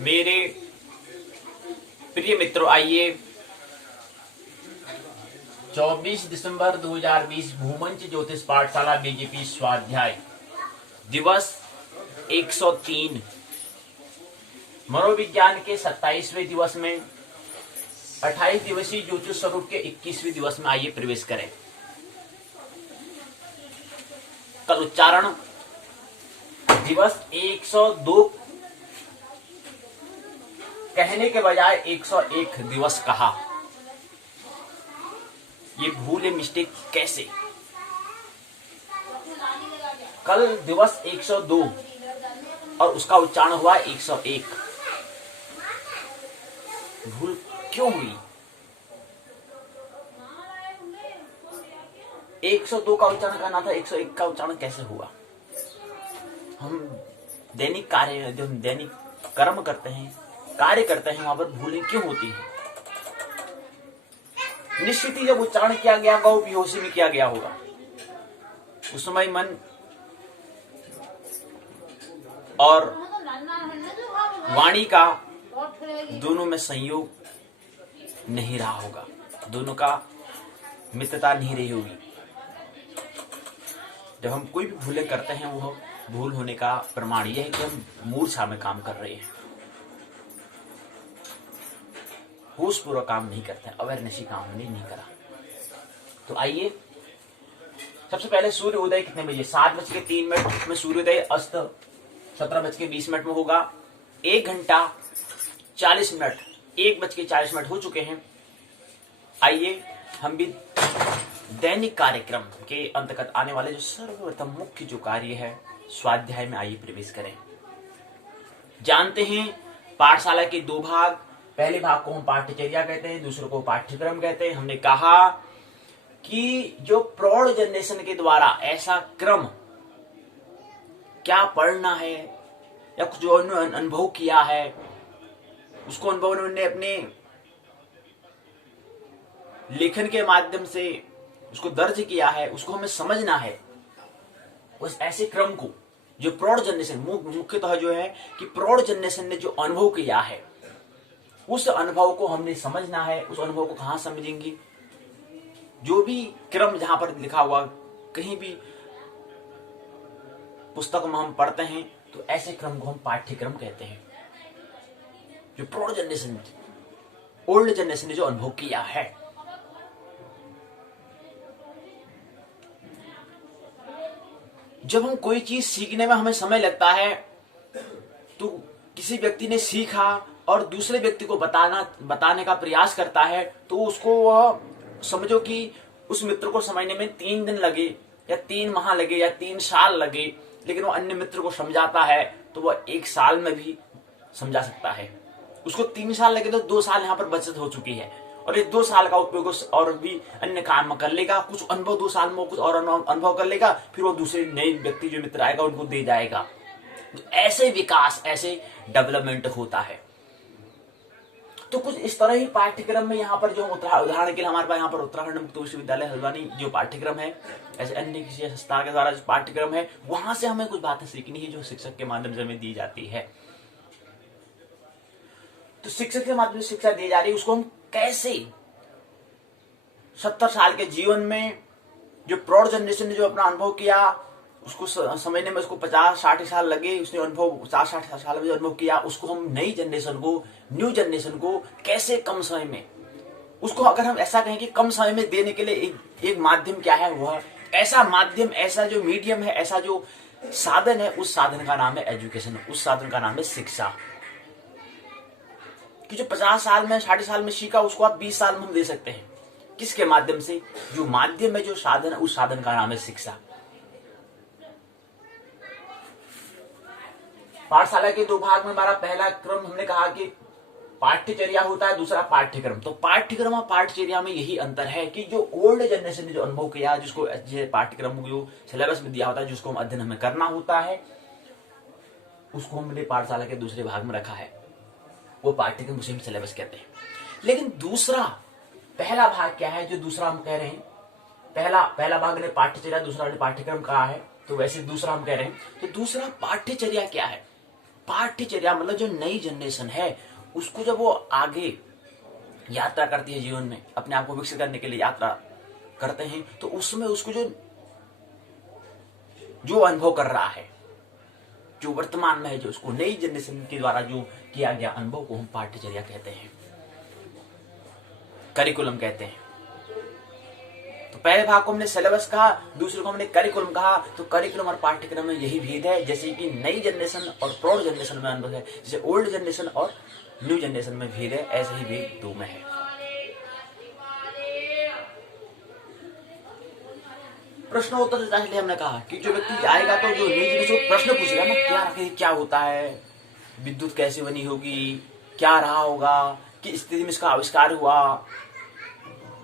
मेरे प्रिय मित्रों, आइए 24 दिसंबर 2020 भूमंच ज्योतिष पाठशाला बीजेपी स्वाध्याय दिवस 103 मनोविज्ञान के 27वें दिवस में 28 दिवसीय ज्योतिष स्वरूप के 21वें दिवस में आइए प्रवेश करें। कल उच्चारण दिवस 102 कहने के बजाय 101 दिवस कहा। ये भूल है, मिस्टेक कैसे? कल दिवस 102 और उसका उच्चारण हुआ 101। भूल क्यों हुई? 102 का उच्चारण करना था, 101 का उच्चारण कैसे हुआ? हम दैनिक कार्य, जो हम दैनिक कर्म करते हैं, कार्य करते हैं, वहां पर भूलें क्यों होती हैं? निश्चित ही जब उच्चारण किया गया होगा वो बेहोशी में किया गया होगा। उस समय मन और वाणी का दोनों में संयोग नहीं रहा होगा, दोनों का मित्रता नहीं रही होगी। जब हम कोई भी भूलें करते हैं, वो भूल होने का प्रमाण यह है कि हम मूर्छा में काम कर रहे हैं, होश पूर्वक काम नहीं करते, अवेयरनेस काम हमने नहीं करा। तो आइए सबसे पहले सूर्य उदय कितने बजे? 7:03 में सूर्योदय, अस्त 17:20 में होगा। 1 घंटा 40 मिनट, 1:40 हो चुके हैं। आइए हम भी दैनिक कार्यक्रम के अंतर्गत आने वाले जो सर्वप्रथम मुख्य जो कार्य है स्वाध्याय में आइए प्रवेश करें। जानते हैं पाठशाला के 2 भाग, पहले भाग को हम पाठ्यचर्या कहते हैं, दूसरे को पाठ्यक्रम कहते हैं। हमने कहा कि जो प्रौढ़ जनरेशन के द्वारा ऐसा क्रम क्या पढ़ना है या कुछ जो अनुभव किया है, उसको अनुभव उन्होंने अपने लेखन के माध्यम से उसको दर्ज किया है, उसको हमें समझना है। उस ऐसे क्रम को जो प्रौढ़ जनरेशन, मुख्यतः जो है कि प्रौढ़ जनरेशन ने जो अनुभव किया है, उस अनुभव को हमने समझना है। उस अनुभव को कहां समझेंगे? जो भी क्रम जहां पर लिखा हुआ कहीं भी पुस्तक में हम पढ़ते हैं, तो ऐसे क्रम को हम पाठ्यक्रम कहते हैं। जो प्रौढ़ जनरेशन, ओल्ड जनरेशन ने जो अनुभव किया है, जब हम कोई चीज सीखने में हमें समय लगता है, तो किसी व्यक्ति ने सीखा और दूसरे व्यक्ति को बताने का प्रयास करता है, तो उसको वह समझो कि उस मित्र को समझने में 3 दिन लगे या 3 माह लगे या 3 साल लगे, लेकिन वो अन्य मित्र को समझाता है तो वह 1 साल में भी समझा सकता है। उसको 3 साल लगे तो 2 साल यहाँ पर बचत हो चुकी है, और ये 2 साल का उपयोग और भी अन्य काम में कर लेगा। कुछ अनुभव 2 साल में कुछ और अनुभव कर लेगा, फिर वो दूसरे नए व्यक्ति जो मित्र आएगा उनको दे जाएगा। ऐसे विकास, ऐसे डेवलपमेंट होता है। तो कुछ इस तरह ही पाठ्यक्रम में यहाँ पर जो उदाहरण के लिए हमारे पास यहाँ पर उत्तराखंड मुक्त विश्वविद्यालय हल्द्वानी जो पाठ्यक्रम है, ऐसे अन्य किसी संस्था के द्वारा जो पाठ्यक्रम है, वहां से हमें कुछ बातें सीखनी है जो शिक्षक के माध्यम से हमें दी जाती है। तो शिक्षक के माध्यम से शिक्षा दी जा रही है, उसको हम कैसे 70 साल के जीवन में जो प्रौढ़ जनरेशन ने जो अपना अनुभव किया, उसको समझने में उसको 50-60 साल लगे, उसने अनुभव 50-60 साल में अनुभव किया, उसको हम नई जनरेशन को, न्यू जनरेशन को कैसे कम समय में, उसको अगर हम ऐसा कहें कि कम समय में देने के लिए एक माध्यम क्या है, वह ऐसा माध्यम, ऐसा जो मीडियम है, ऐसा जो साधन है, उस साधन का नाम है एजुकेशन, उस साधन का नाम है शिक्षा। कि जो 50 साल में, 60 साल में सीखा, उसको आप 20 साल में हम दे सकते हैं। किसके माध्यम से? जो माध्यम है, जो साधन है, उस साधन का नाम है शिक्षा। पाठशाला के 2 भाग में हमारा पहला क्रम हमने कहा कि पाठ्यचर्या होता है, दूसरा पाठ्यक्रम। तो पाठ्यक्रम और पाठ्यचर्या में यही अंतर है कि जो ओल्ड जनरेशन ने जो अनुभव किया, जिसको पाठ्यक्रम जो सिलेबस में दिया होता है, जिसको हम अध्ययन हमें करना होता है, उसको हमने पाठशाला के दूसरे भाग में रखा है, वो पाठ्यक्रम, उसे हम सिलेबस कहते हैं। लेकिन दूसरा, पहला भाग क्या है जो दूसरा हम कह रहे हैं? पहला भाग ने पाठ्यचर्या, दूसरा ने पाठ्यक्रम कहा है, तो वैसे दूसरा हम कह रहे हैं। तो दूसरा पाठ्यचर्या क्या है? पाठ्यचर्या मतलब जो नई जनरेशन है उसको जब वो आगे यात्रा करती है जीवन में, अपने आप को विकसित करने के लिए यात्रा करते हैं, तो उसमें उसको जो जो अनुभव कर रहा है, जो वर्तमान में है, जो उसको नई जनरेशन के द्वारा जो किया गया अनुभव को हम पाठ्यचर्या कहते हैं, करिकुलम कहते हैं। तो पहले भाग को हमने सिलेबस कहा, दूसरे को हमने करिकुलम कहा। तो करिकुलम और पाठ्यक्रम में यही भेद है, जैसे कि नई जनरेशन और प्रौढ़ जनरेशन में अनुभव है, जैसे ओल्ड जनरेशन और न्यू जनरेशन में भेद है, ऐसे ही भेद दो में है। प्रश्नोत्तर देता है, हमने कहा कि जो व्यक्ति आएगा तो जो नई जनरेशन प्रश्न पूछेगा ना, क्या रखे, क्या होता है, विद्युत कैसे बनी होगी, क्या रहा होगा, किस स्थिति में इसका आविष्कार हुआ,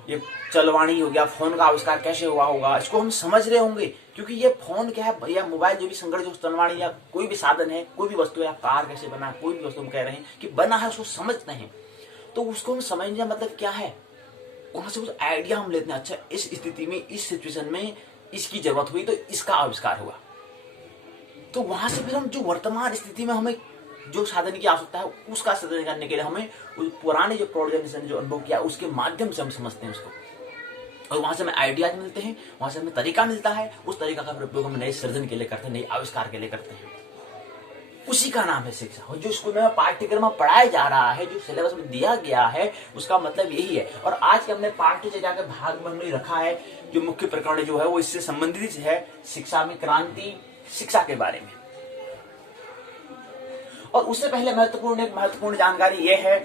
ये चलवाणी हो गया, फोन का आविष्कार कैसे हुआ होगा, इसको हम समझ रहे होंगे। क्योंकि ये फोन क्या है या मोबाइल, जो भी संगठित जो चलवाणी या कोई भी साधन है, कोई भी वस्तु है, कार कैसे बना, कोई भी वस्तु हम कह रहे हैं कि बना है, उसको समझते हैं, तो उसको हम समझने मतलब क्या है, वहां से कुछ आइडिया हम लेते हैं। अच्छा, इस स्थिति में, इस सिचुएशन में इसकी जरूरत हुई तो इसका आविष्कार हुआ। तो वहां से फिर हम जो वर्तमान स्थिति में हमें जो साधन की आवश्यकता है उसका साधन करने के लिए हमें पुराने जो प्रौढ़ जनरेशन जो अनुभव किया उसके माध्यम से हम समझते हैं उसको, और वहां से हमें आइडियाज मिलते हैं, वहां से हमें तरीका मिलता है, उस तरीका का उपयोग हम नए सृजन के लिए करते हैं, नए आविष्कार के लिए करते हैं। उसी का नाम है शिक्षा। और जो स्कूल में पाठ्यक्रम में पढ़ाया जा रहा है, जो सिलेबस में दिया गया है, उसका मतलब यही है। और आज के हमने पाठ्यचर्या के भाग में हमने रखा है जो मुख्य प्रकरण जो है वो इससे संबंधित है, शिक्षा में क्रांति, शिक्षा के बारे में। और उससे पहले महत्वपूर्ण जानकारी यह है,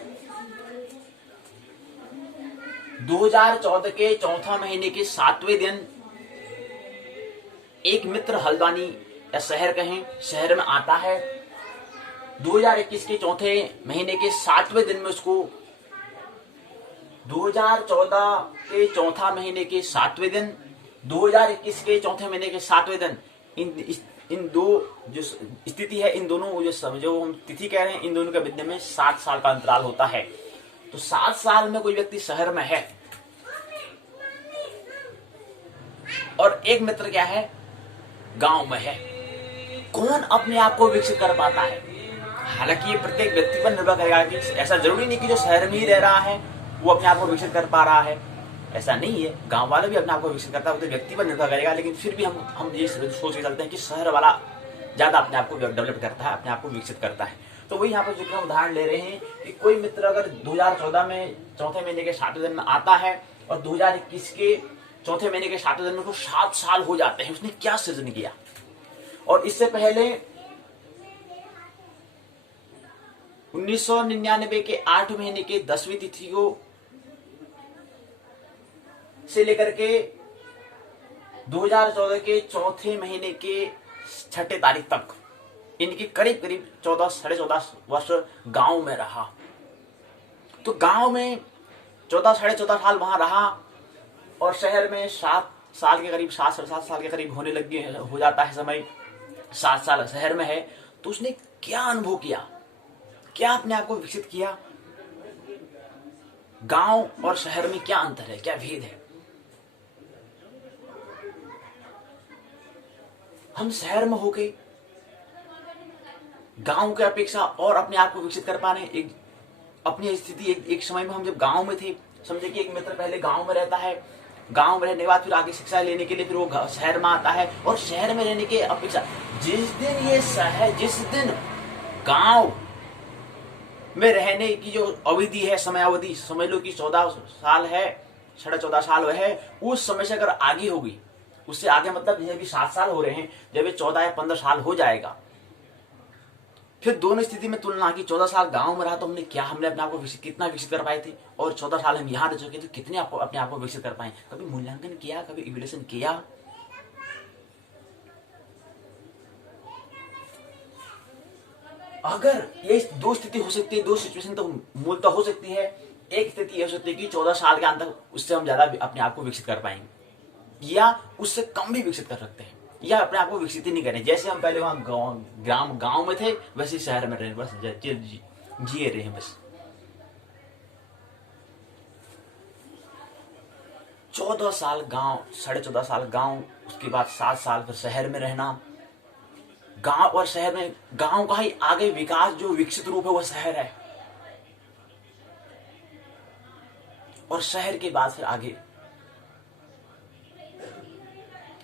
2014 के चौथा महीने के 7वें दिन एक मित्र हल्द्वानी या शहर कहें, शहर में आता है। 2021 के चौथे महीने के 7वें दिन में उसको 2014 के चौथा महीने के 7वें दिन, 2021 के चौथे महीने के 7वें दिन, इन दो जो स्थिति है, इन दोनों जो हम तिथि कह रहे हैं, इन दोनों के बीच में 7 साल का अंतराल होता है। तो 7 साल में कोई व्यक्ति शहर में है और एक मित्र क्या है, गांव में है। कौन अपने आप को विकसित कर पाता है? हालांकि ये प्रत्येक व्यक्ति पर निर्भर करेगा कि ऐसा जरूरी नहीं कि जो शहर में ही रह रहा है वो अपने आप को विकसित कर पा रहा है, ऐसा नहीं है। गांव वाला भी अपने आप को विकसित करता है, वो तो व्यक्ति पर निर्भर करेगा। लेकिन फिर भी हम ये सोच के चलते हैं कि शहर वाला ज्यादा अपने आप को डेवलप करता है, अपने आप को विकसित करता है। तो वही यहाँ पर जो हम उदाहरण ले रहे हैं कि कोई मित्र अगर 2014 में चौथे महीने के 7वें दिन में आता है और 2021 के चौथे महीने के 7वें दिन में उसको 7 साल हो जाते हैं, उसने क्या सृजन किया। और इससे पहले 1999 के 8 महीने के 10वीं तिथि को से लेकर के 2014 के चौथे महीने के 6 तारीख तक इनकी करीब 14 साढ़े 14 वर्ष गांव में रहा। तो गांव में 14 साढ़े 14 साल वहां रहा और शहर में 7 साल के करीब, 7 साढ़े 7 साल के करीब होने लगे हो जाता है समय। 7 साल शहर में है तो उसने क्या अनुभव किया, क्या अपने आप को विकसित किया, गांव और शहर में क्या अंतर है, क्या भेद है। हम शहर में होके गांव के अपेक्षा और अपने आप को विकसित कर पाने, एक अपनी स्थिति एक समय में हम जब गांव में थे, समझे कि एक मित्र पहले गांव में रहता है, गांव में रहने के बाद फिर आगे शिक्षा लेने के लिए फिर वो शहर में आता है और शहर में रहने के अपेक्षा जिस दिन गांव में रहने की जो अवधि है, समय अवधि समझ लो कि 14 साल है, साढ़े 14 साल है, उस समय से अगर आगे होगी, उससे आगे मतलब जैसे भी 7 साल हो रहे हैं, जब ये 14 या 15 साल हो जाएगा, फिर दोनों स्थिति में तुलना की। 14 साल गांव में रहा तो हमने अपने आप को कितना विकसित कर पाए थे, और 14 साल हम यहाँ रह चुके तो कितने अपने आप को विकसित कर पाए। कभी मूल्यांकन किया, कभी इवैल्यूएशन किया? अगर ये दो स्थिति हो सकती है, दो सिचुएशन तो मूलतः हो सकती है। एक स्थिति यह हो सकती है कि 14 साल के अंदर उससे हम ज्यादा अपने आप को विकसित कर पाएंगे, या उससे कम भी विकसित कर सकते हैं, या अपने आप को विकसित ही नहीं करें। जैसे हम पहले वहां गांव में थे वैसे शहर में रहे, बस जिए रहे हैं बस। 14 साल गांव, साढ़े 14 साल गांव, उसके बाद 7 साल फिर शहर में रहना, गांव और शहर में, गांव का ही आगे विकास, जो विकसित रूप है वो शहर है, और शहर के बाद फिर आगे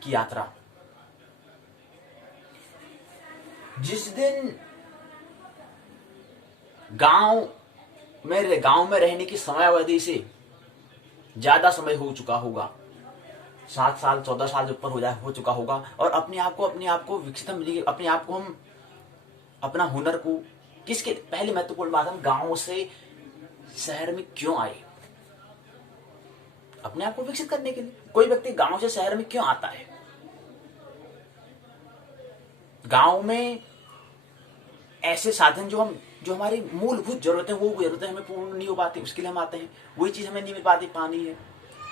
की यात्रा। जिस दिन गांव में रहने की समयावधि से ज्यादा समय हो चुका होगा, 7 साल 14 साल ऊपर हो चुका होगा, और अपने आप को विकसित मिलेगी, अपने आप को हम अपना हुनर को, किसके पहले महत्वपूर्ण बात, हम गांव से शहर में क्यों आए? अपने आप को विकसित करने के लिए। कोई व्यक्ति गांव से शहर में क्यों आता है? गांव में ऐसे साधन जो हमारी मूलभूत जरूरतें, वो जरूरतें हमें पूर्ण नहीं हो पाती, उसके लिए हम आते हैं। वही चीज हमें नहीं मिल पाती, पानी है,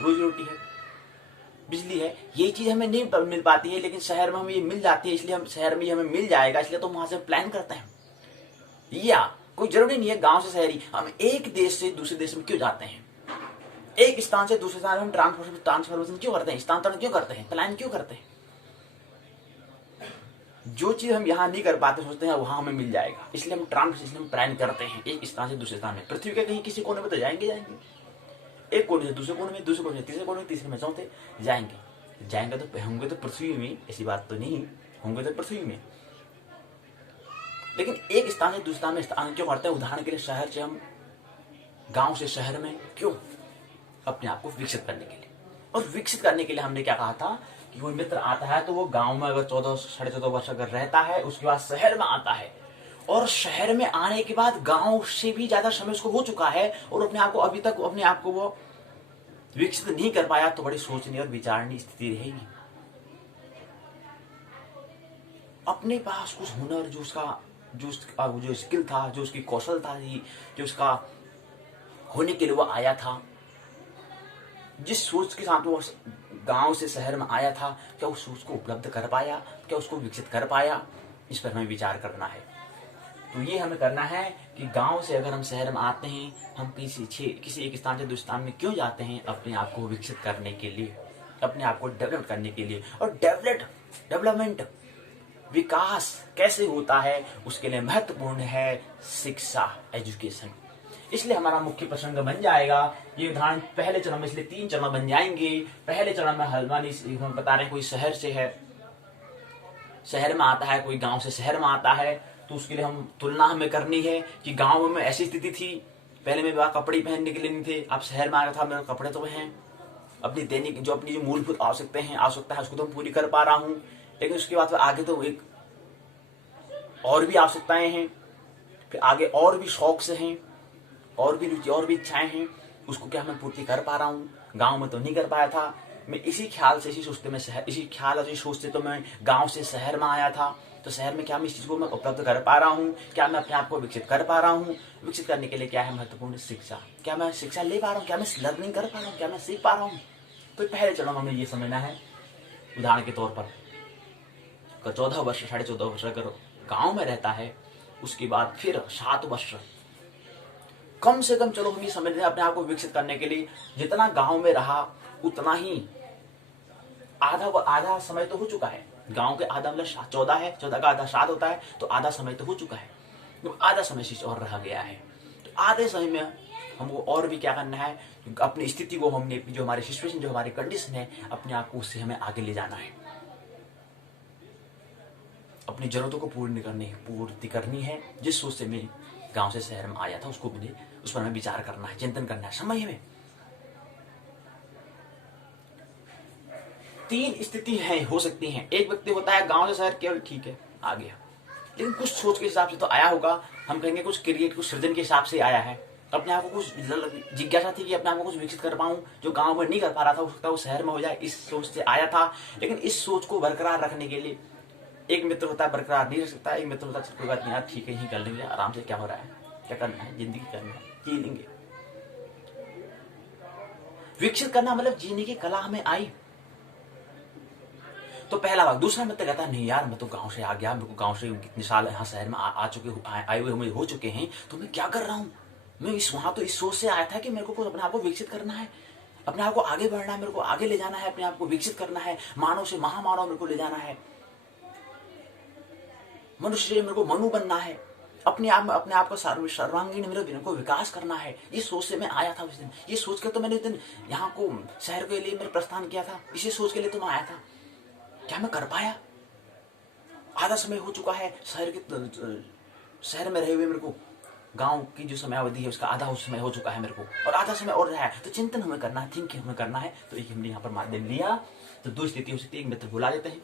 रोजी रोटी है, बिजली है, ये चीज हमें नहीं मिल पाती है, लेकिन शहर में हमें ये मिल जाती है, इसलिए हम शहर में हमें मिल जाएगा, इसलिए तो वहां से प्लान करते हैं। या कोई जरूरी नहीं है गांव से शहरी, हम एक देश से दूसरे देश में क्यों जाते हैं? एक स्थान से दूसरे स्थान में हम ट्रांसफॉर्मेशन क्यों करते हैं? स्थानांतरण क्यों करते हैं? प्लान क्यों करते हैं? जो चीज हम यहाँ नहीं कर पाते, सोचते हैं वहां हमें मिल जाएगा, इसलिए हम ट्रांसफॉर्मेशन प्लान करते हैं। एक स्थान से दूसरे स्थान में, पृथ्वी के कहीं किसी कोने में तो जाएंगे, एक कोने से दूसरे कोने में, दूसरे कोने से तीसरे कोने में, तीसरे में चौथे जाएंगे तो होंगे तो पृथ्वी में, ऐसी बात तो नहीं, होंगे तो पृथ्वी में। लेकिन एक स्थान से दूसरे स्थान में स्थान क्यों करते हैं? उदाहरण के लिए शहर से हम गांव से शहर में क्यों? अपने आप को विकसित करने के लिए। और विकसित करने के लिए हमने क्या कहा था कि कोई मित्र आता है तो वो गांव में अगर 14 साढ़े 14 वर्ष अगर रहता है, उसके बाद शहर में आता है, और शहर में आने के बाद गांव से भी ज्यादा समय उसको हो चुका है, और अपने आप को अभी तक अपने आप को वो विकसित नहीं कर पाया, तो बड़ी सोचनीय और विचारनीय स्थिति रहेगी। अपने पास कुछ हुनर, जो स्किल था, जो उसकी कौशल था, जो उसका होने के लिए वो आया था, जिस सोच के साथ वो गांव से शहर में आया था, क्या उस सोच को उपलब्ध कर पाया? क्या उसको विकसित कर पाया? इस पर हमें विचार करना है। तो ये हमें करना है कि गांव से अगर हम शहर में आते हैं, हम किसी एक स्थान से दूसरे स्थान में क्यों जाते हैं? अपने आप को विकसित करने के लिए, अपने आप को डेवलप करने के लिए। और डेवलपमेंट, विकास कैसे होता है, उसके लिए महत्वपूर्ण है शिक्षा, एजुकेशन। इसलिए हमारा मुख्य प्रसंग बन जाएगा ये उदाहरण पहले चरण में, इसलिए 3 चरण बन जाएंगे। पहले चरण में हल्द्वानी हम बता रहे हैं, कोई शहर से है, शहर में आता है, कोई गांव से शहर में आता है, तो उसके लिए हम तुलना हमें करनी है कि गांव में ऐसी स्थिति थी, पहले मेरे पास कपड़े पहनने के लिए नहीं थे, अब शहर में आया था, मेरे कपड़े तो हैं, अपनी दैनिक जो मूलभूत आवश्यकता है उसको तो मैं पूरी कर पा रहा हूँ, लेकिन उसके बाद आगे तो एक और भी आवश्यकताएं हैं, फिर आगे और भी शौक से हैं, और भी रुचि, और भी इच्छाएं हैं, उसको क्या मैं पूर्ति कर पा रहा हूँ? गांव में तो नहीं कर पाया था। मैं इसी ख्याल से, इसी सोचते तो मैं गांव से शहर में आया था, तो शहर में क्या मैं इस चीज को मैं उपलब्ध कर पा रहा हूँ? क्या मैं अपने आप को विकसित कर पा रहा हूँ? विकसित करने के लिए क्या है महत्वपूर्ण? शिक्षा। क्या मैं शिक्षा ले पा रहा हूँ? क्या मैं लर्निंग कर पा रहा हूँ? क्या मैं सीख पा रहा हूँ? तो पहले चरण हमें ये समझना है। उदाहरण के तौर पर 14 वर्ष 14.5 वर्ष अगर गांव में रहता है, उसके बाद फिर 7 वर्ष कम से कम, चलो हम ये समझ रहे हैं अपने आप को विकसित करने के लिए, जितना गांव में रहा उतना ही आधा समय तो हो चुका है। गांव के आधा मतलब 14 है, 14 का आधा 7 होता है, तो आधा समय तो हो चुका है, तो आधा समय शेष और रह गया है। तो आधे समय में हमको और भी क्या करना है? अपनी स्थिति को, हमने जो हमारी सिचुएशन, जो हमारी कंडीशन है, अपने आप को उससे हमें आगे ले जाना है। अपनी जरूरतों को पूर्ति करनी है। जिस सोच से मैं गांव से शहर में आया था, उसको मुझे उस पर हमें विचार करना है, चिंतन करना है। समय में 3 स्थिति है, हो सकती हैं। एक व्यक्ति होता है गांव से शहर, केवल ठीक है आ गया, लेकिन कुछ सोच के हिसाब से तो आया होगा, हम कहेंगे कुछ सृजन के हिसाब से आया है, अपने आप को कुछ जिज्ञासा थी कि अपने आप को कुछ विकसित कर पाऊं, जो गांव में नहीं कर पा रहा था, हो सकता है वो शहर में हो जाए, इस सोच से आया था। लेकिन इस सोच को बरकरार रखने के लिए एक मित्र होता है बरकरार नहीं रख सकता, एक मित्र होता है कोई बात नहीं यार, ठीक है, यही कर लेंगे आराम से, क्या हो रहा है, क्या करना है, जिंदगी करनी है, जी लेंगे। विकसित करना मतलब जीने की कला हमें आई, तो पहला भाग। दूसरा मित्र कहता है नहीं यार, मैं तो गांव से आ गया, मेरे को गांव से कितने साल यहाँ शहर में आए हुए मुझे हो चुके हैं, तो मैं क्या कर रहा हूँ? मैं वहां तो इस सोच से आया था कि मेरे को अपने आप को विकसित करना है, अपने आप को आगे बढ़ना है, मेरे को आगे ले जाना है, अपने आप को विकसित करना है, मानव से महामानव मेरे को ले जाना है। मनुष्य से मेरे को मनु बनना है, अपने आप का सर्वांगीण मेरे को विकास करना है। ये सोच से मैं आया था उस दिन, ये सोच कर तो मैंने उस दिन यहाँ को शहर के लिए मैंने प्रस्थान किया था, इसी सोच के लिए तो मैं आया था। क्या मैं कर पाया? आधा समय हो चुका है शहर में रहे हुए मेरे को, गांव की जो समयावधि है उसका आधा समय हो चुका है मेरे को, और आधा समय और रहा है। तो चिंतन हमें करना है, थिंकिंग हमें करना है। तो एक हमने यहाँ पर माध्यम लिया, तो दो स्थिति हो सकती है। एक मित्र भुला देते हैं,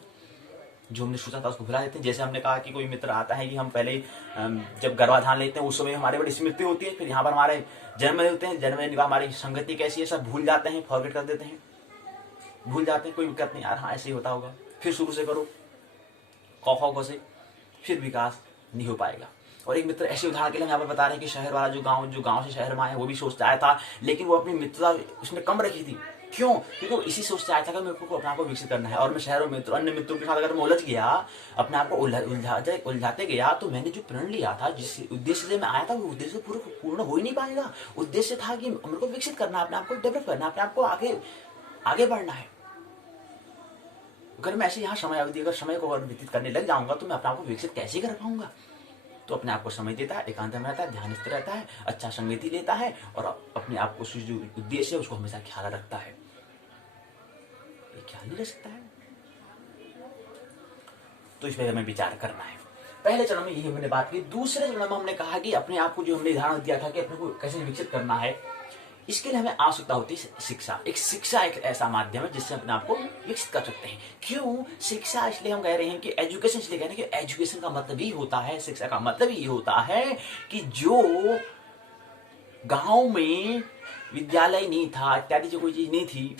जो हमने सोचा था उसको भुला देते हैं। जैसे हमने कहा कि कोई मित्र आता है कि हम पहले जब गर्भाधान लेते हैं उस समय हमारे बड़ी स्मृति होती है, फिर यहाँ पर हमारे जन्म होते हैं, जन्म का हमारी संगति कैसी है सब भूल जाते हैं, फॉरगेट कर देते हैं, भूल जाते हैं। कोई दिक्कत नहीं यार, हाँ ऐसे ही होता होगा, फिर शुरू से करो खौ से, फिर विकास नहीं हो पाएगा। और एक मित्र ऐसे उदाहरण के लिए हम यहाँ पर बता रहे हैं कि शहर वाला जो गांव से शहर में आया वो भी सोचता आया था, लेकिन वो अपनी मित्रता उसने कम रखी थी। क्यों? क्योंकि वो इसी सोचते आया था कि मेरे को अपने आप को विकसित करना है, और मैं शहर में अन्य मित्रों के साथ अगर मैं उलझ गया, अपने आप को उलझाते गया, तो मैंने जो प्रण लिया था, जिस उद्देश्य से मैं आया था, वो उद्देश्य पूर्ण हो ही नहीं पाएगा। उद्देश्य था कि मेरे को विकसित करना है, अपने आप को डेवलप करना है, अपने आप को आगे बढ़ना है। अगर मैं ऐसे यहाँ समय को अगर व्यतीत करने लग जाऊंगा तो मैं अपने आप को विकसित कैसे कर पाऊंगा? तो अपने आप को समय देता है, एकांत में रहता है, ध्यानस्थ रहता है, अच्छा संगति लेता है, और अपने आप को जो उद्देश्य है उसको हमेशा ख्याल रखता है। ये ख्याल नहीं रख सकता है, तो इस पर हमें विचार करना है। पहले चरण में यही हमने बात की। दूसरे चरण में हमने कहा कि अपने आप को जो हमने उदाहरण दिया था कि अपने को कैसे विकसित करना है, इसके लिए हमें आवश्यकता होती है शिक्षा। एक ऐसा माध्यम है जिससे अपने आप को विकसित कर सकते हैं। क्यों शिक्षा? इसलिए हम कह रहे हैं कि एजुकेशन, इसलिए कह रहे हैं कि एजुकेशन का मतलब ही होता है, शिक्षा का मतलब ही होता है कि जो गांव में विद्यालय नहीं था, इत्यादि जो कोई चीज नहीं थी,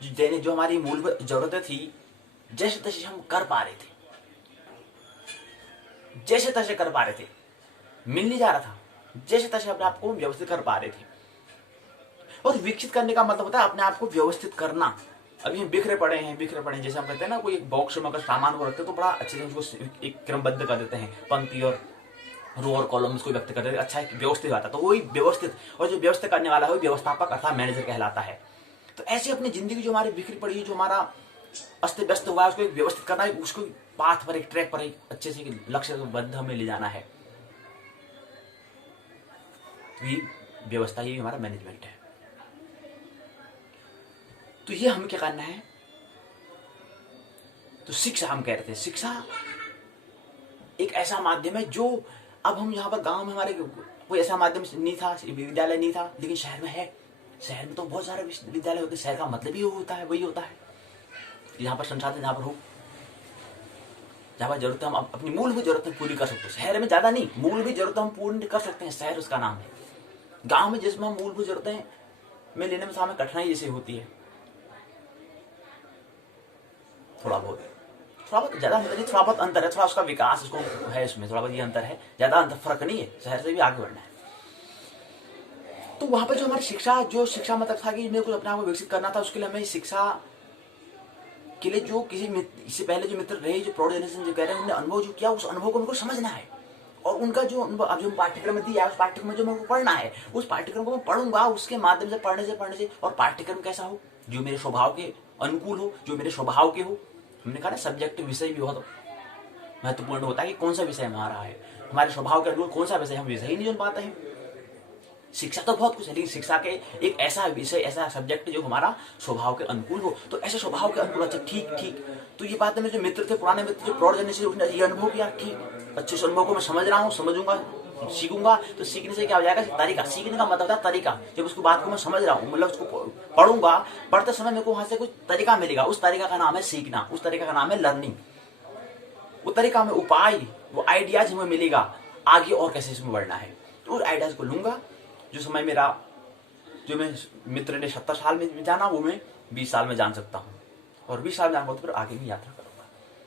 जो हमारी मूलभूत जरूरतें थी, जैसे तैसे हम कर पा रहे थे, जैसे तैसे कर पा रहे थे, मिल नहीं जा रहा था, जैसे तैसे अपने आप को व्यवस्थित कर पा रहे थे। और विकसित करने का मतलब होता है अपने आप को व्यवस्थित करना। अभी हम बिखरे पड़े हैं, जैसे हम कहते हैं ना, कोई एक बॉक्स में अगर सामान को रखते हैं तो बड़ा अच्छे से उसको एक क्रमबद्ध कर देते हैं, पंक्ति और रो और कॉलम उसको व्यक्त कर देते हैं, अच्छा व्यवस्थित आता है। तो वही व्यवस्थित, और जो व्यवस्थित करने वाला है वो व्यवस्थापक अर्थात मैनेजर कहलाता है। तो ऐसे अपनी जिंदगी जो हमारी बिखरी पड़ी है, जो हमारा अस्त व्यस्त हुआ है, उसको व्यवस्थित करना है, उसको पाथ पर, एक ट्रैक पर, एक अच्छे से लक्ष्य बद्ध हमें ले जाना है। ये व्यवस्था, ये हमारा मैनेजमेंट है। तो ये हमें क्या करना है? तो शिक्षा हम कह रहे थे, शिक्षा एक ऐसा माध्यम है जो, अब हम यहाँ पर गांव में हमारे कोई ऐसा माध्यम नहीं था, विद्यालय नहीं था, लेकिन शहर में है। शहर में तो बहुत सारे विद्यालय होते हैं। शहर का मतलब ही होता है, वही होता है यहाँ पर संसाधन, जहाँ पर हो, जहाँ पर जरूरत हम अपनी मूलभूत जरूरतें पूरी कर सकते हैं। शहर में ज्यादा नहीं, मूलभूत जरूरतें हम पूर्ण कर सकते हैं, शहर उसका नाम है। गांव में जिसमें हम मूलभूत जरूरतें में लेने में हमें कठिनाई जैसे होती है, थोड़ा बहुत ज्यादा नहीं, थोड़ा बहुत अंतर है, थोड़ा उसका विकास उसको है, उसमें थोड़ा बहुत ये अंतर है, ज्यादा अंतर फर्क नहीं है, शहर से भी आगे बढ़ना है। तो वहां पर जो हमारी शिक्षा मतलब था कि मेरे को अपने आप को विकसित करना था, उसके लिए हमें शिक्षा के लिए जो इससे पहले जो मित्र रहे, जो प्रौढ़ जनरेशन जो कह रहे हैं, उन्होंने अनुभव जो किया, उस अनुभव को उनको समझना है, और उनका जो अब जो पाठ्यक्रम में दिया है, उस पाठ्यक्रम में जो मेरे को पढ़ना है, उस पाठ्यक्रम को मैं पढ़ूंगा, उसके माध्यम से पढ़ने से, और पाठ्यक्रम कैसा हो, जो मेरे स्वभाव के अनुकूल हो, जो मेरे स्वभाव के हो। हमने कहा ना, सब्जेक्ट विषय भी बहुत महत्वपूर्ण होता है कि कौन सा विषय हमारा है, हमारे स्वभाव के अनुकूल कौन सा विषय, हम विषय ही नहीं चुन पाते हैं। शिक्षा तो बहुत कुछ है, लेकिन शिक्षा के एक ऐसा विषय, ऐसा सब्जेक्ट जो हमारा स्वभाव के अनुकूल हो। तो ऐसे स्वभाव के अनुकूल, अच्छा ठीक। तो ये बात में जो मित्र थे, पुराने मित्र, जो प्रौढ़ जनरेशन, उसने ये अनुभव किया, ठीक अच्छे से अनुभव को मैं समझ रहा हूँ, समझूंगा, सीखूंगा। तो सीखने से क्या हो जाएगा? तरीका। सीखने का मतलब था तरीका। जब उसको बात को मैं समझ रहा हूँ, मतलब उसको पढ़ूंगा, पढ़ते समय मेरे को वहां से कुछ तरीका मिलेगा, उस तरीका का नाम है सीखना, उस तरीका का नाम है लर्निंग। वो तरीका में उपाय, वो आइडियाज हमें मिलेगा आगे और कैसे इसमें बढ़ना है। तो उस आइडियाज को लूंगा, जो समय मेरा, जो मैं मित्र ने 70 साल में जाना, वो मैं 20 साल में जान सकता हूँ, और 20 साल जाना तो फिर आगे भी यात्रा करूंगा।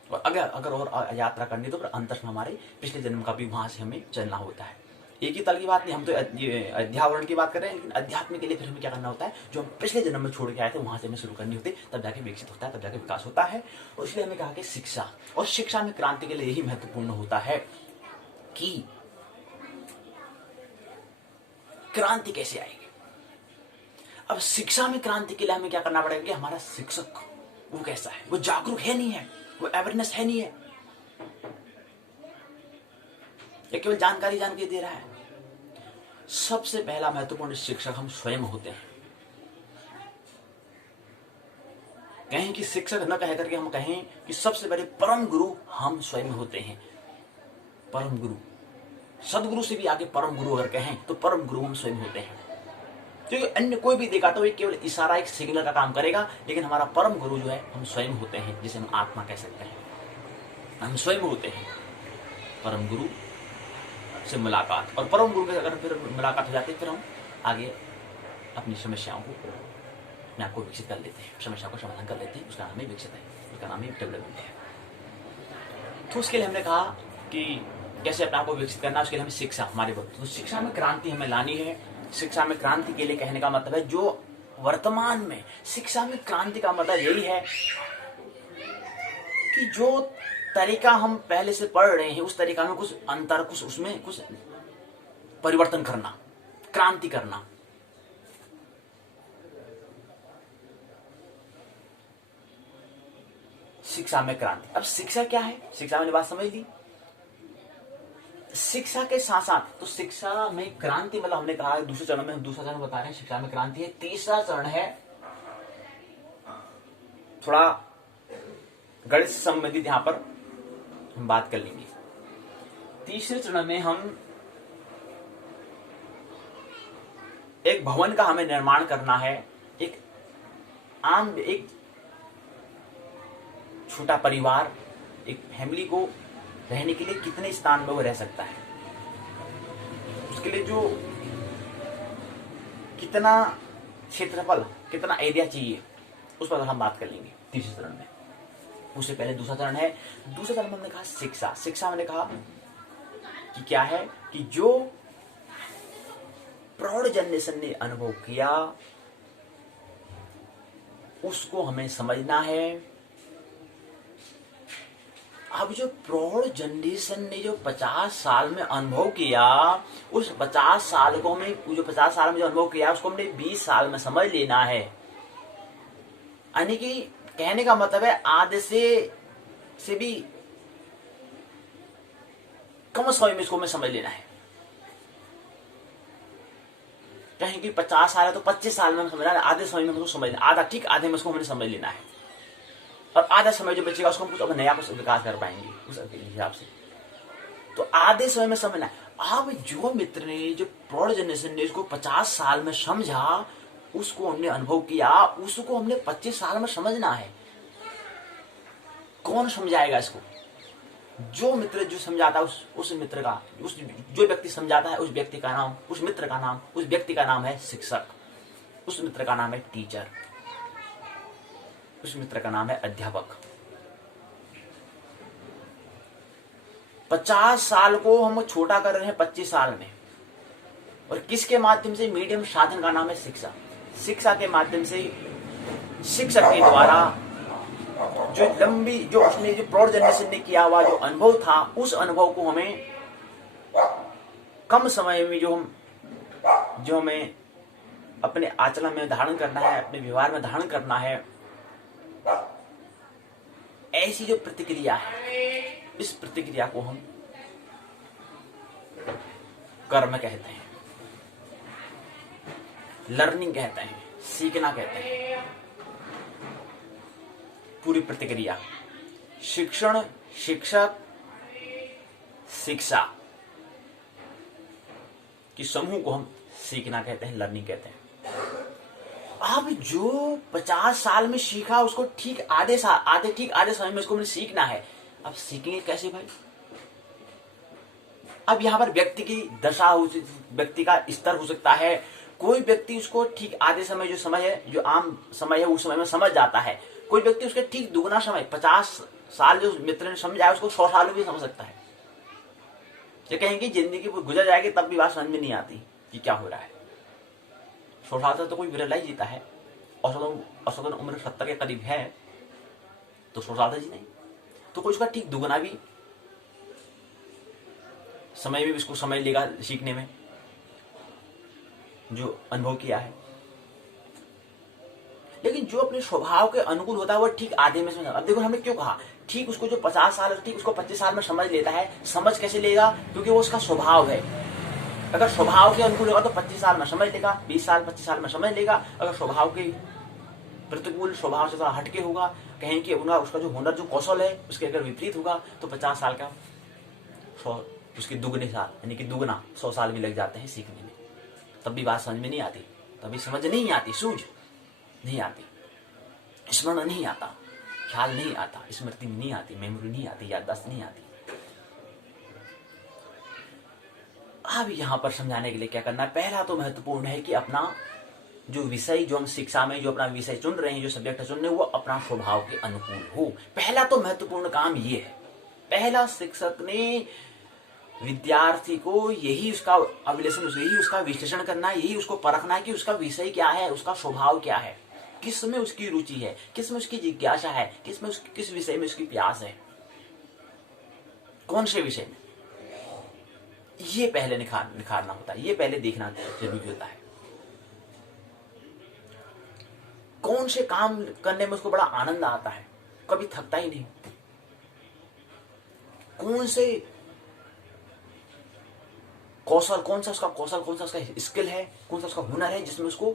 और अगर और यात्रा करनी तो फिर अंतर में हमारे पिछले जन्म का भी वहां से हमें चलना होता है। एक ही तल की बात नहीं, हम तो ये अध्यावरण की बात कर रहे हैं, लेकिन अध्यात्म के लिए फिर हमें क्या करना होता है, जो हम पिछले जन्म में छोड़ के आए थे वहां से हमें शुरू करनी होती है, तब जाके विकसित होता है, तब जाके विकास होता है। और इसलिए हमें कहा कि शिक्षा, और शिक्षा में क्रांति के लिए यही महत्वपूर्ण होता है कि क्रांति कैसे आएगी। अब शिक्षा में क्रांति के लिए हमें क्या करना पड़ेगा कि हमारा शिक्षक वो कैसा है, वो जागरूक है नहीं है, वो अवेयरनेस है नहीं है, या केवल जानकारी जान के दे रहा है? सबसे पहला महत्वपूर्ण शिक्षक हम स्वयं होते हैं। कहें कि शिक्षक न कह करके हम कहें कि सबसे बड़े परम गुरु हम स्वयं होते हैं। परम गुरु, सदगुरु से भी आगे परम गुरु अगर कहें तो परम गुरु हम स्वयं होते हैं। क्योंकि अन्य कोई भी देखा तो ये केवल इशारा, एक सिग्नल का काम करेगा, लेकिन हमारा परम गुरु जो है हम स्वयं होते हैं, जिसे हम आत्मा कह सकते हैं। हम स्वयं होते हैं। परम गुरु से मुलाकात, और परम गुरु के अगर फिर मुलाकात हो जाती है, फिर हम आगे अपनी समस्याओं को अपने आप को विकसित कर लेते हैं, समस्या को समाधान कर लेते हैं। उसका नाम ही विकसित है, उसका नाम ही डेवलपमेंट है। तो उसके लिए हमने कहा कि कैसे अपने आप को विकसित करना, उसके लिए हमें शिक्षा, हमारे वक्त तो शिक्षा में क्रांति हमें लानी है। शिक्षा में क्रांति के लिए कहने का मतलब है, जो वर्तमान में शिक्षा में क्रांति का मतलब यही है कि जो तरीका हम पहले से पढ़ रहे हैं उस तरीका में कुछ अंतर, कुछ उसमें कुछ परिवर्तन करना, क्रांति करना। शिक्षा में क्रांति। अब शिक्षा क्या है? शिक्षा मैंने बात समझ ली। शिक्षा के साथ साथ तो शिक्षा में क्रांति मतलब हमने कहा दूसरे चरण में, हम दूसरा चरण बता रहे हैं शिक्षा में क्रांति है। तीसरा चरण है थोड़ा गणित से संबंधित, यहां पर हम बात कर लेंगे। तीसरे चरण में हम एक भवन का हमें निर्माण करना है। एक छोटा परिवार, एक फैमिली को रहने के लिए कितने स्थान में वो रह सकता है, उसके लिए जो कितना क्षेत्रफल, कितना एरिया चाहिए, उस पर हम बात कर लेंगे तीसरे चरण में। उससे पहले दूसरा चरण है। दूसरे चरण में हमने कहा शिक्षा। शिक्षा मैंने कहा कि क्या है कि जो प्रौढ़ जनरेशन ने अनुभव किया उसको हमें समझना है। अब जो प्रौढ़ जनरेशन ने जो 50 साल में अनुभव किया, उस 50 साल को हमें, जो 50 साल में जो अनुभव किया उसको हमने 20 साल में समझ लेना है। यानी कि कहने का मतलब है आधे से भी कम समय में इसको हमें समझ लेना है। कहें कि 50 साल है तो 25 साल में समझना है, आधे समय में उसको समझ लेना, आधा ठीक आधे में उसको हमने समझ लेना है, और आधा समय जो बचेगा उसको हम कुछ नया कुछ विकास कर पाएंगे उस हिसाब से। तो आधे समय में समझना है। अब जो मित्र ने, जो प्रौढ़ जनरेशन ने इसको 50 साल में समझा, उसको हमने अनुभव किया, उसको हमने 25 साल में समझना है। कौन समझाएगा इसको? जो मित्र जो समझाता है उस मित्र का, जो व्यक्ति समझाता है उस व्यक्ति का नाम, उस मित्र का नाम, उस व्यक्ति का नाम है शिक्षक, उस मित्र का नाम है टीचर, उस मित्र का नाम है अध्यापक। 50 साल को हम छोटा कर रहे हैं 25 साल में, और किसके माध्यम से? मीडियम साधन का नाम है शिक्षा। शिक्षा के माध्यम से शिक्षक के द्वारा जो लंबी, जो उसने जो प्रौढ़ जनरेशन ने किया हुआ जो अनुभव था, उस अनुभव को हमें कम समय में जो हमें अपने आचरण में धारण करना है, अपने व्यवहार में धारण करना है, ऐसी जो प्रतिक्रिया है, इस प्रतिक्रिया को हम कर्म कहते हैं, लर्निंग कहते हैं, सीखना कहते हैं। पूरी प्रतिक्रिया, शिक्षण, शिक्षक, शिक्षा की समूह को हम सीखना कहते हैं, लर्निंग कहते हैं। अब जो 50 साल में सीखा उसको ठीक आधे समय में उसको हमें सीखना है। अब सीखेंगे कैसे भाई? अब यहाँ पर व्यक्ति की दशा हो, व्यक्ति का स्तर हो सकता है। कोई व्यक्ति उसको ठीक आधे समय जो समय है, जो आम समय है, उस समय में समझ जाता है। कोई व्यक्ति उसके ठीक दुगना समय, 50 साल जो मित्र ने समझा है उसको 100 साल में भी समझ सकता है। ये कहेंगे जिंदगी गुजर जाएगी तब भी बात समझ में नहीं आती कि क्या हो रहा है। 100 साल तक तो कोई विरला ही जीता है, औसतन उम्र 70 के करीब है, तो 100 साल तक जी नहीं। तो कोई उसका ठीक दुगना भी समय में इसको समय लेगा सीखने में, जो अनुभव किया है। लेकिन जो अपने स्वभाव के अनुकूल होता है वो ठीक आधे में समझ। अब देखो हमने क्यों कहा ठीक उसको जो 50 साल ठीक उसको 25 साल में समझ लेता है। समझ कैसे लेगा? क्योंकि वो उसका स्वभाव है। अगर स्वभाव के अनुकूल होगा तो 25 साल में समझ लेगा, 20 साल 25 साल में समझ लेगा। अगर स्वभाव के प्रतिकूल, स्वभाव से थोड़ा हटके होगा, कहें कि उसका जो हुनर, जो कौशल है उसके अगर विपरीत होगा तो 50 साल का 100 उसके दुगने साल, यानी कि दुगना 100 साल भी लग जाते हैं सीखने में। तब भी बात समझ में नहीं आती, तभी समझ नहीं आती, सूझ नहीं आती, स्मरण नहीं आता, ख्याल नहीं आता, स्मृति में नहीं आती, मेमोरी नहीं आती, याददाश्त नहीं आती। अब यहां पर समझाने के लिए क्या करना है? पहला तो महत्वपूर्ण है कि अपना जो विषय, जो हम शिक्षा में जो अपना विषय चुन रहे हैं, जो सब्जेक्ट चुन रहे हैं, वो अपना स्वभाव के अनुकूल हो। पहला तो महत्वपूर्ण काम ये है। पहला शिक्षक ने विद्यार्थी को यही उसका अवलोकन, यही उसका विश्लेषण करना है, यही उसको परखना है कि उसका विषय क्या है, उसका स्वभाव क्या है, किस में उसकी रुचि है, किस में उसकी जिज्ञासा है, किस विषय में उसकी प्यास है, कौन से विषय में, ये पहले निखारना होता है, ये पहले देखना जरूरी होता है। कौन से काम करने में उसको बड़ा आनंद आता है, कभी थकता ही नहीं। कौन से कौशल, कौन सा उसका स्किल है, कौन सा उसका हुनर है जिसमें उसको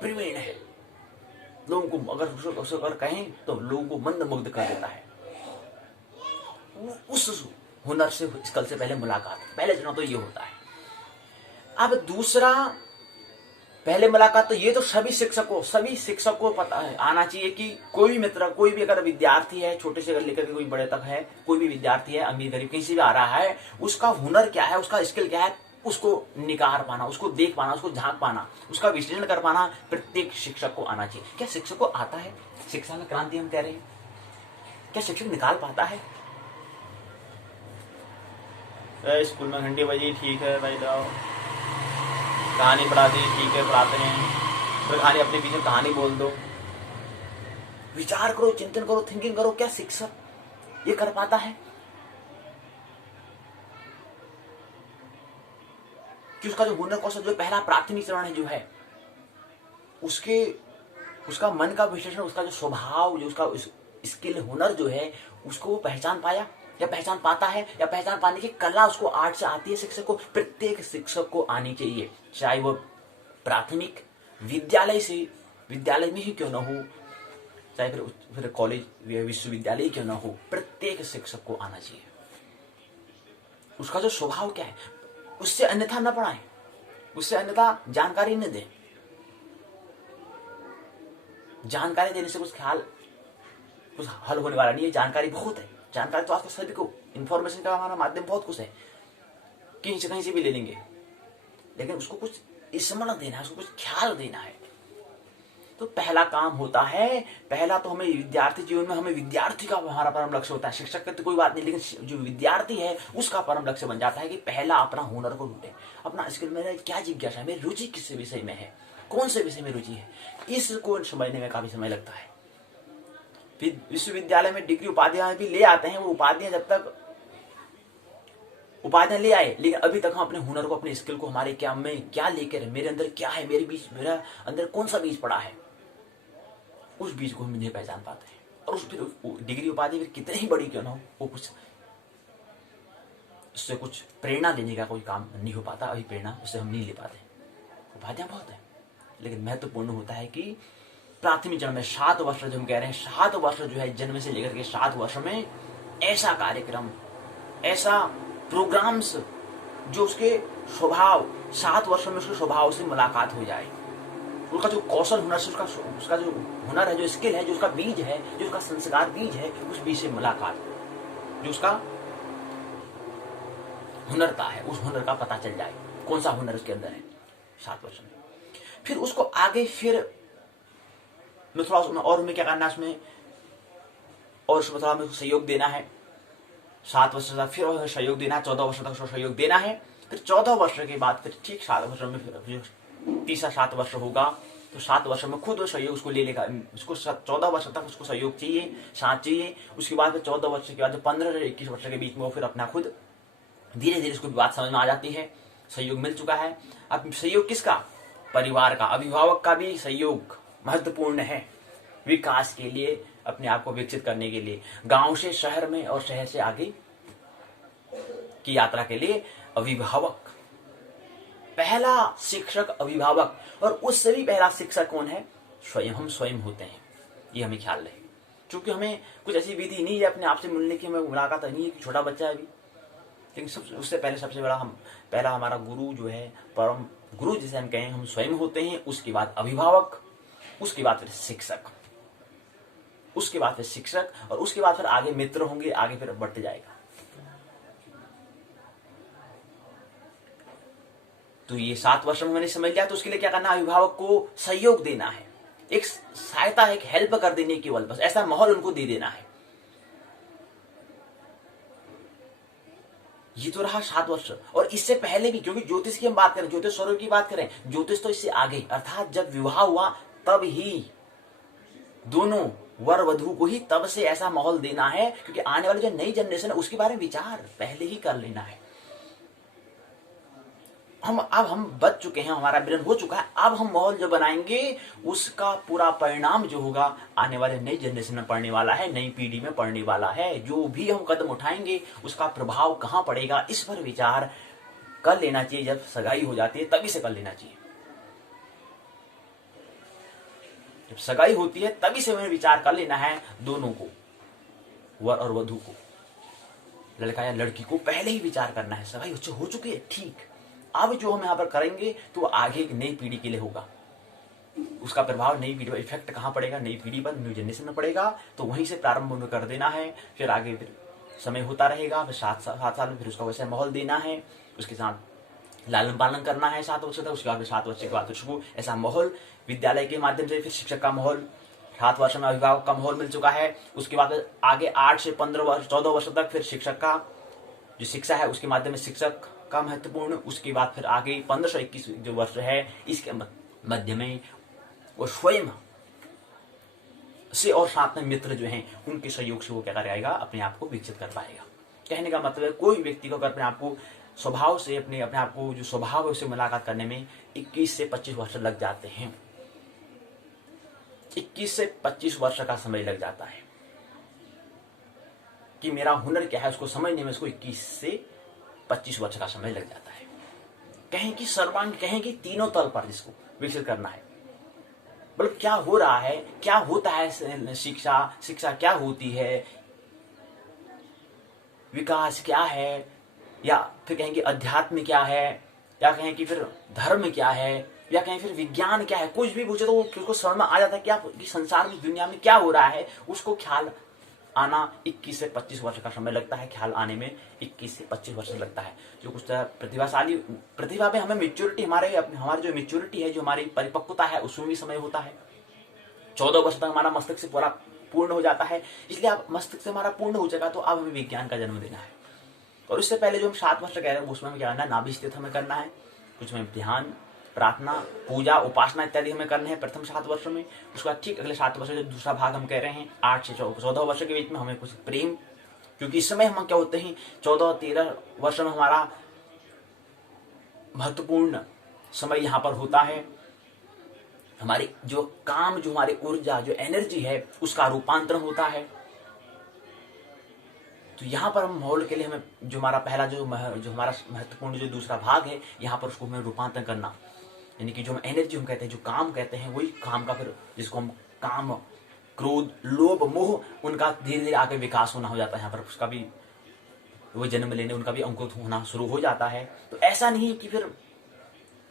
प्रवीण है। लोगों को अगर कहें तो लोगों को मंत्रमुग्ध कर देता है। उस हुनर से, स्किल से पहले मुलाकात, पहले चुनाव तो ये होता है। अब दूसरा, पहले मुलाकात तो ये तो सभी शिक्षक को पता है, आना चाहिए कि कोई भी मित्र, कोई भी अगर विद्यार्थी है, छोटे से लेकर के कोई बड़े तक है, कोई भी विद्यार्थी है, अमीर गरीब कहीं से भी आ रहा है, उसका हुनर क्या है, उसका स्किल क्या है, उसको निकाल पाना, उसको देख पाना, उसको झांक पाना, उसका विश्लेषण कर पाना प्रत्येक शिक्षक को आना चाहिए। क्या शिक्षक को आता है? शिक्षा में क्रांति हम कह रहे हैं, क्या शिक्षक निकाल पाता है? स्कूल में घंटी बजी, ठीक है भाई जाओ, कहानी पढ़ा दी, ठीक है पढ़ाते हैं, फिर कहानी अपने पीछे कहानी बोल दो। विचार करो, चिंतन करो, थिंकिंग करो, क्या शिक्षक ये कर पाता है कि उसका जो हुनर कौशल, जो पहला प्राथमिक चरण है जो है, उसका मन का विश्लेषण, उसका जो स्वभाव, जो उसका स्किल, हुनर जो है, उसको वो पहचान पाया या पहचान पाता है, या पहचान पाने की कला उसको आर्ट से आती है। शिक्षक को, प्रत्येक शिक्षक को आनी चाहिए, चाहे वो प्राथमिक विद्यालय में ही क्यों न हो, चाहे फिर कॉलेज विश्वविद्यालय क्यों न हो, प्रत्येक शिक्षक को आना चाहिए। उसका जो स्वभाव क्या है, उससे अन्यथा न पढ़ाएं, उससे अन्यथा जानकारी न दें। जानकारी देने से कुछ हल होने वाला नहीं है। जानकारी बहुत है, जानकारी तो आजकल सभी को, इंफॉर्मेशन का हमारा माध्यम बहुत कुछ है, कहीं से भी ले लेंगे, लेकिन उसको कुछ स्मरण देना है, उसको कुछ ख्याल देना है। तो पहला काम होता है, पहला तो हमें विद्यार्थी जीवन में, हमें विद्यार्थी का हमारा परम लक्ष्य होता है। शिक्षक का तो कोई बात नहीं, लेकिन जो विद्यार्थी है उसका परम लक्ष्य बन जाता है कि पहला अपना हुनर को ढूंढे, अपना स्किल, मेरा क्या जिज्ञासा है, मेरी रुचि किस विषय में है, कौन से विषय में रुचि है, इसको समझने में काफी समय लगता है। फिर विश्वविद्यालय में डिग्री उपाधियां भी ले आते हैं, वो उपाधियां जब तक उपाधियां ले आए, लेकिन अभी तक हम अपने हुनर को, अपने स्किल को, हमारे क्या, मैं क्या लेकर, मेरे अंदर क्या है, मेरा अंदर कौन सा बीज पड़ा है, उस बीज को हम नहीं पहचान पाते हैं। और फिर डिग्री उपाधि फिर कितनी ही बड़ी क्यों ना हो, वो उससे कुछ प्रेरणा देने का कोई काम नहीं हो पाता। अभी प्रेरणा उससे हम नहीं ले पाते। उपाधियां बहुत है, लेकिन महत्वपूर्ण होता है कि प्राथमिक जन्म में 7 वर्ष जो हम कह रहे हैं, 7 वर्ष जो है, जन्म से लेकर के 7 वर्ष में ऐसा कार्यक्रम, ऐसा प्रोग्राम्स जो उसके स्वभाव, 7 वर्ष में उसके स्वभाव से मुलाकात हो जाए, उसका जो कौशल, हुनर से उसका जो हुनर है, जो स्किल है, जो उसका बीज है, जो उसका संस्कार बीज है, उस बीज से मुलाकात, जो उसका हुनरता है, उस हुनर का पता चल जाए, कौन सा हुनर उसके अंदर है 7 वर्ष में। फिर उसको आगे, फिर मैं थोड़ा और हमें क्या करना है उसमें, और उसमें थोड़ा हमें सहयोग देना है। 7 वर्ष तक फिर सहयोग देना है, 14 वर्ष तक सहयोग देना है। फिर 14 वर्ष के बाद फिर ठीक 7 वर्ष में फिर तीसरा 7 वर्ष होगा, तो 7 वर्ष में खुद सहयोग उसको ले लेगा। उसको 14 वर्ष तक उसको सहयोग चाहिए, साथ चाहिए। उसके बाद फिर 14 वर्ष के बाद 15 से 21 वर्ष के बीच में वो फिर अपना खुद धीरे धीरे उसको बात समझ में आ जाती है, सहयोग मिल चुका है। अब सहयोग किसका? परिवार का, अभिभावक का भी सहयोग महत्वपूर्ण है विकास के लिए, अपने आप को विकसित करने के लिए, गांव से शहर में और शहर से आगे की यात्रा के लिए अभिभावक, पहला शिक्षक अभिभावक, और उससे भी पहला शिक्षक कौन है? स्वयं, हम स्वयं होते हैं। ये हमें ख्याल रहे, क्योंकि हमें कुछ ऐसी विधि नहीं है अपने आप से मिलने की, हमें मुलाकात नहीं है, छोटा बच्चा है अभी, लेकिन उससे पहले सबसे बड़ा पहला हमारा गुरु जो है, परम गुरु जिसे हम कहें, हम स्वयं होते हैं। उसके बाद अभिभावक, उसके बाद फिर शिक्षक, उसके बाद फिर शिक्षक, और उसके बाद फिर आगे मित्र होंगे, आगे फिर बढ़ते जाएगा। तो ये 7 वर्ष में मैंने समझ लिया, तो उसके लिए क्या करना? अभिभावक को सहयोग देना है, एक सहायता, एक हेल्प कर देने केवल, बस ऐसा माहौल उनको दे देना है। ये तो रहा 7 वर्ष। और इससे पहले भी, क्योंकि ज्योतिष की हम बात करें, ज्योतिष स्वरूप की बात करें, ज्योतिष तो इससे आगे, अर्थात जब विवाह हुआ तब ही दोनों वर वधु को ही तब से ऐसा माहौल देना है, क्योंकि आने वाली जो नई जनरेशन है उसके बारे में विचार पहले ही कर लेना है। अब हम बच चुके हैं, हमारा मिलन हो चुका है, अब हम माहौल जो बनाएंगे उसका पूरा परिणाम जो होगा आने वाले नई जनरेशन में पड़ने वाला है, नई पीढ़ी में पड़ने वाला है। जो भी हम कदम उठाएंगे उसका प्रभाव कहां पड़ेगा, इस पर विचार कर लेना चाहिए। जब सगाई हो जाती है तभी से कर लेना चाहिए, जब सगाई होती है तभी से हमें विचार कर लेना है, दोनों को, वर और वधु को, लड़का या लड़की को पहले ही विचार करना है। सगाई हो चुकी है, ठीक, अब जो हम यहाँ पर करेंगे तो आगे एक नई पीढ़ी के लिए होगा, उसका प्रभाव नई पीढ़ी पर, इफेक्ट कहाँ पड़ेगा? नई पीढ़ी पर, न्यू जनरेशन में पड़ेगा। तो वहीं से प्रारंभ कर देना है, फिर आगे फिर समय होता रहेगा, फिर 7 साल में फिर उसका वैसे माहौल देना है, उसके साथ लालन पालन करना है 7 वर्ष तक। उसके बाद 7 वर्ष के बाद उसको ऐसा माहौल, विद्यालय के माध्यम से फिर शिक्षक का माहौल, 7 वर्ष में अभिभावक का माहौल मिल चुका है। उसके बाद आगे 8 से 15 वर्ष, 14 वर्ष तक फिर शिक्षक का जो शिक्षा है उसके माध्यम से शिक्षक का महत्वपूर्ण। उसके बाद फिर आगे 15 से 21 जो वर्ष है, इसके मध्य में वो स्वयं से और साथ में मित्र जो हैं उनके सहयोग से वो क्या करेगा? अपने आप को विकसित कर पाएगा। कहने का मतलब है, कोई व्यक्ति को अगर अपने आप को स्वभाव से, अपने आप को जो स्वभाव है उससे मुलाकात करने में 21 से 25 वर्ष लग जाते हैं। 21 से 25 वर्ष का समय लग जाता है कि मेरा हुनर क्या है उसको समझने में, उसको 21 से 25 वर्ष का समय लग जाता है। कहें कि सर्वांग, कहें कि तीनों तल पर जिसको विकसित करना है, मतलब क्या हो रहा है, क्या होता है शिक्षा क्या होती है, विकास क्या है, या फिर कहें कि अध्यात्म क्या है, या कहें कि फिर धर्म क्या है, या कहें फिर विज्ञान क्या है, कुछ भी पूछे तो उसको समझ में आ जाता है क्या कि संसार में, दुनिया में क्या हो रहा है। उसको ख्याल आना 21 से 25 वर्ष का समय लगता है, ख्याल आने में 21 से 25 वर्ष लगता है। जो कुछ प्रतिभाशाली, प्रतिभा में हमें मेच्योरिटी, हमारी जो मेच्योरिटी है, जो हमारी परिपक्वता है, उसमें भी समय होता है। 14 वर्ष तक हमारा मस्तिष्क से पूरा पूर्ण हो जाता है। इसलिए अब मस्तिष्क से हमारा पूर्ण हो जाएगा तो अब हमें विज्ञान का जन्म देना है। और उससे पहले जो हम 7 वर्ष कह रहे हैं उसमें क्या करना है? नाभि स्थित हमें करना है, कुछ में ध्यान, प्रार्थना, पूजा, उपासना इत्यादि हमें करने हैं प्रथम 7 वर्ष में। उसके बाद ठीक अगले 7 वर्ष जो दूसरा भाग हम कह रहे हैं 8 से 14 वर्ष के बीच में हमें कुछ प्रेम, क्योंकि इस समय हम क्या होते हैं 14-13 वर्ष में हमारा महत्वपूर्ण समय यहाँ पर होता है। हमारी जो काम, जो हमारी ऊर्जा, जो एनर्जी है उसका रूपांतरण होता है। तो यहाँ पर हम माहौल के लिए हमें जो हमारा पहला जो हमारा महत्वपूर्ण जो दूसरा भाग है यहाँ पर उसको हमें रूपांतरण करना, यानी कि जो हम एनर्जी हम कहते हैं, जो काम कहते हैं, वही काम का फिर जिसको हम काम, क्रोध, लोभ, मोह, उनका धीरे धीरे आगे विकास होना हो जाता है। यहाँ पर उसका भी वो जन्म लेने, उनका भी अंकुरित होना शुरू हो जाता है। तो ऐसा नहीं कि फिर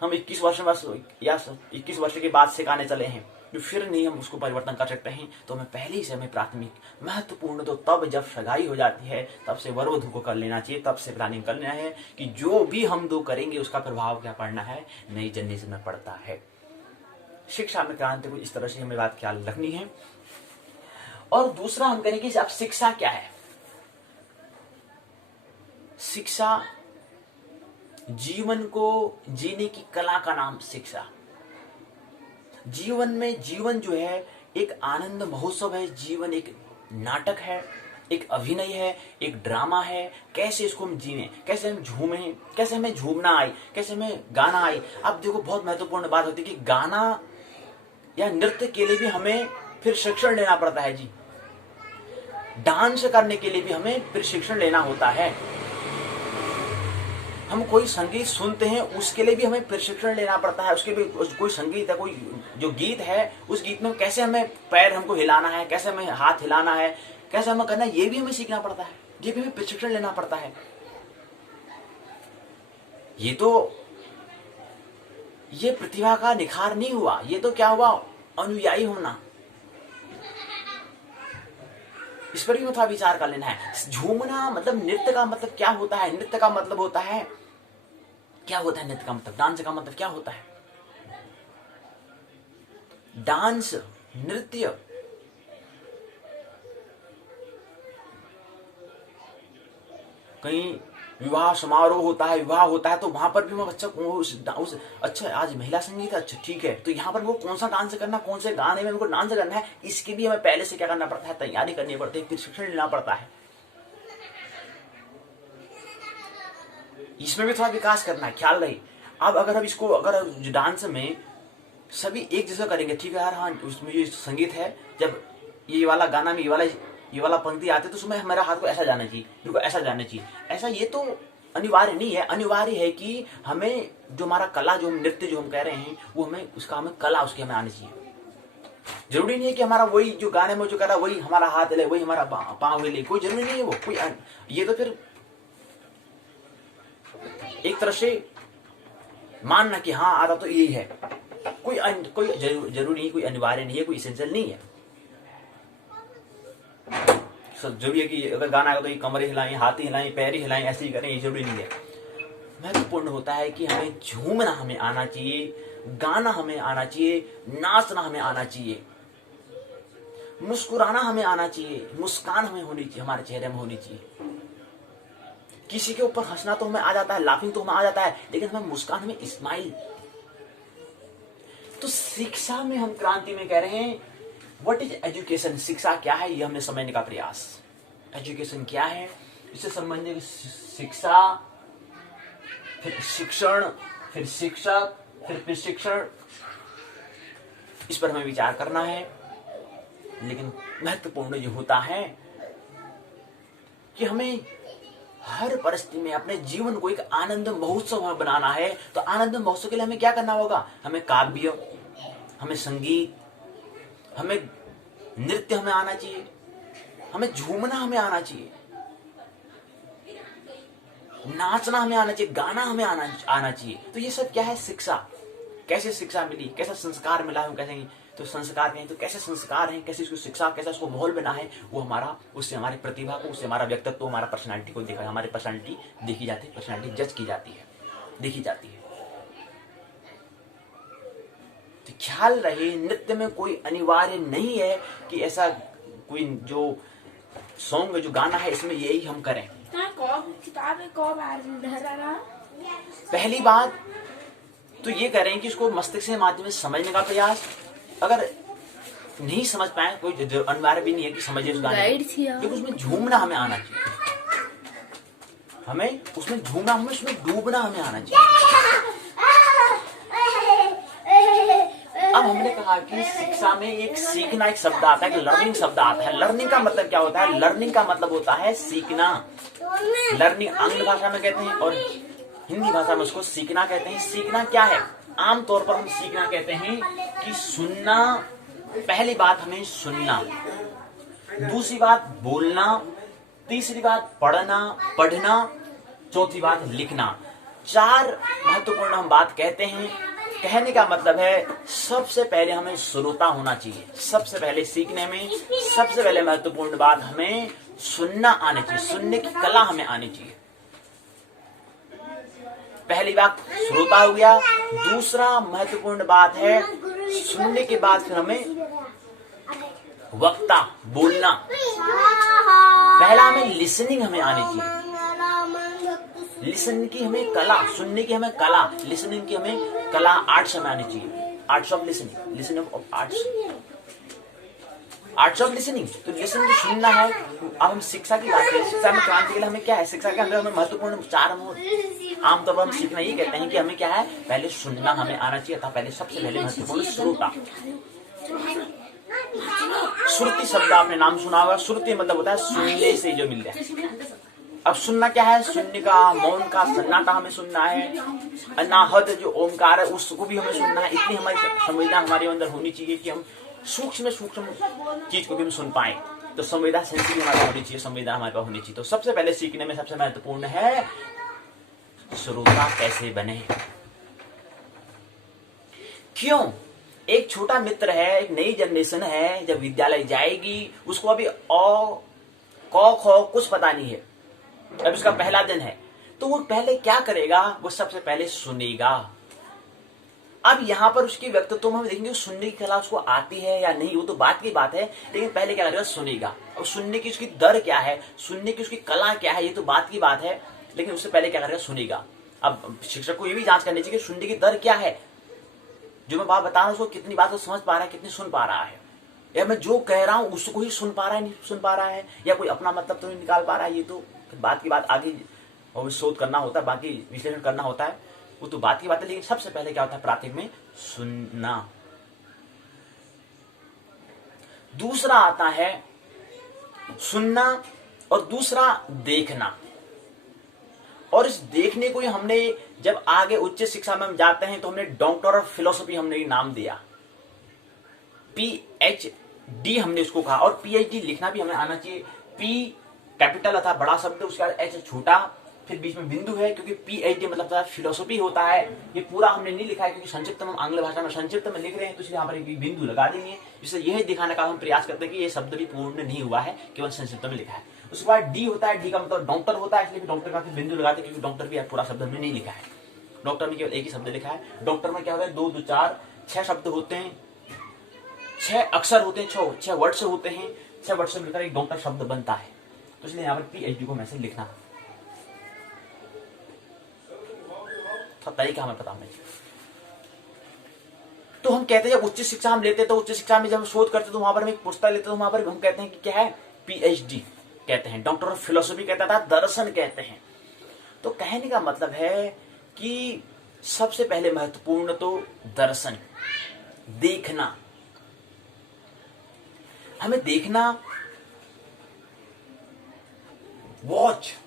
हम 21 वर्ष या 21 वर्ष के बाद सिखाने चले हैं तो फिर नहीं हम उसको परिवर्तन कर सकते हैं। तो हमें पहले ही से हमें प्राथमिक महत्वपूर्ण तो तब जब सगाई हो जाती है तब से वर वधू को कर लेना चाहिए, तब से प्लानिंग कर लेना है कि जो भी हम दो करेंगे उसका प्रभाव क्या पड़ना है, नई जनरेशन में पड़ता है। शिक्षा में क्रांति को इस तरह से हमें बात ख्याल रखनी है। और दूसरा हम करेंगे कि अब शिक्षा क्या है। शिक्षा जीवन को जीने की कला का नाम शिक्षा। जीवन में, जीवन जो है एक आनंद महोत्सव है, जीवन एक नाटक है, एक अभिनय है, एक ड्रामा है। कैसे इसको हम जीवें, कैसे हम झूमें, कैसे हमें झूमना आए, कैसे हमें गाना आए। अब देखो बहुत महत्वपूर्ण बात होती है कि गाना या नृत्य के लिए भी हमें फिर शिक्षण लेना पड़ता है जी। डांस करने के लिए भी हमें प्रशिक्षण लेना होता है। हम कोई संगीत सुनते हैं उसके लिए भी हमें प्रशिक्षण लेना पड़ता है। उसके भी कोई संगीत है, कोई जो गीत है, उस गीत में कैसे हमें पैर हमको हिलाना है, कैसे हमें हाथ हिलाना है, कैसे हमें करना है, ये भी हमें सीखना पड़ता है, ये भी हमें प्रशिक्षण लेना पड़ता है। ये प्रतिभा का निखार नहीं हुआ, ये तो क्या हुआ, अनुयायी होना। इस पर भी थोड़ा विचार कर लेना है। झूमना मतलब, नृत्य का मतलब क्या होता है? नृत्य का मतलब होता है, क्या होता है नृत्य का मतलब? डांस का मतलब क्या होता है? डांस, नृत्य कहीं विवाह समारोह होता है, विवाह होता है, तो वहां पर भी मैं बच्चा उस अच्छा आज महिला संगीत है, अच्छा ठीक है, तो यहाँ पर वो कौन सा डांस करना, कौन से गाने में उनको डांस करना है, इसके भी हमें पहले से क्या करना पड़ता है, तैयारी करनी पड़ती है, प्रशिक्षण लेना पड़ता है। इसमें भी थोड़ा विकास करना है, ख्याल रही। अब अगर हम इसको, अगर डांस में सभी एक जैसा करेंगे, ठीक है यार, हाँ उसमें ये संगीत है, जब ये वाला गाना में ये वाला पंक्ति आते तो उसमें हमारा हाथ को ऐसा जाना चाहिए, बिल्कुल ऐसा जाना चाहिए, ऐसा, ये तो अनिवार्य नहीं है। अनिवार्य है कि हमें जो हमारा कला, जो हम नृत्य जो हम कह रहे हैं, वो हमें उसका, हमें कला उसकी हमें आनी चाहिए। जरूरी नहीं है कि हमारा वही जो गाने में जो कला, वही हमारा हाथ हिले, वही हमारा पाँव हिले, कोई जरूरी नहीं है वो, कोई ये तो फिर एक तरह से मानना कि हाँ आता तो यही है, कोई जरूरी नहीं, कोई अनिवार्य नहीं है, कोई इसेंशियल नहीं है। जरूरी है कि अगर गाना आएगा तो ये कमरे हिलाएं, हाथ हिलाएं, पैर हिलाएं, ऐसे ही करें, ये जरूरी नहीं है। महत्वपूर्ण होता है कि हमें झूमना हमें आना चाहिए, गाना हमें आना चाहिए, नाचना हमें आना चाहिए, मुस्कुराना हमें आना चाहिए, मुस्कान हमें होनी चाहिए, हमारे चेहरे में होनी चाहिए। किसी के ऊपर हंसना तो हमें आ जाता है, लाफिंग तो हमें आ जाता है, लेकिन हमें मुस्कान, हमें स्माइल। तो शिक्षा में हम क्रांति में कह रहे हैं, व्हाट इज एजुकेशन, शिक्षा क्या है, ये हमने समझने का प्रयास। एजुकेशन क्या है, इससे संबंधित शिक्षा, फिर शिक्षण, फिर शिक्षक, फिर प्रशिक्षण, इस पर हमें विचार करना है। लेकिन महत्वपूर्ण ये होता है कि हमें हर परिस्थिति में अपने जीवन को एक आनंद महोत्सव में बनाना है। तो आनंद महोत्सव के लिए हमें क्या करना होगा? हमें काव्य, हमें संगीत, हमें नृत्य हमें आना चाहिए, हमें झूमना हमें आना चाहिए, नाचना हमें आना चाहिए, गाना हमें आना चाहिए। तो ये सब क्या है? शिक्षा। कैसे शिक्षा मिली, कैसा संस्कार मिला है, कैसे, तो संस्कार नहीं तो कैसे संस्कार हैं, कैसे इसको शिक्षा, कैसे उसको माहौल बना है, वो हमारा, उससे हमारी प्रतिभा को, उससे हमारा व्यक्तित्व, हमारा पर्सनालिटी को देखा, हमारी पर्सनालिटी देखी जाती है, पर्सनालिटी जज की जाती है, देखी जाती है। तो ख्याल रहे, नृत्य में कोई अनिवार्य नहीं है कि ऐसा कोई जो सॉन्ग, जो गाना है, इसमें यही हम करें। पहली बात तो ये करें कि इसको मस्तिष्क के माध्यम से समझने का प्रयास। अगर नहीं समझ पाए, कोई अनिवार्य भी नहीं है कि समझे उस गाने, क्योंकि उसमें झूमना हमें आना चाहिए, हमें उसमें झूमना, हमें उसमें डूबना हमें आना चाहिए। अब हमने कहा कि शिक्षा में एक सीखना एक शब्द आता है, एक लर्निंग शब्द आता है। लर्निंग का मतलब क्या होता है? लर्निंग का मतलब होता है सीखना। लर्निंग आंग्ल भाषा में कहते हैं और हिंदी भाषा में उसको सीखना कहते हैं। सीखना क्या है? आमतौर पर हम सीखना कहते हैं कि सुनना, पहली बात हमें सुनना, दूसरी बात बोलना, तीसरी बात पढ़ना, चौथी बात लिखना। 4 महत्वपूर्ण हम बात कहते हैं। कहने का मतलब है सबसे पहले हमें श्रोता होना चाहिए। सबसे पहले सीखने में सबसे पहले महत्वपूर्ण बात हमें सुनना आना चाहिए, सुनने की कला हमें आनी चाहिए। पहली बात श्रोता हो गया। दूसरा महत्वपूर्ण बात है सुनने के बाद फिर हमें वक्ता, बोलना। पहला हमें लिसनिंग हमें आनी चाहिए, लिसनिंग की हमें कला, सुनने की हमें कला, लिसनिंग की हमें कला, आर्ट्स हमें आनी चाहिए। Arts of listening, listening of arts, arts of listening. तो लिसनिंग तो सुनना है। अब हम शिक्षा की बात करें, शिक्षा में क्रांति के लिए हमें क्या है? शिक्षा के अंदर हमें महत्वपूर्ण 4 आमतौर पर हम सीखना ये कहते हैं कि हमें क्या है? पहले सुनना हमें आना चाहिए था, पहले सबसे पहले महत्वपूर्ण श्रोता। श्रुति शब्द आपने नाम सुना होगा। श्रुति मतलब होता है सुनने से जो मिल जाए। अब सुनना क्या है? सुनने का, मौन का, सन्नाटा हमें सुनना है। अनाहत जो ओमकार है उसको भी हमें सुनना है। इतनी हमारी संवेदना हमारे अंदर होनी चाहिए कि हम सूक्ष्म चीज को भी हम सुन पाए। तो संवेदना सेंसिटिव हमारे होनी चाहिए, संवेदना हमारे पास होनी चाहिए। तो सबसे पहले सीखने में सबसे महत्वपूर्ण है श्रोता कैसे बने। क्यों? एक छोटा मित्र है, एक नई जनरेशन है, जब विद्यालय जाएगी उसको अभी क ख कुछ पता नहीं है, अब उसका पहला दिन है, तो वो पहले क्या करेगा? वो सबसे पहले सुनेगा। अब यहाँ पर उसकी व्यक्तित्व में हम देखेंगे सुनने की कला उसको आती है या नहीं, वो तो बात की बात है, लेकिन पहले क्या करेगा? सुनेगा। अब सुनने की उसकी दर क्या है, सुनने की उसकी कला क्या है, ये तो बात की बात है, लेकिन उससे पहले क्या करेगा? सुनेगा। अब शिक्षक को ये भी जांच करनी चाहिए कि सुनने की दर क्या है, जो मैं बात बता रहा हूँ उसको कितनी बात तो समझ पा रहा है, कितनी सुन पा रहा है, या मैं जो कह रहा हूँ उसको ही सुन पा रहा है, नहीं सुन पा रहा है, या कोई अपना मतलब तो नहीं निकाल पा रहा है। ये तो बात की बात, आगे और शोध करना होता है, बाकी विश्लेषण करना होता है, वो तो बात की बात है। लेकिन सबसे पहले क्या होता है प्राथमिक में? सुनना। दूसरा आता है सुनना और दूसरा देखना। और इस देखने को ही हमने जब आगे उच्च शिक्षा में हम जाते हैं तो हमने डॉक्टर ऑफ फिलोसफी हमने नाम दिया, PhD हमने उसको कहा। और PhD लिखना भी हमें आना चाहिए। P कैपिटल अथा बड़ा शब्द, उसका H छोटा, फिर बीच में बिंदु है, क्योंकि PhD मतलब फिलोसफी होता है। ये पूरा हमने नहीं लिखा है क्योंकि संक्षिप्त हम आंग्ल भाषा में संक्षिप्त में लिख रहे हैं, तो इसलिए यहाँ पर एक बिंदु लगा देंगे, जिससे यह दिखाने का हम प्रयास करते हैं कि ये शब्द भी पूर्ण नहीं हुआ है, केवल संक्षिप्त में लिखा है। उसके बाद D होता है, D का मतलब डॉक्टर होता है, इसलिए डॉक्टर का फिर बिंदु लगाते हैं, क्योंकि डॉक्टर भी पूरा शब्द हमने नहीं लिखा है, डॉक्टर में केवल एक ही शब्द लिखा है। डॉक्टर में क्या होता है? 2 2 4 6 शब्द होते हैं, 6 अक्षर होते हैं, 6 वर्ड से होते हैं, 6 वर्ड से मिलकर एक डॉक्टर शब्द बनता है। तो इसलिए यहाँ पर PhD को मैसेज लिखना तो तरीका हमें पता होना चाहिए। तो हम कहते हैं जब उच्च शिक्षा हम लेते हैं, तो उच्च शिक्षा में जब हम शोध करते तो वहां पर हम एक पुस्तक लेते तो वहां पर हम कहते हैं कि क्या है? PhD कहते हैं, डॉक्टर ऑफ फिलोसफी कहता था, दर्शन कहते हैं। तो कहने का मतलब है कि सबसे पहले महत्वपूर्ण तो दर्शन, देखना। हमें देखना, वॉचिंग।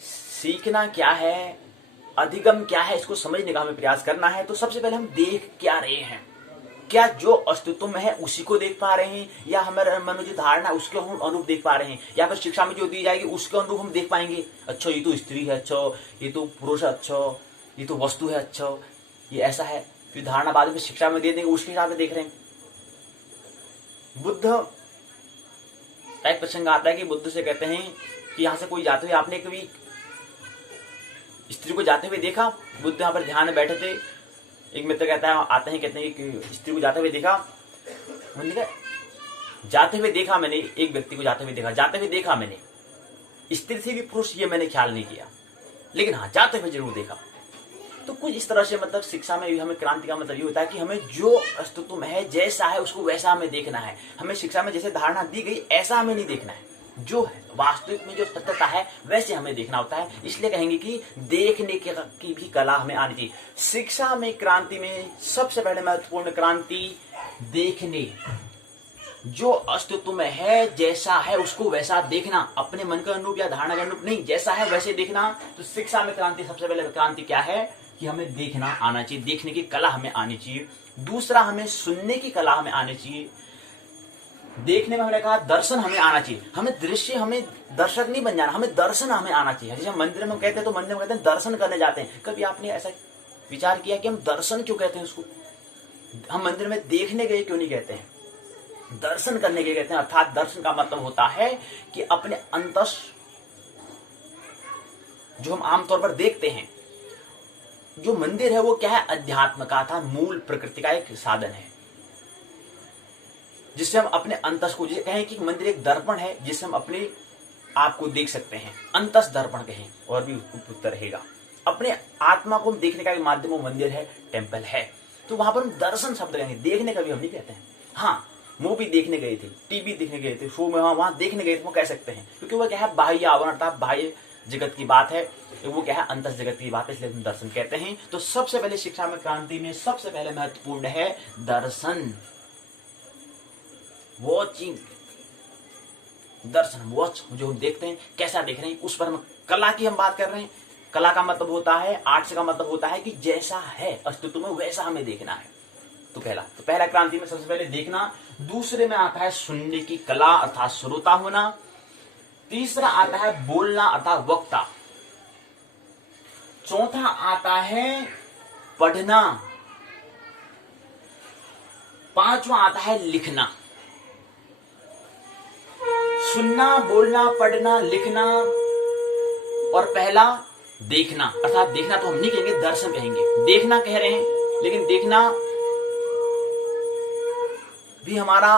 सीखना क्या है, अधिगम क्या है, इसको समझने का हमें प्रयास करना है। तो सबसे पहले हम देख क्या रहे हैं? क्या जो अस्तित्व में है उसी को देख पा रहे हैं, या हमारे मन में जो धारणा है उसके हम अनुरूप देख पा रहे हैं, या फिर शिक्षा में जो दी जाएगी उसके अनुरूप हम देख पाएंगे? अच्छा ये तो स्त्री है, अच्छा ये तो पुरुष है, अच्छा ये तो वस्तु है, अच्छा ये ऐसा है, फिर धारणा बाद में शिक्षा में दे देंगे, उसके हिसाब से देख रहे हैं। बुद्ध का एक प्रसंग आता है कि बुद्ध से कहते हैं कि यहाँ से कोई जाते हुए आपने कभी स्त्री को जाते हुए देखा? बुद्ध यहाँ पर ध्यान में बैठे थे, एक मित्र कहता है आते हैं, कहते हैं कि स्त्री को जाते हुए देखा? मैंने कहा जाते हुए देखा मैंने, एक व्यक्ति को जाते हुए देखा, जाते हुए देखा मैंने, स्त्री थी भी पुरुष ये मैंने ख्याल नहीं किया, लेकिन हाँ जाते हुए जरूर देखा। तो कुछ इस तरह से मतलब शिक्षा में भी हमें क्रांति का मतलब ये होता है कि हमें जो अस्तित्व में है, जैसा है उसको वैसा हमें देखना है। हमें शिक्षा में जैसे धारणा दी गई ऐसा हमें नहीं देखना है, जो है वास्तविक में जो सत्यता है वैसे हमें देखना होता है। इसलिए कहेंगे कि देखने की भी कला हमें आनी चाहिए। शिक्षा में क्रांति में सबसे पहले महत्वपूर्ण क्रांति देखने, जो अस्तित्व में है जैसा है उसको वैसा देखना, अपने मन के अनुरूप या धारणा के अनुरूप नहीं, जैसा है वैसे देखना। तो शिक्षा में क्रांति, सबसे पहले क्रांति क्या है कि हमें देखना आना चाहिए, देखने की कला हमें आनी चाहिए। दूसरा, हमें सुनने की कला हमें आनी चाहिए। देखने में हमने कहा दर्शन हमें आना चाहिए, हमें दृश्य, हमें दर्शक नहीं बन जाना, हमें दर्शन हमें आना चाहिए। जैसे मंदिर में कहते हैं तो मंदिर में कहते हैं दर्शन करने जाते हैं। कभी आपने ऐसा विचार किया कि हम दर्शन क्यों कहते हैं उसको? हम मंदिर में देखने गए क्यों नहीं कहते हैं, दर्शन करने के कहते हैं। अर्थात दर्शन का मतलब होता है कि अपने अंतस, जो हम आमतौर पर देखते हैं, जो मंदिर है वो क्या है? अध्यात्म का था, मूल प्रकृति का एक साधन है, जिससे हम अपने अंतस को, जैसे कहें कि मंदिर एक दर्पण है जिससे हम अपने आप को देख सकते हैं, अंतस दर्पण कहें और भी उपयुक्त रहेगा। अपने आत्मा को देखने का एक माध्यम वो मंदिर है, टेम्पल है। तो वहां पर हम दर्शन शब्द कहेंगे, देखने का भी हम नहीं कहते हैं। हाँ, मूवी देखने गए थे, टीवी देखने गए थे, शो में वहां देखने गए थे, वो कह सकते हैं, क्योंकि वह क्या है? बाह्य आवरण था, बाह्य जगत की बात है, वो क्या है, अंतस जगत की बात है, इसलिए हम दर्शन कहते हैं। तो सबसे पहले शिक्षा में क्रांति में सबसे पहले महत्वपूर्ण है दर्शन, वॉचिंग, दर्शन, वॉच, जो हम देखते हैं कैसा देख रहे हैं उस पर हम, कला की हम बात कर रहे हैं। कला का मतलब होता है, आर्ट्स का मतलब होता है कि जैसा है अस्तित्व में वैसा हमें देखना है। तो पहला क्रांति में सबसे पहले देखना। दूसरे में आता है सुनने की कला अर्थात श्रोता होना। तीसरा आता है बोलना अर्थात वक्ता। चौथा आता है पढ़ना। पांचवा आता है लिखना। सुनना, बोलना, पढ़ना, लिखना और पहला देखना, अर्थात देखना तो हम नहीं कहेंगे, दर्शन कहेंगे। देखना कह रहे हैं, लेकिन देखना भी हमारा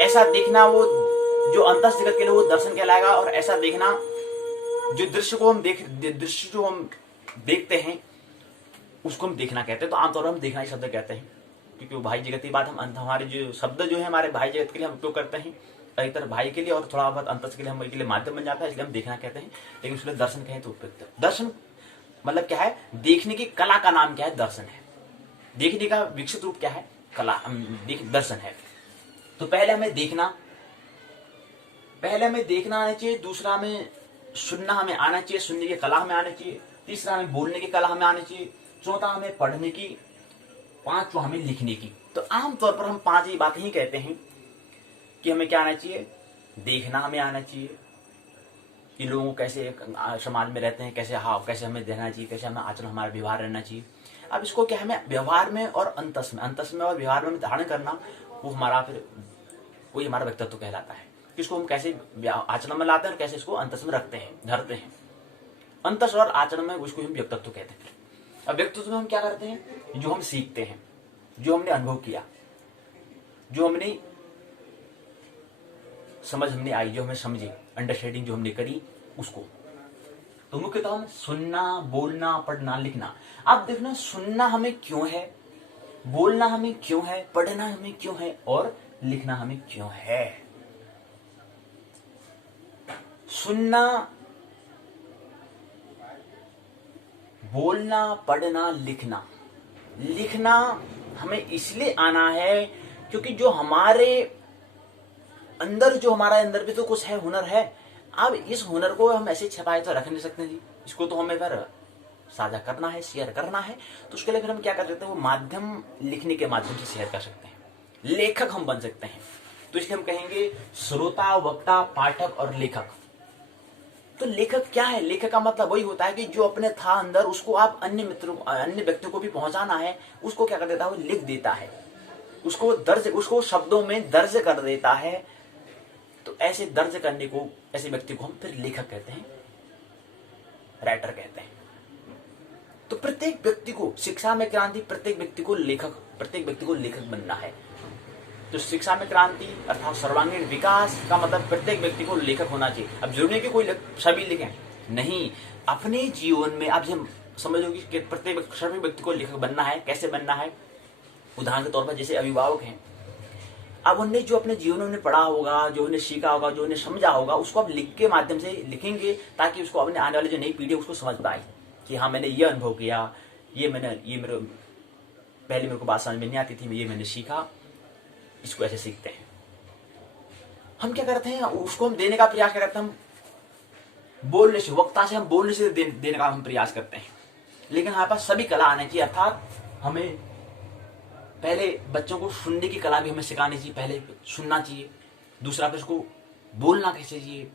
ऐसा देखना, वो जो अंतस जगत के लिए वो दर्शन कहलाएगा। और ऐसा देखना जो दृश्य जो हम देखते हैं उसको हम देखना कहते हैं। तो आमतौर पर हम देखना ही शब्द कहते हैं, क्योंकि वो भाई जगत की बात हम हमारे जो शब्द जो है हमारे भाई जगत के लिए हम उपयोग करते हैं, अधिकतर भाई के लिए, और थोड़ा बहुत अंतस के लिए हम के लिए माध्यम बन जाता है, इसलिए हम देखना कहते हैं। लेकिन उसके लिए दर्शन कहें तो उपयुक्त। दर्शन मतलब क्या है, देखने की कला का नाम क्या है, दर्शन है। देखने का विकसित रूप क्या है, कला, दर्शन है। तो पहले हमें देखना आना चाहिए। दूसरा हमें सुनना हमें आना चाहिए, सुनने की कला हमें आनी चाहिए। तीसरा हमें बोलने की कला हमें आनी चाहिए। चौथा हमें पढ़ने की। पांचवा हमें लिखने की। तो आमतौर पर हम 5 ही बातें ही कहते हैं कि हमें क्या आना चाहिए, देखना हमें आना चाहिए कि लोगों कैसे समाज में रहते हैं, कैसे हमें रहना चाहिए, कैसे हमें आचरण, हमारा व्यवहार रहना चाहिए। अब इसको क्या हमें व्यवहार में और अंतस में और व्यवहार में धारण करना, वो हमारा फिर वही हमारा व्यक्तित्व कहलाता है। इसको हम कैसे आचरण में लाते हैं और कैसे इसको अंतस में रखते हैं, धरते हैं। अंतस और आचरण में उसको हम व्यक्तित्व कहते हैं। अब व्यक्तित्व में हम क्या करते हैं, जो हम सीखते हैं, जो हमने अनुभव किया, जो हमने समझ हमने आई, जो हमें समझी, अंडरस्टैंडिंग जो हमने करी, उसको। तो मुख्यतः हम सुनना, बोलना, पढ़ना, लिखना। अब देखना, सुनना हमें क्यों है, बोलना हमें क्यों है, पढ़ना हमें क्यों है और लिखना हमें क्यों है। सुनना, बोलना, पढ़ना, लिखना हमें इसलिए आना है क्योंकि जो हमारे अंदर, हमारे अंदर भी तो कुछ है, हुनर है। अब इस हुनर को हम ऐसे छपाए तो रख नहीं सकते जी, इसको तो हमें फिर साझा करना है, शेयर करना है। तो उसके लिए फिर हम क्या कर सकते हैं, वो माध्यम लिखने के माध्यम से शेयर कर सकते हैं, लेखक हम बन सकते हैं। तो इसलिए हम कहेंगे श्रोता, वक्ता, पाठक और लेखक। तो लेखक क्या है, लेखक का मतलब वही होता है कि जो अपने था अंदर, उसको आप अन्य व्यक्तियों को भी पहुंचाना है, उसको क्या कर देता है, वो लिख देता है, उसको शब्दों में दर्ज कर देता है। तो ऐसे दर्ज करने को, ऐसे व्यक्ति को हम फिर लेखक कहते हैं, राइटर कहते हैं। तो प्रत्येक व्यक्ति को, शिक्षा में क्रांति, प्रत्येक व्यक्ति को लेखक बनना है। तो शिक्षा में क्रांति अर्थात सर्वांगीण विकास का मतलब प्रत्येक व्यक्ति को लेखक होना चाहिए। अब जरूरी है कि कोई सभी लिखें, नहीं, अपने जीवन में आप समझोगे कि प्रत्येक सभी व्यक्ति को लेखक बनना है। कैसे बनना है, उदाहरण के तौर पर जैसे अभिभावक हैं, अब उन्हें जो अपने जीवन में पढ़ा होगा, जो उन्हें सीखा होगा, जो उन्हें समझा होगा, उसको आप लिख के माध्यम से लिखेंगे, ताकि उसको अपने आने वाली जो नई पीढ़ी उसको समझ पाए कि हाँ, मैंने ये अनुभव किया, पहले मेरे को बात समझ में नहीं आती थी, ये मैंने सीखा, इसको ऐसे सीखते हैं। हम क्या करते हैं, उसको हम देने का प्रयास करते हैं, हम बोलने से, वक्ता से हम बोलने से देने का हम प्रयास करते हैं। लेकिन हमारे पास सभी कला आनी चाहिए, अर्थात हमें पहले बच्चों को सुनने की कला भी हमें सिखानी चाहिए, पहले सुनना चाहिए। दूसरा फिर उसको बोलना कैसे चाहिए,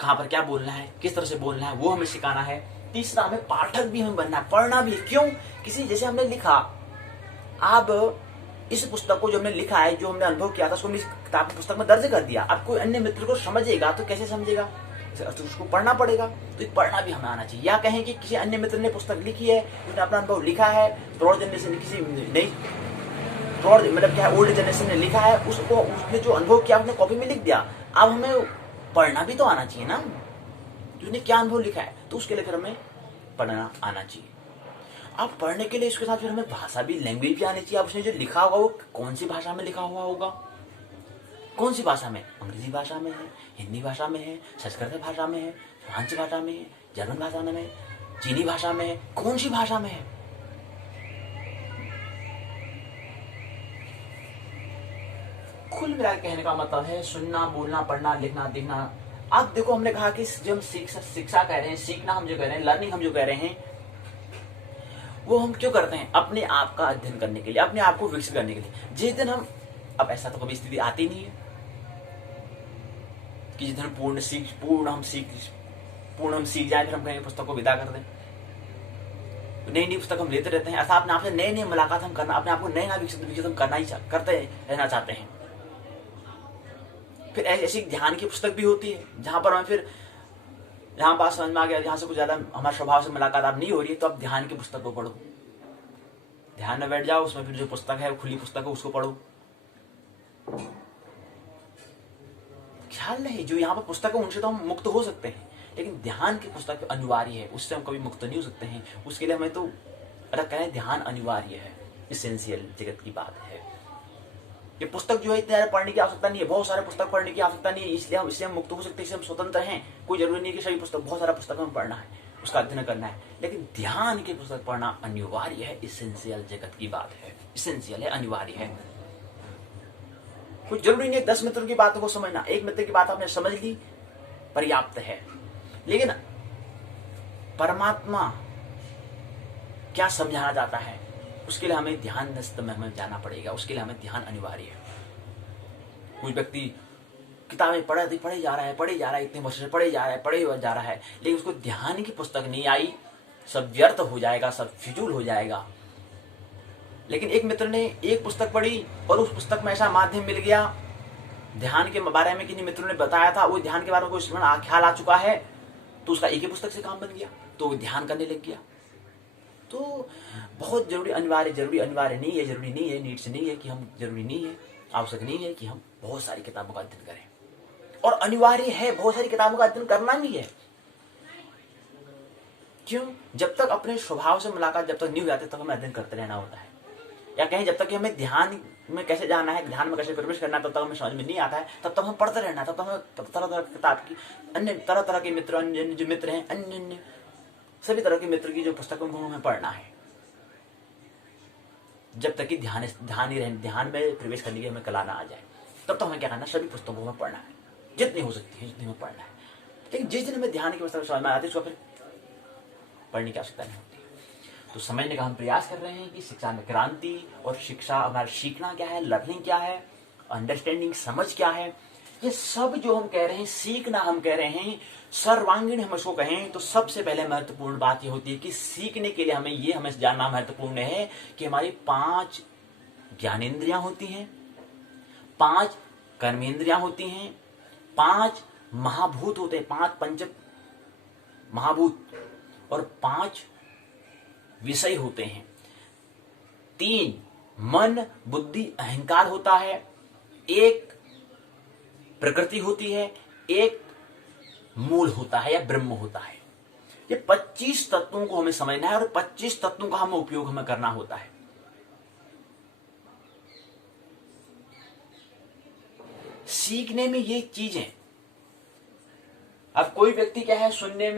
कहां पर क्या बोलना है, किस तरह से बोलना है, वो हमें सिखाना है। तीसरा हमें पाठक भी हमें बनना है, पढ़ना भी। क्यों, किसी जैसे हमने लिखा, अब इस पुस्तक को जो हमने लिखा है, जो हमने अनुभव किया था, उसको हमने किताब की पुस्तक में दर्ज कर दिया। अब कोई अन्य मित्र को समझेगा तो कैसे समझेगा, तो उसको पढ़ना पड़ेगा। तो पढ़ना भी हमें आना चाहिए। या कहें कि किसी अन्य मित्र ने पुस्तक लिखी है, उसने अपना अनुभव लिखा है, थर्ड जनरेशन, किसी नई थर्ड मतलब क्या है, ओल्ड जनरेशन ने लिखा है, उसको उसने जो अनुभव किया उसने कॉपी में लिख दिया। अब हमें पढ़ना भी तो आना चाहिए ना, उसने क्या अनुभव लिखा है, तो उसके लिए फिर हमें पढ़ना आना चाहिए। अब पढ़ने के लिए इसके साथ फिर हमें भाषा भी, लैंग्वेज भी आनी चाहिए। अब उसने जो लिखा होगा वो कौन सी भाषा में लिखा हुआ होगा, कौन सी भाषा में? अंग्रेजी भाषा में है, हिंदी भाषा में है, संस्कृत भाषा में है, फ्रांस भाषा में है, जर्मन भाषा में है, चीनी भाषा में है, कौन सी भाषा में है? कुल मिला कहने का मतलब है सुनना, बोलना, पढ़ना, लिखना, देखना। अब देखो, हमने कहा कि जो हम शिक्षा कह रहे हैं, सीखना हम जो कह रहे हैं, लर्निंग हम जो कह रहे हैं, वो हम क्यों करते हैं? अपने आप का अध्ययन करने के लिए, अपने आप को विकसित करने के लिए। जिस दिन हम, अब ऐसा तो कभी स्थिति आती नहीं है कि जिस दिन पूर्ण हम सीख जाए, फिर हम कहेंगे पुस्तक को विदा कर दें। नई नई पुस्तक हम लेते रहते हैं, ऐसा अपने आप से नए नए मुलाकात हम करना, अपने आप को नए नया विकसित हम करना ही करते रहना चाहते हैं। फिर ऐसी ध्यान की पुस्तक भी होती है, जहां पर हमें फिर जहां बात समझ में आ गया, जहां से कुछ ज्यादा हमारे स्वभाव से मुलाकात अब नहीं हो रही है, तो अब ध्यान की पुस्तक को पढ़ो, ध्यान में बैठ जाओ, उसमें फिर जो पुस्तक है, खुली पुस्तक है, उसको पढ़ो। ख्याल नहीं, जो यहाँ पर पुस्तक है उनसे तो हम मुक्त हो सकते हैं, लेकिन ध्यान की पुस्तक अनिवार्य है, उससे हम कभी मुक्त नहीं हो सकते हैं। उसके लिए हमें तो अगर कहें ध्यान अनिवार्य है, इसेंशियल जगत की बात है। ये पुस्तक जो है इतने सारे पढ़ने की आवश्यकता नहीं है, बहुत सारे पुस्तक पढ़ने की आवश्यकता नहीं है, इसलिए हम मुक्त हो सकते हैं, इससे हम स्वतंत्र हैं। कोई जरूरी नहीं कि सभी पुस्तक, बहुत सारा पुस्तक हमें पढ़ना है, उसका अध्ययन करना है, लेकिन ध्यान की पुस्तक पढ़ना अनिवार्य है, इसेंशियल जगत की बात है, इसेंशियल है, अनिवार्य है। कुछ जरूरी नहीं 10 मित्रों की बात को समझना, एक मित्र की बात आपने समझ ली, पर्याप्त है। लेकिन परमात्मा क्या समझाना चाहता है, उसके लिए हमें ध्यान में हमें जाना पड़ेगा, उसके लिए हमें ध्यान अनिवार्य है। कोई व्यक्ति किताबें पढ़े जा रहा है, इतने वर्ष से पढ़े जा रहा है, लेकिन उसको ध्यान की पुस्तक नहीं आई, सब व्यर्थ हो जाएगा, सब फिजूल हो जाएगा। लेकिन एक मित्र ने एक पुस्तक पढ़ी और उस पुस्तक में ऐसा माध्यम मिल गया, ध्यान के बारे में किन्हीं मित्रों ने बताया था, वो ध्यान के बारे में कोई ख्याल आ चुका है, तो उसका एक ही पुस्तक से काम बन गया, तो वो ध्यान करने लग गया। तो बहुत जरूरी अनिवार्य नहीं है, जरूरी नहीं है, नीड्स नहीं है कि हम, जरूरी नहीं है, आवश्यक नहीं है कि हम बहुत सारी किताबों का अध्ययन करें, और अनिवार्य है बहुत सारी किताबों का अध्ययन करना भी है। क्यों? जब तक अपने स्वभाव से मुलाकात जब तक नहीं हो जाती, तब हमें अध्ययन करते रहना होता है। या कहीं जब तक कि हमें ध्यान में कैसे जाना है, ध्यान में कैसे प्रवेश करना है, तब तक हमें समझ में नहीं आता है, तब तक हम पढ़ते रहना है, तब तक हमें तरह तरह की किताब की, अन्य तरह तरह के मित्र, अन्य जो मित्र हैं, अन्य सभी तरह के मित्र की जो पुस्तकों को हमें पढ़ना है, जब तक कि ध्यान में प्रवेश करने की हमें कला ना आ जाए, तब तो हमें क्या करना है, सभी पुस्तकों में पढ़ना है, जितनी हो सकती है जितनी में पढ़ना है। लेकिन जिस दिन हमें ध्यान की पुस्तक समझ में आती है, उसको फिर पढ़ने की आवश्यकता नहीं होती। तो समझने का हम प्रयास कर रहे हैं कि शिक्षा में क्रांति, और शिक्षा हमारा सीखना क्या है, लर्निंग क्या है, अंडरस्टैंडिंग समझ क्या है, ये सब जो हम कह रहे हैं, सीखना हम कह रहे हैं, सर्वांगीण हम इसको कहें, तो सबसे पहले महत्वपूर्ण बात ये होती है कि सीखने के लिए हमें जानना महत्वपूर्ण है कि हमारी 5 ज्ञानेंद्रियां होती हैं, 5 कर्मेंद्रियां होती हैं, 5 महाभूत होते हैं, 5 पंच महाभूत, और 5 विषय होते हैं, 3 मन, बुद्धि, अहंकार होता है, 1 प्रकृति होती है, 1 मूल होता है या ब्रह्म होता है। ये 25 तत्वों को हमें समझना है, और 25 तत्वों का हमें उपयोग हमें करना होता है। सीखने में ये चीजें, अब कोई व्यक्ति क्या है, सुनने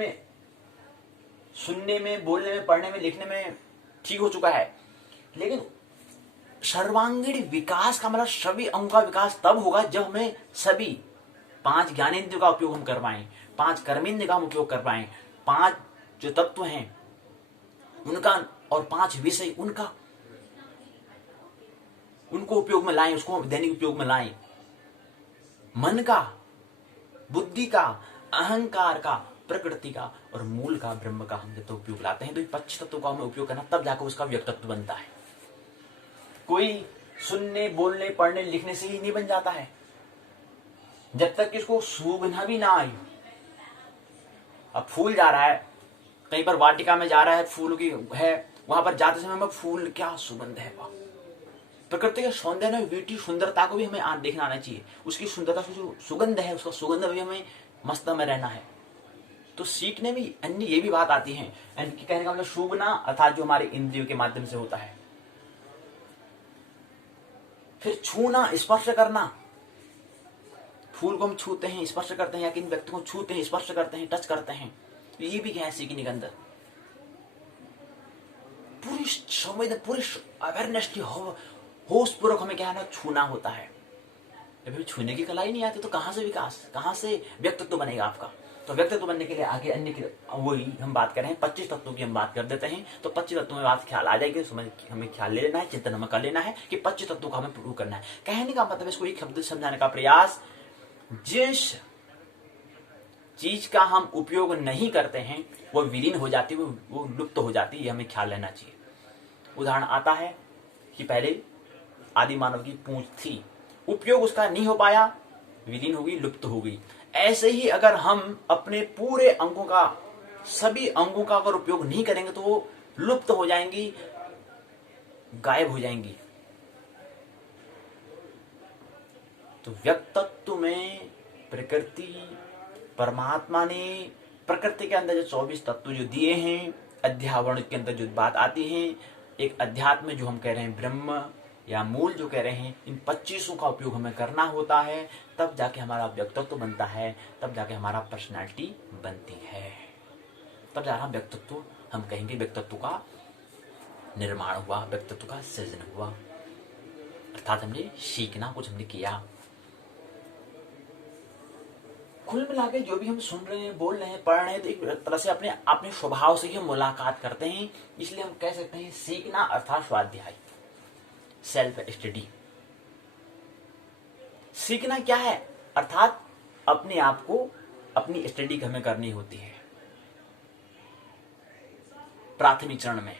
में, बोलने में, पढ़ने में, लिखने में ठीक हो चुका है, लेकिन सर्वांगीण विकास का मतलब सभी अंगों का विकास तब होगा जब हमें सभी 5 ज्ञानेंद्रियों का उपयोग हम कर पाए, 5 कर्मेंद्रियों का हम उपयोग कर पाए, 5 जो तत्व हैं उनका, और 5 विषय उनको उपयोग में लाएं, उसको दैनिक उपयोग में लाएं। मन का, बुद्धि का, अहंकार का, प्रकृति का और मूल का, ब्रह्म का हम जब तो उपयोग लाते हैं, तो 25 तत्वों का हमें उपयोग करना, तब जाकर उसका व्यक्तित्व बनता है। कोई सुनने, बोलने, पढ़ने, लिखने से ही नहीं बन जाता है, जब तक इसको सूंघना भी ना आई। अब फूल जा रहा है, कहीं पर वाटिका में जा रहा है, फूल की है, वहां पर जाते समय हमें फूल क्या सुगंध है, वह प्रकृति के सौंदर्य, ब्यूटी, सुंदरता को भी हमें देखना आना चाहिए, उसकी सुंदरता से जो सुगंध है, उसका सुगंध भी हमें मस्त में रहना है। तो सीखने में अन्य ये भी बात आती है, कहने का मतलब सूंघना अर्थात जो हमारे इंद्रियों के माध्यम से होता है, फिर छूना, स्पर्श करना, फूल को हम छूते हैं, स्पर्श करते हैं, या किन व्यक्ति को छूते हैं, स्पर्श करते हैं, टच करते हैं, तो ये भी क्या है सीखने के अंदर पूरी संवेदन, पूरी अवेयरनेस की होश पूर्वक हमें क्या है ना छूना होता है। जब छूने की कला ही नहीं आती तो कहां से विकास, कहां से व्यक्तित्व बनेगा आपका। तो व्यक्तित्व बनने के लिए आगे अन्य की वही हम बात कर रहे हैं 25 तत्वों की हम बात कर देते हैं। तो 25 तत्वों में बात ख्याल आ जाएगी, समझ हमें ख्याल ले लेना है, चिंतन हमें कर लेना है कि 25 तत्वों का हमें प्रूव करना है। कहने का मतलब इसको एक शब्द समझाने का प्रयास, जिस चीज का हम उपयोग नहीं करते हैं वो विलीन हो जाती है, वो लुप्त हो जाती है, ये हमें ख्याल रहना चाहिए। उदाहरण आता है कि पहले आदि मानव की पूंछ थी, उपयोग उसका नहीं हो पाया, विलीन हो गई, लुप्त हो गई। ऐसे ही अगर हम अपने पूरे अंगों का, सभी अंगों का अगर उपयोग नहीं करेंगे तो वो लुप्त हो जाएंगी, गायब हो जाएंगी। तो व्यक्तित्व में प्रकृति, परमात्मा ने प्रकृति के अंदर जो 24 तत्व जो दिए हैं, अध्यावरण के अंदर जो बात आती है, एक अध्यात्म जो हम कह रहे हैं ब्रह्म या मूल जो कह रहे हैं, इन 25 का उपयोग हमें करना होता है, तब जाके हमारा व्यक्तित्व बनता है, तब जाके हमारा पर्सनालिटी बनती है, तब जाके व्यक्तित्व हम कहेंगे व्यक्तित्व का निर्माण हुआ, व्यक्तित्व का सृजन हुआ, अर्थात हमने सीखना, कुछ हमने किया। कुल मिला के जो भी हम सुन रहे हैं, बोल रहे हैं, पढ़ रहे हैं, तो एक तरह से अपने अपने स्वभाव से ही हम मुलाकात करते हैं। इसलिए हम कह सकते हैं सीखना अर्थात स्वाध्याय, सेल्फ स्टडी। सीखना क्या है, अर्थात अपने आप को, अपनी स्टडी हमें करनी होती है। प्राथमिक चरण में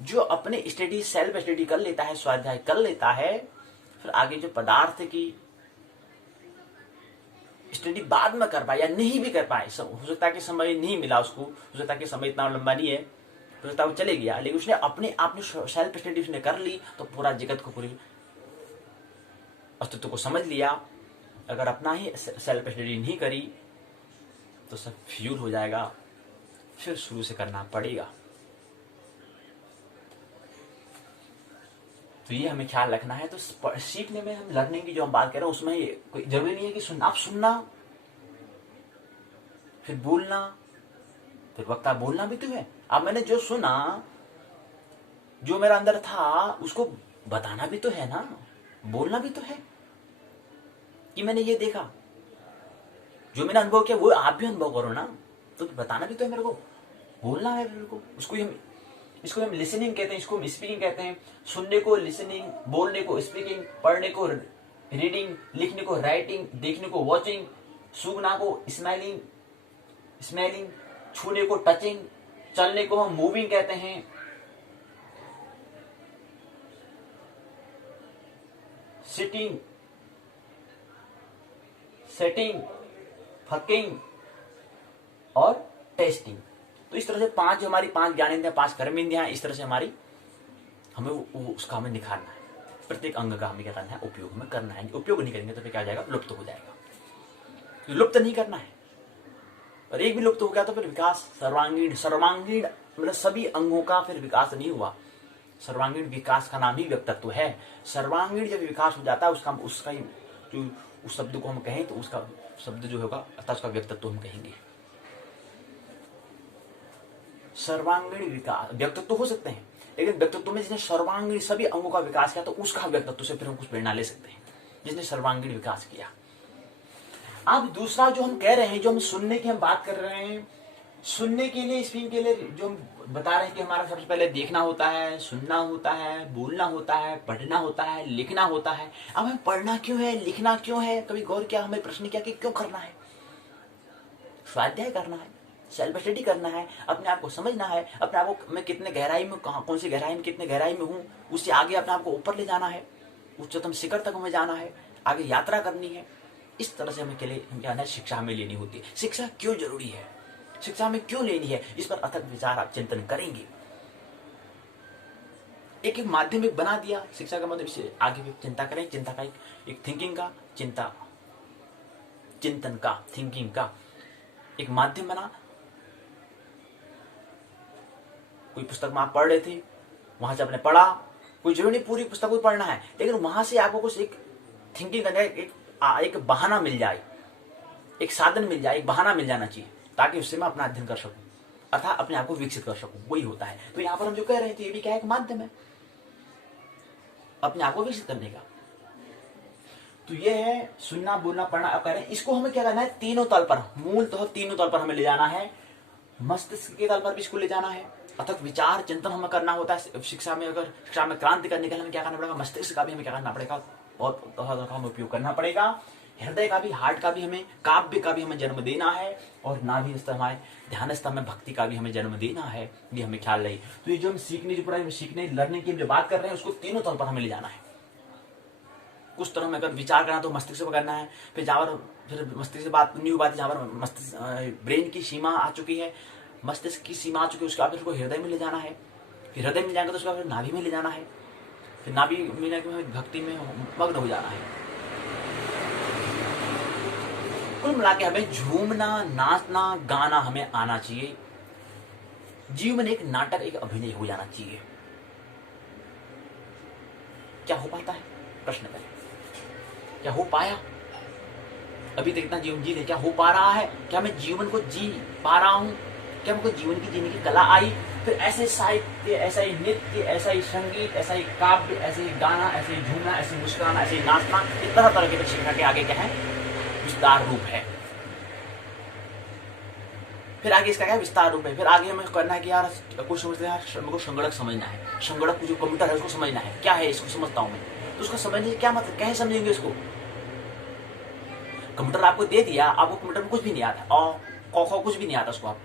जो अपने स्टडी, सेल्फ स्टडी कर लेता है, स्वाध्याय कर लेता है, फिर आगे जो पदार्थ की स्टडी बाद में कर पाए या नहीं भी कर पाए, हो सकता है कि समय नहीं मिला उसको, हो सकता है कि समय इतना लंबा नहीं है, हो सकता है वो चले गया, लेकिन उसने अपने आप में सेल्फ स्टडी उसने कर ली तो पूरा जगत को, पूरी अस्तित्व को समझ लिया। अगर अपना ही सेल्फ स्टडी नहीं करी तो सब फ्यूल हो जाएगा, फिर शुरू से करना पड़ेगा। तो ये हमें ख्याल रखना है। तो सीखने में हम लर्निंग की जो हम बात कर रहे हैं उसमें कोई जरूरी नहीं है कि आप सुनना फिर बोलना, फिर वक्ता बोलना भी तो है। अब मैंने जो सुना, जो मेरा अंदर था, उसको बताना भी तो है ना, बोलना भी तो है कि मैंने ये देखा, जो मैंने अनुभव किया वो आप भी अनुभव करो ना, तो बताना भी तो है मेरे को, बोलना है मेरे को। इसको हम लिसनिंग कहते हैं, इसको हम स्पीकिंग कहते हैं। सुनने को लिसनिंग, बोलने को स्पीकिंग, पढ़ने को रीडिंग, लिखने को राइटिंग, देखने को वॉचिंग, सूंघना को स्मेलिंग, छूने को टचिंग, चलने को हम मूविंग कहते हैं, सिटिंग, सेटिंग, फकिंग और टेस्टिंग। तो इस तरह से पांच जो हमारी 5 ज्ञानेंद्रियां, 5 कर्मेंद्रियां, इस तरह से हमारी हमें उसका हमें निखारना है। प्रत्येक अंग का हमें क्या करना है, उपयोग में करना है। उपयोग नहीं करेंगे तो फिर क्या हो जाएगा, लुप्त हो जाएगा। तो लुप्त नहीं करना है, और एक भी लुप्त हो गया तो फिर विकास सर्वांगीण मतलब सभी अंगों का फिर विकास नहीं हुआ। सर्वांगीण विकास का नाम ही व्यक्तित्व है। सर्वांगीण जब विकास हो जाता है उसका ही जो उस शब्द को हम कहें तो उसका शब्द जो होगा अर्थात उसका व्यक्तित्व हम कहेंगे। सर्वांगीण विकास, व्यक्तित्व हो सकते हैं, लेकिन व्यक्तित्व में जिसने सर्वांगीण सभी अंगों का विकास किया तो उसका व्यक्तित्व से फिर हम कुछ प्रेरणा ले सकते हैं, जिसने सर्वांगीण विकास किया। अब दूसरा जो हम कह रहे हैं, जो हम सुनने की हम बात कर रहे हैं, सुनने के लिए, स्पीकिंग के लिए जो हम बता रहे हैं कि हमारा सबसे पहले देखना होता है, सुनना होता है, बोलना होता है, पढ़ना होता है, लिखना होता है। अब हमें पढ़ना क्यों है, लिखना क्यों है, कभी गौर किया, हमें प्रश्न किया कि क्यों करना है? स्वाध्याय करना है, सेल्फ स्टडी करना है, अपने आप को समझना है, अपने आप को मैं कितने गहराई में, कहाँ कौन सी गहराई में, कितने गहराई में हूँ, उससे आगे अपने आप को ऊपर ले जाना है, उच्चतम शिखर तक हमें जाना है, आगे यात्रा करनी है। इस तरह से हमें के लिए क्या है, शिक्षा हमें लेनी होती है। शिक्षा क्यों जरूरी है, शिक्षा हमें क्यों लेनी है, इस पर अथक विचार आप चिंतन करेंगे। एक माध्यमिक बना दिया शिक्षा का मतलब, इसे आगे भी चिंता करें। चिंता का एक थिंकिंग का, चिंतन का, थिंकिंग का एक माध्यम बना। कोई पुस्तक में आप पढ़ रहे थे, वहां से आपने पढ़ा, कोई जरूरी नहीं पूरी पुस्तक को पढ़ना है, लेकिन वहां से आपको कुछ एक थिंकिंग करना है, एक एक बहाना मिल जाए, एक साधन मिल जाए, एक बहाना मिल जाना चाहिए, ताकि उससे मैं अपना अध्ययन कर सकूं, अर्थात अपने आप को विकसित कर सकूं। वही होता है। तो यहां पर हम जो कह रहे थे, ये भी क्या है, एक माध्यम है अपने आप को विकसित करने का। तो ये है सुनना, बोलना, पढ़ना। अब कह रहे हैं इसको हमें क्या करना है, तीनों तल पर, मूलतः तीनों तल पर हमें ले जाना है। मस्तिष्क के तल पर भी इसको ले जाना है, अर्थात विचार चिंतन हमें करना होता है शिक्षा में। अगर शिक्षा में क्रांति करने के लिए हमें क्या करना पड़ेगा, मस्तिष्क का भी हमें क्या करना पड़ेगा, बहुत तरह का हमें उपयोग करना पड़ेगा। हृदय का भी, हार्ट का भी, हमें काव्य का भी हमें जन्म देना है, और नाभि स्तर हमारे ध्यान स्तर में भक्ति का भी हमें जन्म देना है। ये हमें ख्याल रही। तो ये जो हम सीखने, जो पढ़ाई सीखने, लर्निंग की जो बात कर रहे हैं, उसको तीनों तल पर हमें ले जाना है। कुछ तरह में अगर विचार करना तो मस्तिष्क से करना है, फिर जहाँ पर फिर मस्तिष्क से बात न्यू बात, जहाँ पर मस्तिष्क ब्रेन की सीमा आ चुकी है, मस्तिष्क की सीमा आ चुकी है, उसके बाद फिर उसको हृदय में ले जाना है। फिर हृदय में जाएंगे तो उसके बाद फिर नाभि में ले जाना है। फिर नाभि में जाकर भक्ति में मग्न हो जाना है। कुल मिला के हमें झूमना, नाचना, गाना हमें आना चाहिए। जीवन एक नाटक, एक अभिनय हो जाना चाहिए। क्या हो पाता है, प्रश्न करें, क्या हो पाया? अभी तक इतना जीवन जी ले, क्या हो पा रहा है? क्या मैं जीवन को जी पा रहा हूं? क्या हमको जीवन की जीने की कला आई? फिर ऐसे साहित्य, ऐसा ही नृत्य, ऐसा ही संगीत, ऐसा ही काव्य, ऐसे ही गाना, ऐसे ही झूमना, ऐसे ही मुस्कुराना, ऐसे ही नाचना, ये तरह तरह के शिक्षा के आगे क्या है, विस्तार रूप है। फिर आगे इसका क्या विस्तार रूप है। फिर आगे हमें करना है कि यार कुछ समझते हैं, यार मेरे को संगणक समझना है, संगणक को जो कंप्यूटर है उसको समझना है, क्या है इसको समझता हूं मैं। तो उसको समझने से क्या मतलब, कैसे समझेंगे इसको? कंप्यूटर आपको दे दिया, आपको कंप्यूटर में कुछ भी नहीं आता, और क कुछ भी नहीं आता उसको, आप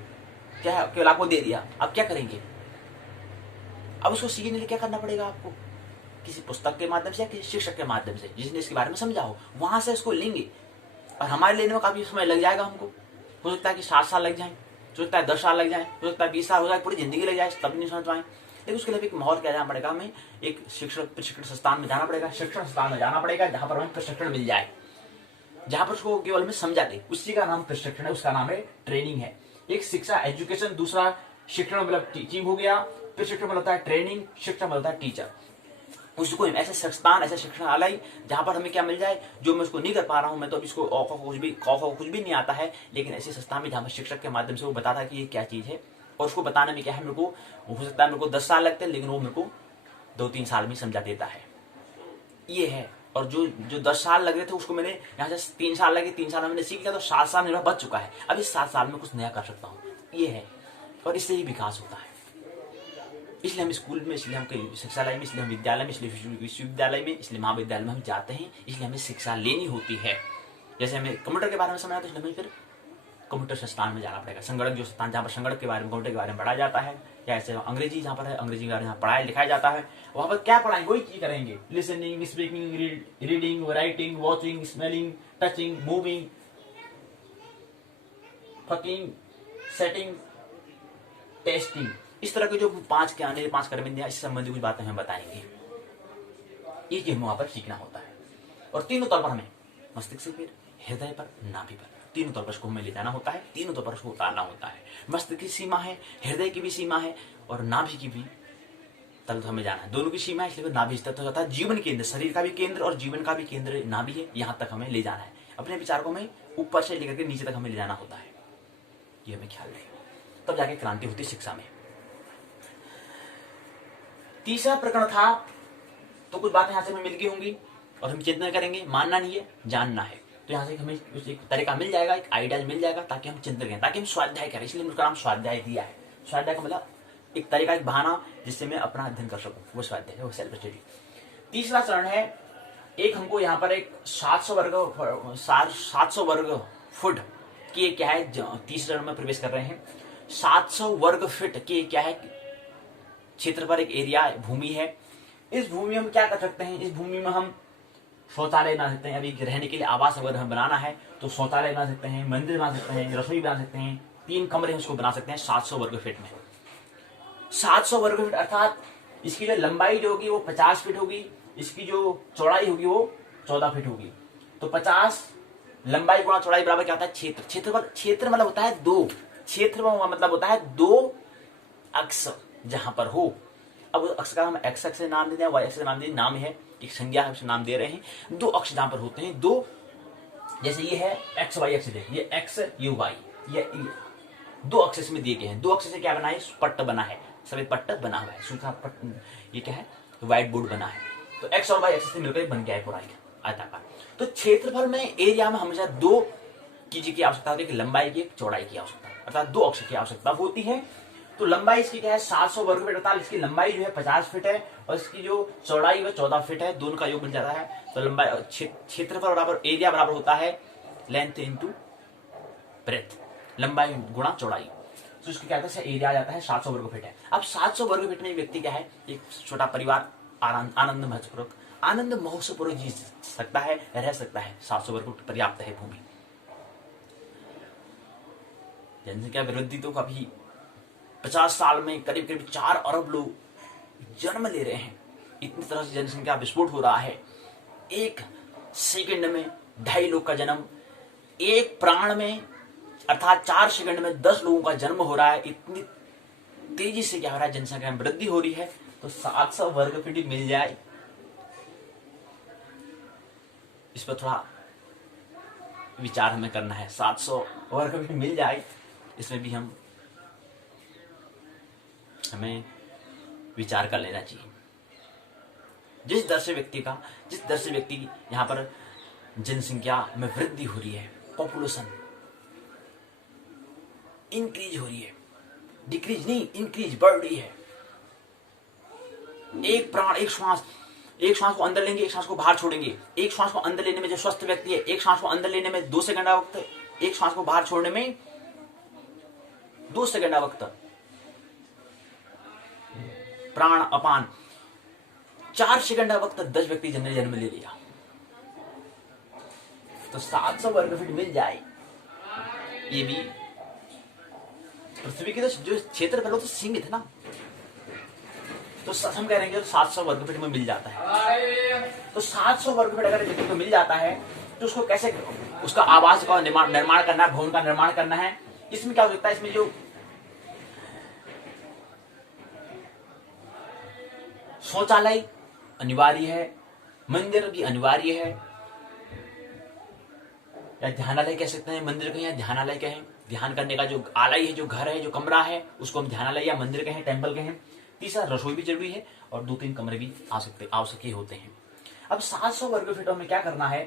क्या केवल आपको दे दिया, आप क्या करेंगे? अब उसको सीखने के लिए क्या करना पड़ेगा आपको? किसी पुस्तक के माध्यम से या किसी शिक्षक के माध्यम से, जिसने इसके बारे में समझा हो, वहां से इसको लेंगे। और हमारे लेने में काफी समय लग जाएगा हमको। हो सकता है कि 7 साल लग जाए, हो सकता है 10 साल लग जाए, हो सकता है 20 साल हो जाए, पूरी जिंदगी लग जाए, तब नहीं समझ पाए। लेकिन उसके लिए एक माहौल क्या जाना पड़ेगा, हमें एक शिक्षक प्रशिक्षण संस्थान में जाना पड़ेगा, शिक्षण संस्थान में जाना पड़ेगा, जहां पर हमें प्रशिक्षण मिल जाए, जहां पर उसको केवल हमें समझा दे। उसी का नाम प्रशिक्षण है, उसका नाम है ट्रेनिंग है। एक शिक्षा एजुकेशन, दूसरा शिक्षण मतलब टीचिंग हो गया, फिर शिक्षण मतलब होता है ट्रेनिंग, शिक्षण मतलब होता है टीचर। उसको ऐसे संस्थान, ऐसे शिक्षणालय जहां पर हमें क्या मिल जाए, जो मैं उसको नहीं कर पा रहा हूं, मैं तो अभी इसको कुछ भी नहीं आता है, लेकिन ऐसे संस्थान में जहां पर शिक्षक के माध्यम से वो बताता है कि ये क्या चीज है, और उसको बताने में क्या है, मेरे को हो सकता है मेरे को 10 साल लगते हैं, लेकिन वो मेरे को 2-3 साल में समझा देता है। ये है। और जो 10 साल लग रहे थे उसको मैंने यहाँ से 3 साल लगे, 3 साल में मैंने सीख लिया, तो 7 साल मेरा बच चुका है। अभी 7 साल में कुछ नया कर सकता हूँ। ये है, और इससे ही विकास होता है। इसलिए हम स्कूल में, इसलिए हम कहीं शिक्षालय में, इसलिए हम विद्यालय में, इसलिए विश्वविद्यालय में, इसलिए महाविद्यालय में हम जाते हैं, इसलिए हमें शिक्षा लेनी होती है। जैसे हमें कंप्यूटर के बारे में समझना, तो इसलिए हमें फिर कंप्यूटर संस्थान में जाना पड़ेगा। संगणक जो संस्थान, जहाँ पर संगणक के बारे में, कंप्यूटर के बारे में पढ़ाया जाता है, या ऐसे अंग्रेजी जहाँ पर है, अंग्रेजी के बारे में पढ़ाया लिखाया जाता है, वहां पर क्या पढ़ाएंगे, वही चीज करेंगे। Listening, speaking, reading, writing, watching, smelling, touching, moving, fucking, setting, testing, इस तरह के जो 5 के आने 5 कर्मंदियां, इससे संबंधित कुछ बातें हम बताएंगे। ये चीज वहां पर सीखना होता है। और तीनों तौर पर हमें मस्तिष्क से, फिर हृदय पर, नाभि पर, तीनों तौर पर उसको हमें ले जाना होता है, तीनों तौर पर उसको उतारना होता है। मस्तिष्क की सीमा है, हृदय की भी सीमा है, और नाभि की भी तल हमें जाना है। दोनों की सीमा है, इसलिए नाभि स्तर हो जाता है जीवन केंद्र, शरीर का भी केंद्र और जीवन का भी केंद्र नाभि है। यहां तक हमें ले जाना है। अपने विचार को हमें ऊपर से लेकर के नीचे तक हमें ले जाना होता है। ये हमें ख्याल रहे, तब जाके क्रांति होती है शिक्षा में। तीसरा प्रकरण था, तो कुछ बातें यहां से हमें मिल गई होंगी, और हम चिंतन करेंगे। मानना नहीं है, जानना है। तो यहाँ से हमें एक तरीका मिल जाएगा, एक आइडिया मिल जाएगा, ताकि हम चिंतन करें, ताकि हम स्वाध्याय करें। इसलिए उसका नाम स्वाध्याय दिया है। स्वाध्याय का मतलब एक तरीका, एक बहाना, जिससे मैं अपना अध्ययन कर सकूं, वो स्वाध्याय है, वो सेल्फ स्टडी। तीसरा चरण है, एक हमको यहाँ पर एक 700 वर्ग फुट की क्या है, तीसरे चरण में प्रवेश कर रहे हैं। 700 वर्ग फीट की क्या है क्षेत्र पर एक एरिया, भूमि है। इस भूमि में हम क्या कर सकते हैं, इस भूमि में हम शौचालय बना सकते हैं। अभी रहने के लिए आवास अगर हम बनाना है तो शौचालय बना सकते हैं, मंदिर बना सकते हैं, रसोई बना सकते हैं, 3 कमरे उसको बना सकते हैं 700 वर्ग फीट में। 700 वर्ग फीट अर्थात इसकी जो लंबाई जो होगी वो 50 फीट होगी, इसकी जो चौड़ाई होगी वो 14 फीट होगी। तो 50 लंबाई गुणा चौड़ाई बराबर क्या होता है, क्षेत्र। क्षेत्र मतलब होता है 2, क्षेत्र मतलब होता है 2 अक्ष जहां पर हो। अब अक्ष का हम एक्स अक्ष से नाम दे दें, वाई अक्ष से नाम दे, नाम है एक संज्ञा है, उसे नाम दे रहे हैं। 2 अक्ष जहां पर होते हैं, 2 जैसे ये है एक्स वाई एक्स, ये एक्स ये वाई, ये दो एक्सेस में दिए गए हैं। दो एक्सेस से क्या बना है, पट्ट बना है, सफेद पट्ट बना हुआ है, सूखा पट्ट, ये क्या है, व्हाइट बोर्ड बना है। तो एक्स और वाई एक्सेस से मिलकर बन गया है पूरा आयताकार। तो क्षेत्रफल में, एरिया में हमेशा दो चीज की आवश्यकता होती है, लंबाई की, चौड़ाई की आवश्यकता, अर्थात दो अक्ष की आवश्यकता होती है। तो लंबाई इसकी क्या है 700 वर्ग फीट, अर्थात इसकी लंबाई जो है 50 फीट है और इसकी जो चौड़ाई है 14 फीट है, दोनों का योग बन जाता है। तो लंबाई क्षेत्रफल बराबर एरिया बराबर होता है लेंथ इंटू ब्रेथ, लंबाई गुणा चौड़ाई। तो इसका क्या होता है, एरिया आ जाता है 700 वर्ग फीट है। अब 700 वर्ग फीट में व्यक्ति क्या है, एक छोटा परिवार आनंद महोत्सवपूर्वक जी सकता है, रह सकता है। 700 वर्ग फीट पर्याप्त है भूमि। जनसंख्या वृद्धि तो कभी 50 साल में करीब करीब 4 अरब लोग जन्म ले रहे हैं। इतनी तरह से जनसंख्या विस्फोट हो रहा है। एक सेकंड में 2.5 लोग का जन्म, एक प्राण में अर्थात 4 सेकंड में 10 लोगों का जन्म हो रहा है। इतनी तेजी से क्या हो रहा है, जनसंख्या में वृद्धि हो रही है। तो 700 वर्ग फीट मिल जाए, इस पर थोड़ा विचार हमें करना है। 700 वर्ग फीट मिल जाए, इसमें भी हमें विचार कर लेना चाहिए। जिस दर से व्यक्ति की यहाँ पर जनसंख्या में वृद्धि हो रही है, पॉपुलेशन इंक्रीज हो रही है, डिक्रीज नहीं इंक्रीज, बढ़ रही है। एक प्राण, एक श्वास को अंदर लेंगे, एक श्वास को बाहर छोड़ेंगे। एक श्वास को अंदर लेने में जो स्वस्थ व्यक्ति है, एक श्वास को अंदर लेने में 2 सेकंड का वक्त है, एक श्वास को बाहर छोड़ने में 2 सेकंड का वक्त। प्राण अपान 4 सेकंड का वक्त 10 व्यक्ति जन्म ले लिया। तो 700 वर्ग फीट मिल जाए, ये भी पृथ्वी की तो जो क्षेत्रफल तो सीमित है ना। तो हम कह रहे हैं 700 वर्ग फीट में मिल जाता है। तो 700 वर्ग फीट अगर व्यक्ति को मिल जाता है तो उसको कैसे, उसका आवास का निर्माण करना है, भवन का निर्माण करना है। इसमें क्या हो सकता है, इसमें जो शौचालय अनिवार्य है, मंदिर भी अनिवार्य है, या ध्यानालय कह सकते हैं, मंदिर कहें या ध्यानालय कहें। ध्यान करने का जो आलय है, जो घर है, जो कमरा है, उसको हम ध्यानालय या मंदिर कहें, टेंपल कहें। तीसरा रसोई भी जरूरी है और 2-3 कमरे भी आवश्यक होते हैं। अब 700 वर्ग फीटों में क्या करना है,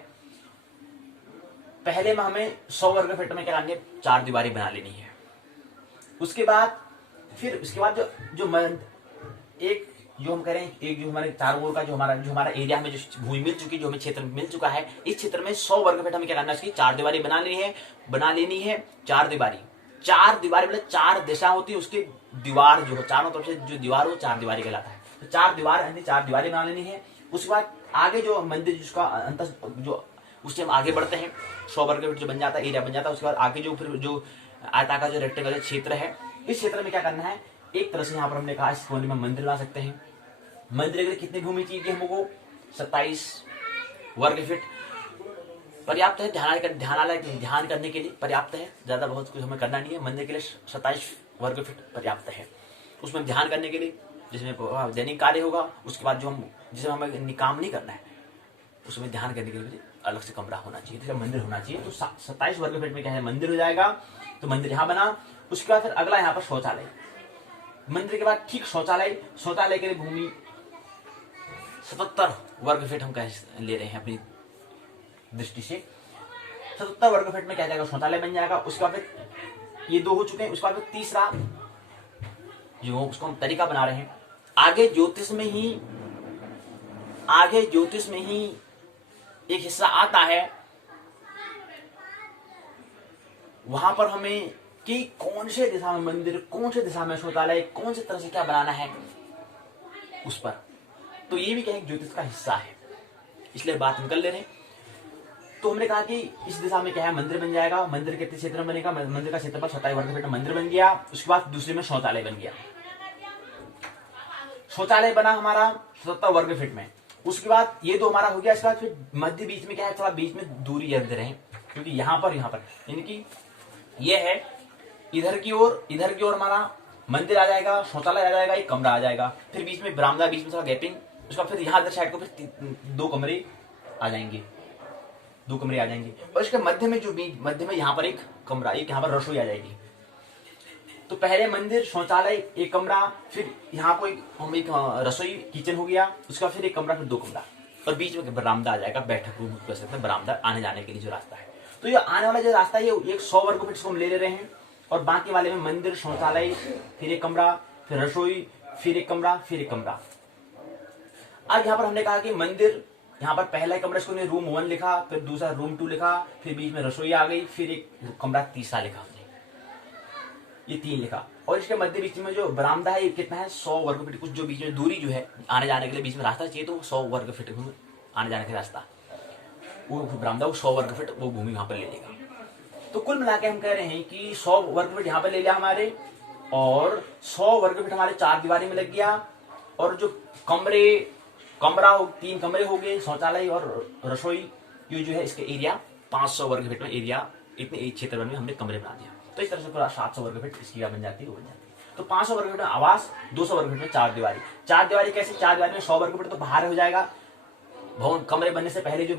पहले में हमें 100 वर्ग फीट में क्या करनी है, 4 दीवारी बना लेनी है। उसके बाद एक जो हम कह रहे हैं, एक जो हमारे चारों ओर का जो हमारा एरिया में जो भूमि मिल चुकी, जो हमें क्षेत्र मिल चुका है, इस क्षेत्र में 100 वर्ग फीट हमें क्या करना है, इसकी 4 दीवारी बना लेनी है। 4 दीवारी मतलब 4 दिशा होती है, उसके दीवार जो है चारों तरफ से जो दीवार हो 4 दीवारी कहलाता है। तो 4 दीवारी बना लेनी है। उसके बाद आगे जो मंदिर जिसका अंत जो उससे हम आगे बढ़ते हैं, 100 वर्ग फीट जो बन जाता है, एरिया बन जाता है। उसके बाद आगे जो आयताकार जो रेक्टेंगुलर क्षेत्र है, इस क्षेत्र में क्या करना है, एक तरह से यहाँ पर हमने कहा इस कोने में मंदिर ला सकते हैं। मंदिर के लिए कितनी भूमि चाहिए हमको, 27 वर्ग फीट पर्याप्त है। ध्यान करने के लिए पर्याप्त है, ज्यादा बहुत कुछ हमें करना नहीं है। मंदिर के लिए 27 वर्ग फीट पर्याप्त है। उसमें ध्यान करने के लिए, जिसमें दैनिक कार्य होगा, उसके बाद जिसमें हमें काम नहीं करना है, उसमें ध्यान करने के लिए अलग से कमरा होना चाहिए, तो मंदिर होना चाहिए। तो 27 वर्ग फीट में क्या है, मंदिर हो जाएगा। तो मंदिर यहाँ बना। उसके बाद फिर अगला यहाँ पर शौचालय, मंदिर के बाद ठीक शौचालय के लिए भूमि 77 वर्ग फीट हम ले रहे हैं अपनी दृष्टि से। 77 वर्ग फीट में क्या जाएगा, शौचालय बन जाएगा। उसके बाद ये 2 हो चुके हैं। उसके बाद तीसरा जो उसको हम तरीका बना रहे हैं, आगे ज्योतिष में ही एक हिस्सा आता है, वहां पर हमें कि कौन से दिशा में मंदिर, कौन से दिशा में शौचालय, कौन से तरह से क्या बनाना है उस पर। तो ये भी क्या है, ज्योतिष का हिस्सा है, इसलिए बात हम कर ले रहे हैं। तो हमने कहा कि इस दिशा में क्या है, मंदिर बन जाएगा। मंदिर कितने क्षेत्र में बनेगा, मंदिर का क्षेत्रफल 27 वर्ग फीट मंदिर बन गया। उसके बाद दूसरे में शौचालय बन गया। शौचालय बना हमारा 77 वर्ग फीट में। उसके बाद ये 2 हमारा हो गया। इसके बाद फिर मध्य बीच में क्या है, थोड़ा बीच में दूरी रख दे रहे हैं, क्योंकि यहाँ पर यानी कि ये है इधर की ओर हमारा मंदिर आ जाएगा, शौचालय आ जाएगा, एक कमरा आ जाएगा, फिर बीच में बरामदा, बीच में थोड़ा गैपिंग। उसका फिर यहाँ इधर साइड को फिर 2 कमरे आ जाएंगे। 2 कमरे आ जाएंगे, और इसके मध्य में जो बीच मध्य में यहाँ पर एक कमरा, एक यहाँ पर रसोई आ जाएगी। तो पहले मंदिर, शौचालय, एक कमरा, फिर यहाँ को एक रसोई किचन हो गया, उसका फिर एक कमरा, फिर 2 कमरा, और बीच में बरामदा आ जाएगा, बैठक रूम कह सकते हैं, बरामदा आने जाने के लिए जो रास्ता है। तो ये आने वाला जो रास्ता है ये 100 वर्ग फीट हम ले रहे हैं, और बाकी वाले में मंदिर, शौचालय, फिर एक कमरा, फिर रसोई, फिर एक कमरा, फिर एक कमरा। आज यहाँ पर हमने कहा कि मंदिर, यहाँ पर पहला कमरा इसको रूम 1 लिखा, फिर दूसरा रूम 2 लिखा, फिर बीच में रसोई आ गई, फिर एक कमरा तीसरा लिखा हमने, ये 3 लिखा। और इसके मध्य बीच में जो बरामदा है ये कितना है, 100 वर्ग फीट। कुछ जो बीच में दूरी जो है आने जाने के लिए बीच में रास्ता चाहिए, तो 100 वर्ग फीट आने जाने का रास्ता, वो बरामदा वो 100 वर्ग फीट वो भूमि वहां पर ले लेगा। तो कुल मिला के हम कह रहे हैं कि 100 वर्ग फीट यहाँ पर ले लिया हमारे, और 100 वर्ग फीट हमारे 4 दीवारी में लग गया, और जो कमरा 3 कमरे हो गए, शौचालय और रसोई, ये जो है इसके एरिया 500 वर्ग फीट में एरिया, इतने क्षेत्र में हमने कमरे बना दिया। तो इस तरह से पूरा 700 वर्ग फीट इसकी बन जाती है, वो बन जाती है। तो 500 वर्ग फीट में आवास, 200 वर्ग फीट में 4 दीवारी। 4 दीवारी कैसे, 4 दीवारी में 100 वर्ग फीट तो बाहर हो जाएगा, भवन कमरे बनने से पहले जो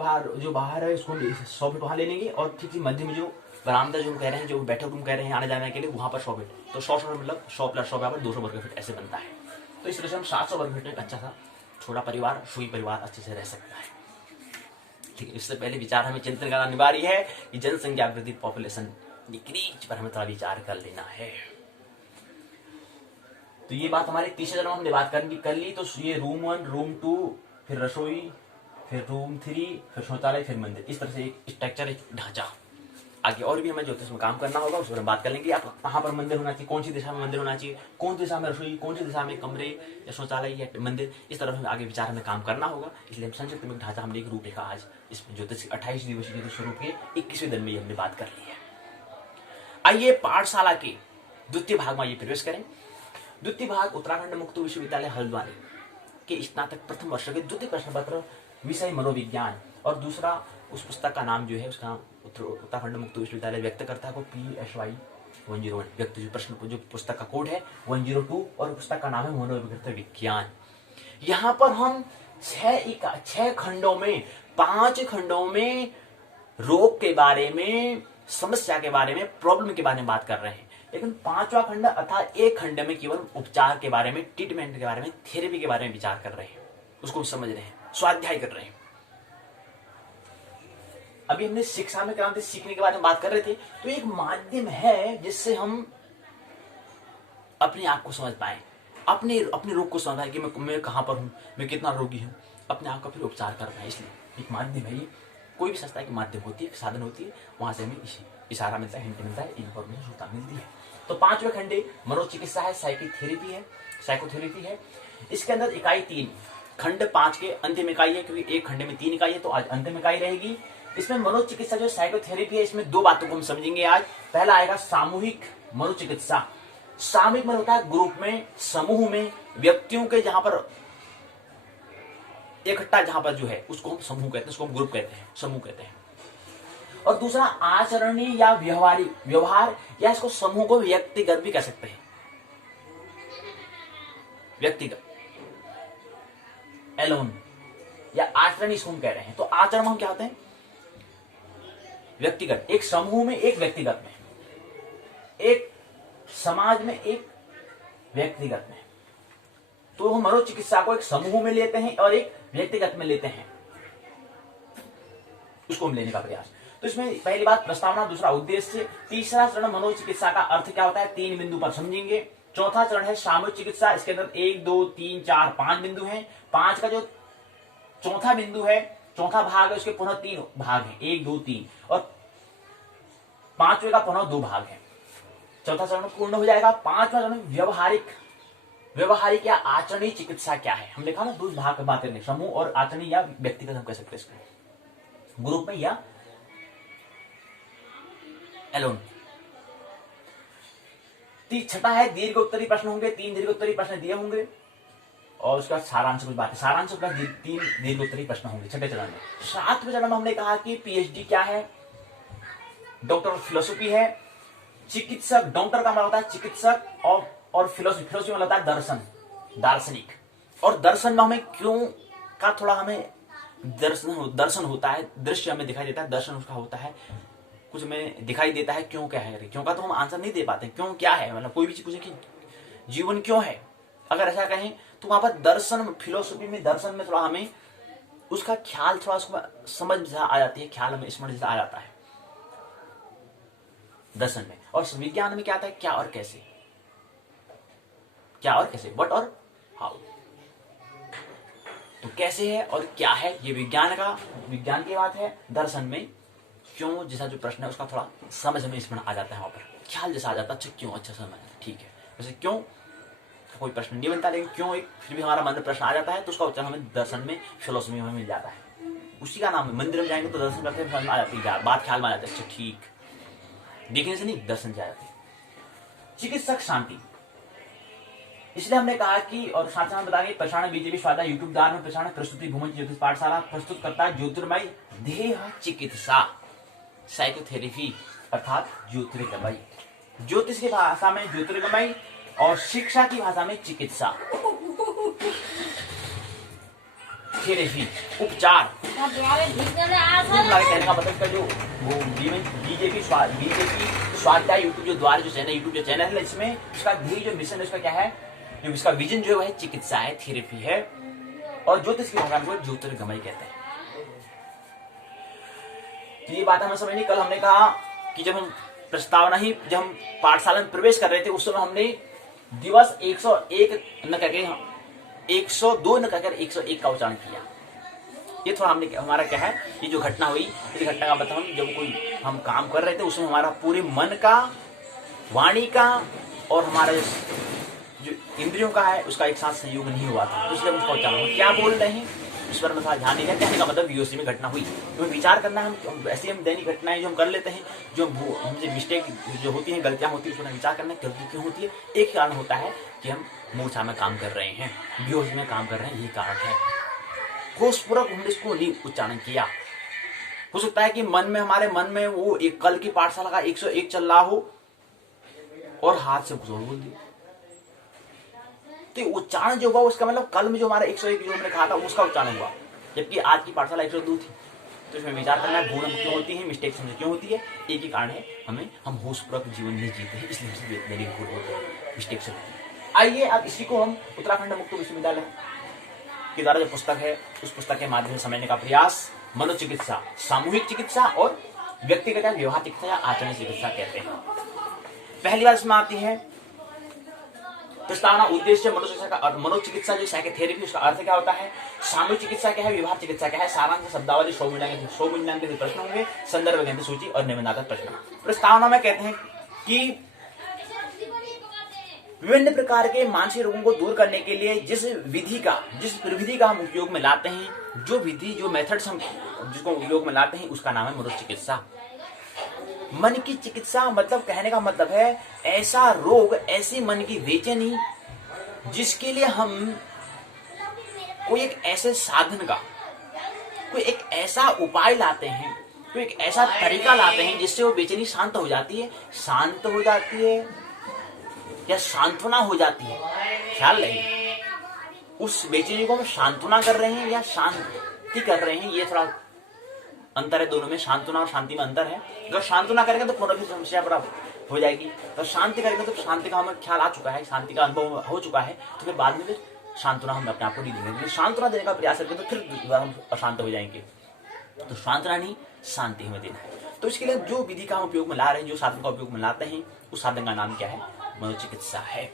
बाहर है उसको 100 फीट वहां ले लेंगे, और ठीक मध्य में जो बरामदा जो हम कह रहे हैं, जो बैठक रूम कह रहे हैं आने जाने के लिए, वहां पर 100 फीट, तो 100 मतलब 100 + 100 पर 200 वर्ग फीट ऐसे बनता है। तो इस तरह से हम 700 वर्ग फीट में एक अच्छा सा छोटा परिवार, सुखी परिवार अच्छे से रह सकता है। ठीक है, इससे पहले विचार हमें चिंतन करना अनिवार्य है कि जनसंख्या वृद्धि, पॉपुलेशन डिक्रीज पर हमें थोड़ा विचार कर लेना है। तो ये बात हमारे तीसरे चरण में हमने बात कर ली। तो ये रूम 1, रूम 2, फिर रसोई, फिर रूम 3, फिर शौचालय, फिर मंदिर, इस तरह से एक स्ट्रक्चर, एक ढांचा। आगे और भी हमें ज्योतिष में काम करना होगा, उस पर हम बात कर लेंगे। आप कहाँ पर मंदिर होना चाहिए, कौन सी दिशा में मंदिर होना चाहिए, कौन सी दिशा में रसोई, कौन सी दिशा में कमरे या शौचालय या मंदिर, इस तरह से आगे विचार हमें काम करना होगा। इसलिए हम संक्षिप्त में ढांचा, हमने एक रूपरेखा आज इस ज्योतिष 28 दिवसीय ज्योतिष स्वरूप के 21वें दिन में हमने बात कर ली है। आइए पाठशाला के द्वितीय भाग में ये प्रवेश करें। द्वितीय भाग उत्तराखंड मुक्त विश्वविद्यालय हल्द्वानी के स्नातक प्रथम वर्ष के द्वितीय प्रश्न पत्र, विषय मनोविज्ञान, और दूसरा उस पुस्तक का नाम जो है उसका उत्तराखंड मुक्त विश्वविद्यालय व्यक्त करता है, PSY 101 व्यक्त, जो प्रश्न जो पुस्तक का कोड है 102, और पुस्तक का नाम है मनोविकृत विज्ञान। यहाँ पर हम 6 खंडों में, 5 खंडों में रोग के बारे में, समस्या के बारे में, प्रॉब्लम के बारे में बात कर रहे हैं, लेकिन 5वां खंड अर्थात एक खंड में केवल उपचार के बारे में, ट्रीटमेंट के बारे में, थेरेपी के बारे में विचार कर रहे हैं, उसको समझ रहे हैं, स्वाध्याय कर रहे हैं। अभी हमने शिक्षा में क्रांति सीखने के बारे में बात कर रहे थे। तो एक माध्यम है जिससे हम अपने आप को समझ पाए, अपने रोग को समझ पाए कि मैं कहां पर हूं, मैं कितना रोगी हूं, अपने आप का फिर उपचार कर पाए। इसलिए एक माध्यम है ये, कोई भी संस्था की माध्यम होती है, साधन होती है, वहां से हमें इशारा मिलता है, हिंट मिलता है, इन्फॉर्मेशन सूचना मिलती है। तो 5वें खंडे मनोचिकित्सा है, साइकोथेरेपी है। इसके अंदर इकाई 3, खंड 5 के अंतिम इकाई है, क्योंकि एक खंडे में 3 इकाई है, तो आज अंतिम इकाई रहेगी। इसमें मनोचिकित्सा जो साइकोथेरेपी है, इसमें 2 बातों को हम समझेंगे आज। पहला आएगा सामूहिक मनोचिकित्सा। सामूहिक मन होता है ग्रुप में, समूह में, व्यक्तियों के जहां पर इकट्ठा, जहां पर जो है उसको हम समूह कहते हैं, उसको हम ग्रुप कहते हैं, समूह कहते हैं। और दूसरा आचरणीय या व्यवहार, या इसको समूह को व्यक्तिगत भी कह सकते हैं, व्यक्तिगत, एलोन, या आचरणीय इसको हम कह रहे हैं। तो आचरण हम क्या होते हैं, व्यक्तिगत, एक समूह में, एक व्यक्तिगत में, एक समाज में, एक व्यक्तिगत में। तो हम मनोचिकित्सा को एक समूह में लेते हैं और एक व्यक्तिगत में लेते हैं, उसको हम लेने का प्रयास। तो इसमें पहली बात प्रस्तावना, दूसरा उद्देश्य, तीसरा चरण मनोचिकित्सा का अर्थ क्या होता है, 3 बिंदु पर समझेंगे। चौथा चरण है सामूहिक चिकित्सा, इसके अंदर 1, 2, 3, 4, 5 बिंदु हैं। 5 का जो चौथा बिंदु है, चौथा भाग है, उसके पुनः 3 भाग हैं, 1, 2, 3, और 5वें का पुनः 2 भाग है। चौथा चरण पूर्ण हो जाएगा। 5वां चरण व्यवहारिक या आचरणीय चिकित्सा क्या है, हम देखा ना 2 भाग की बात करेंगे, समूह और आचरणीय या व्यक्तिगत हम कह सकते हैं, इसको ग्रुप में या एलोन। छठा है दीर्घ उत्तरी प्रश्न होंगे, 3 दीर्घ उत्तरी प्रश्न दिए होंगे, और उसका सारांश कुछ बात है, सारांश प्लस 3 दीर्घ उत्तरी प्रश्न होंगे छठे चरण में। 7वें चरण में हमने कहा कि PhD क्या है, डॉक्टर ऑफ फिलोसफी है, चिकित्सक, डॉक्टर का मतलब होता है चिकित्सक, और फिलोसफी मतलब होता है दर्शन, दार्शनिक। और दर्शन में हमें क्यों का थोड़ा हमें दर्शन होता है, दृश्य हमें दिखाई देता है, दर्शन उसका होता है, कुछ हमें दिखाई देता है क्यों क्या है। क्यों का तो हम आंसर नहीं दे पाते, क्यों क्या है, मतलब कोई भी चीज पूछे कि जीवन क्यों है, अगर ऐसा कहें तो वहां पर दर्शन, फिलोसफी में, दर्शन में थोड़ा हमें उसका ख्याल, थोड़ा उसको समझ आ जाती है, ख्याल हमें स्मरण आ जाता है दर्शन में। और विज्ञान में क्या आता है, क्या और कैसे, क्या और कैसे, व्हाट और हाउ। तो कैसे है और क्या है ये विज्ञान की बात है। दर्शन में क्यों जैसा जो प्रश्न है उसका थोड़ा समझ में स्मरण आ जाता है, वहां पर ख्याल जैसा आ जाता है, अच्छा क्यों, अच्छा समझ, ठीक है। वैसे क्यों कोई प्रश्न नहीं बनता, लेकिन क्यों एक फिर भी हमारा मन में प्रश्न आ जाता है, तो उसका उत्तर हमें दर्शन में, फिलोसफी में मिल जाता है। उसी का नाम है, मंदिर में जाएंगे तो दर्शन करते हैं, आ जाती है बात, ख्याल में आ जाता है, अच्छा ठीक, देखने से नहीं, दर्शन से आ जाती है। चिकित्सक शांति, इसलिए हमने कहा कि, और साथ साथ बता के प्रसारण बीजेपी स्वादा यूट्यूब दान में प्रसारण प्रस्तुति भूमि ज्योतिष पाठशाला प्रस्तुत करता है ज्योतिर्मय देह चिकित्सा साइकोथेरेपी अर्थात ज्योतिर्गमय। ज्योतिष की भाषा में ज्योतिर्गमय और शिक्षा की भाषा में चिकित्सा, थेरेपी, उपचार। कहने का मतलब जो वो बीजेपी स्वाध्याय यूट्यूब जो द्वारा जो चैनल है, इसमें उसका ध्येय जो मिशन है उसका क्या है, जो इसका विजन जो है चिकित्सा है, थेरेपी है, और ज्योतिष की भाषा में ज्योतिर्गमय कहते हैं। तो ये बात हमें समझ नहीं। कल हमने कहा कि जब हम पाठशाला में प्रवेश कर रहे थे, उस समय हमने दिवस 101 न करके 102 न कहकर 101 का उच्चारण किया। ये थोड़ा हमने, हमारा क्या है, ये जो घटना हुई, इस घटना का मतलब जब कोई हम काम कर रहे थे उसमें हमारा पूरे मन का, वाणी का और हमारे जो इंद्रियों का है उसका एक साथ सहयोग नहीं हुआ था, तो इसलिए हम उसका उच्चारण क्या बोल रहे हैं इस पर थोड़ा ध्यान नहीं। कहने का मतलब यूएसए में घटना हुई, तो विचार करना है, हम ऐसे हम दैनिक घटनाएं जो हम कर लेते हैं, जो हमसे मिस्टेक जो होती है, गलतियां होती है, उसमें विचार करना गलती क्यों होती है। एक कारण होता है कि हम मूर्छा में काम कर रहे हैं, बेहोश में काम कर रहे हैं, यही कारण है। होशपूर्वक हमने इसको नहीं उच्चारण किया। हो सकता है कि हमारे मन में वो एक कल की पाठशाला का 101 चल रहा हो और हाथ से कुछ और बोल दिया, तो उच्चारण जो हुआ उसका मतलब कल में जो हमारा 101 जो हमने कहा था उसका उच्चारण हुआ, जबकि आज की पाठशाला 102 थी। तो इसमें विचार करना है, भूल क्यों होती है, मिस्टेक्स क्यों होती है। एक ही कारण है, हम होशपूर्वक जीवन नहीं जीते हैं, इसलिए हमसे भूल होती है, मिस्टेक्स होती है। आइए अब इसी को हम उत्तराखंड मुक्त विश्वविद्यालय के द्वारा जो पुस्तक है उस पुस्तक के माध्यम से समझने का प्रयास, मनोचिकित्सा, सामूहिक चिकित्सा और व्यक्तिगत व्यवहार चिकित्सा या आचरण चिकित्सा कहते हैं। पहली बार इसमें आती है प्रस्तावना, उद्देश्य, मनोचिकित्सा जो साइकोथेरेपी, उसका अर्थ क्या होता है, सामूहिक चिकित्सा क्या है, व्यवहार चिकित्सा क्या है, सारांश, शब्दावली, 100 मूल्यांकन के प्रश्न होंगे, संदर्भ ग्रंथ सूची और निबंधात्मक प्रश्न। प्रस्तावना में कहते हैं कि विभिन्न प्रकार के मानसिक रोगों को दूर करने के लिए जिस प्रविधि का हम उपयोग में लाते हैं, जो विधि, जो मेथड्स हम जिसको उपयोग में लाते हैं, उसका नाम है मनोचिकित्सा। मन की चिकित्सा मतलब, कहने का मतलब है ऐसा रोग, ऐसी मन की बेचैनी जिसके लिए हम कोई एक ऐसे साधन का, कोई एक ऐसा उपाय लाते हैं, कोई एक ऐसा तरीका लाते हैं जिससे वो बेचैनी शांत हो जाती है या सांत्वना हो जाती है। ख्याल रहे, उस बेचैनी को हम सांत्वना कर रहे हैं या शांति कर रहे हैं, ये थोड़ा अंतर है दोनों में। सांत्वना और शांति में अंतर है। अगर सांत्वना करेंगे तो पुनः समस्या प्राप्त हो जाएगी, तो शांति करेंगे तो शांति का हमें ख्याल आ चुका है, शांति का अनुभव हो चुका है, तो फिर बाद में फिर सांत्वना हम अपने आप को नहीं देंगे। सांत्वना देने का प्रयास करेंगे तो फिर हम अशांत हो जाएंगे। तो सांत्वना नहीं, शांति हमें देना है। तो इसके लिए जो विधि का हम उपयोग में ला रहे हैं, जो साधन का उपयोग में लाते हैं, उस साधन का नाम क्या है, मनोचिकित्सा है।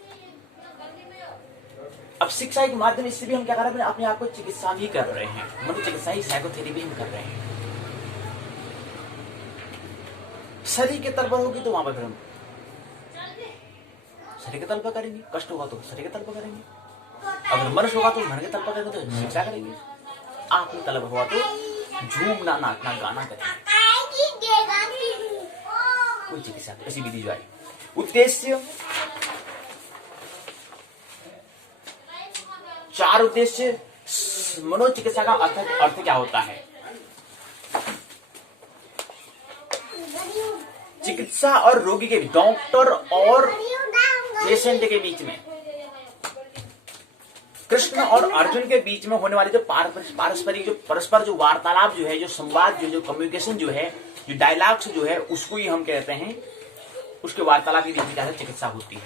अब शिक्षा के माध्यम से भी हम क्या कर रहे हैं, अपने आप को चिकित्सा भी कर रहे हैं, मनोचिकित्सा ही, साइकोथेरेपी हम कर रहे हैं। शरीर के तल पर होगी तो वहां पर हम शरीर के तल पर करेंगे, कष्ट होगा तो शरीर के तल पर करेंगे, अगर मन होगा तो मन के तल पर करेंगे, तो शिक्षा करेंगे, आंख में तलब हुआ तो झूमना, नाचना, गाना करेंगे, कोई चिकित्सा ऐसी विधि जो आई। उद्देश्य, 4 उद्देश्य मनोचिकित्सा का अर्थ क्या होता है। चिकित्सा और रोगी के बीच, डॉक्टर और पेशेंट के बीच में कृष्ण और अर्जुन के बीच में होने वाले जो पारस्परिक जो परस्पर जो वार्तालाप जो है, जो संवाद जो कम्युनिकेशन जो है, जो डायलॉग्स जो है, उसको ही हम कहते हैं, उसके वार्तालाप की विधि क्या चिकित्सा होती है।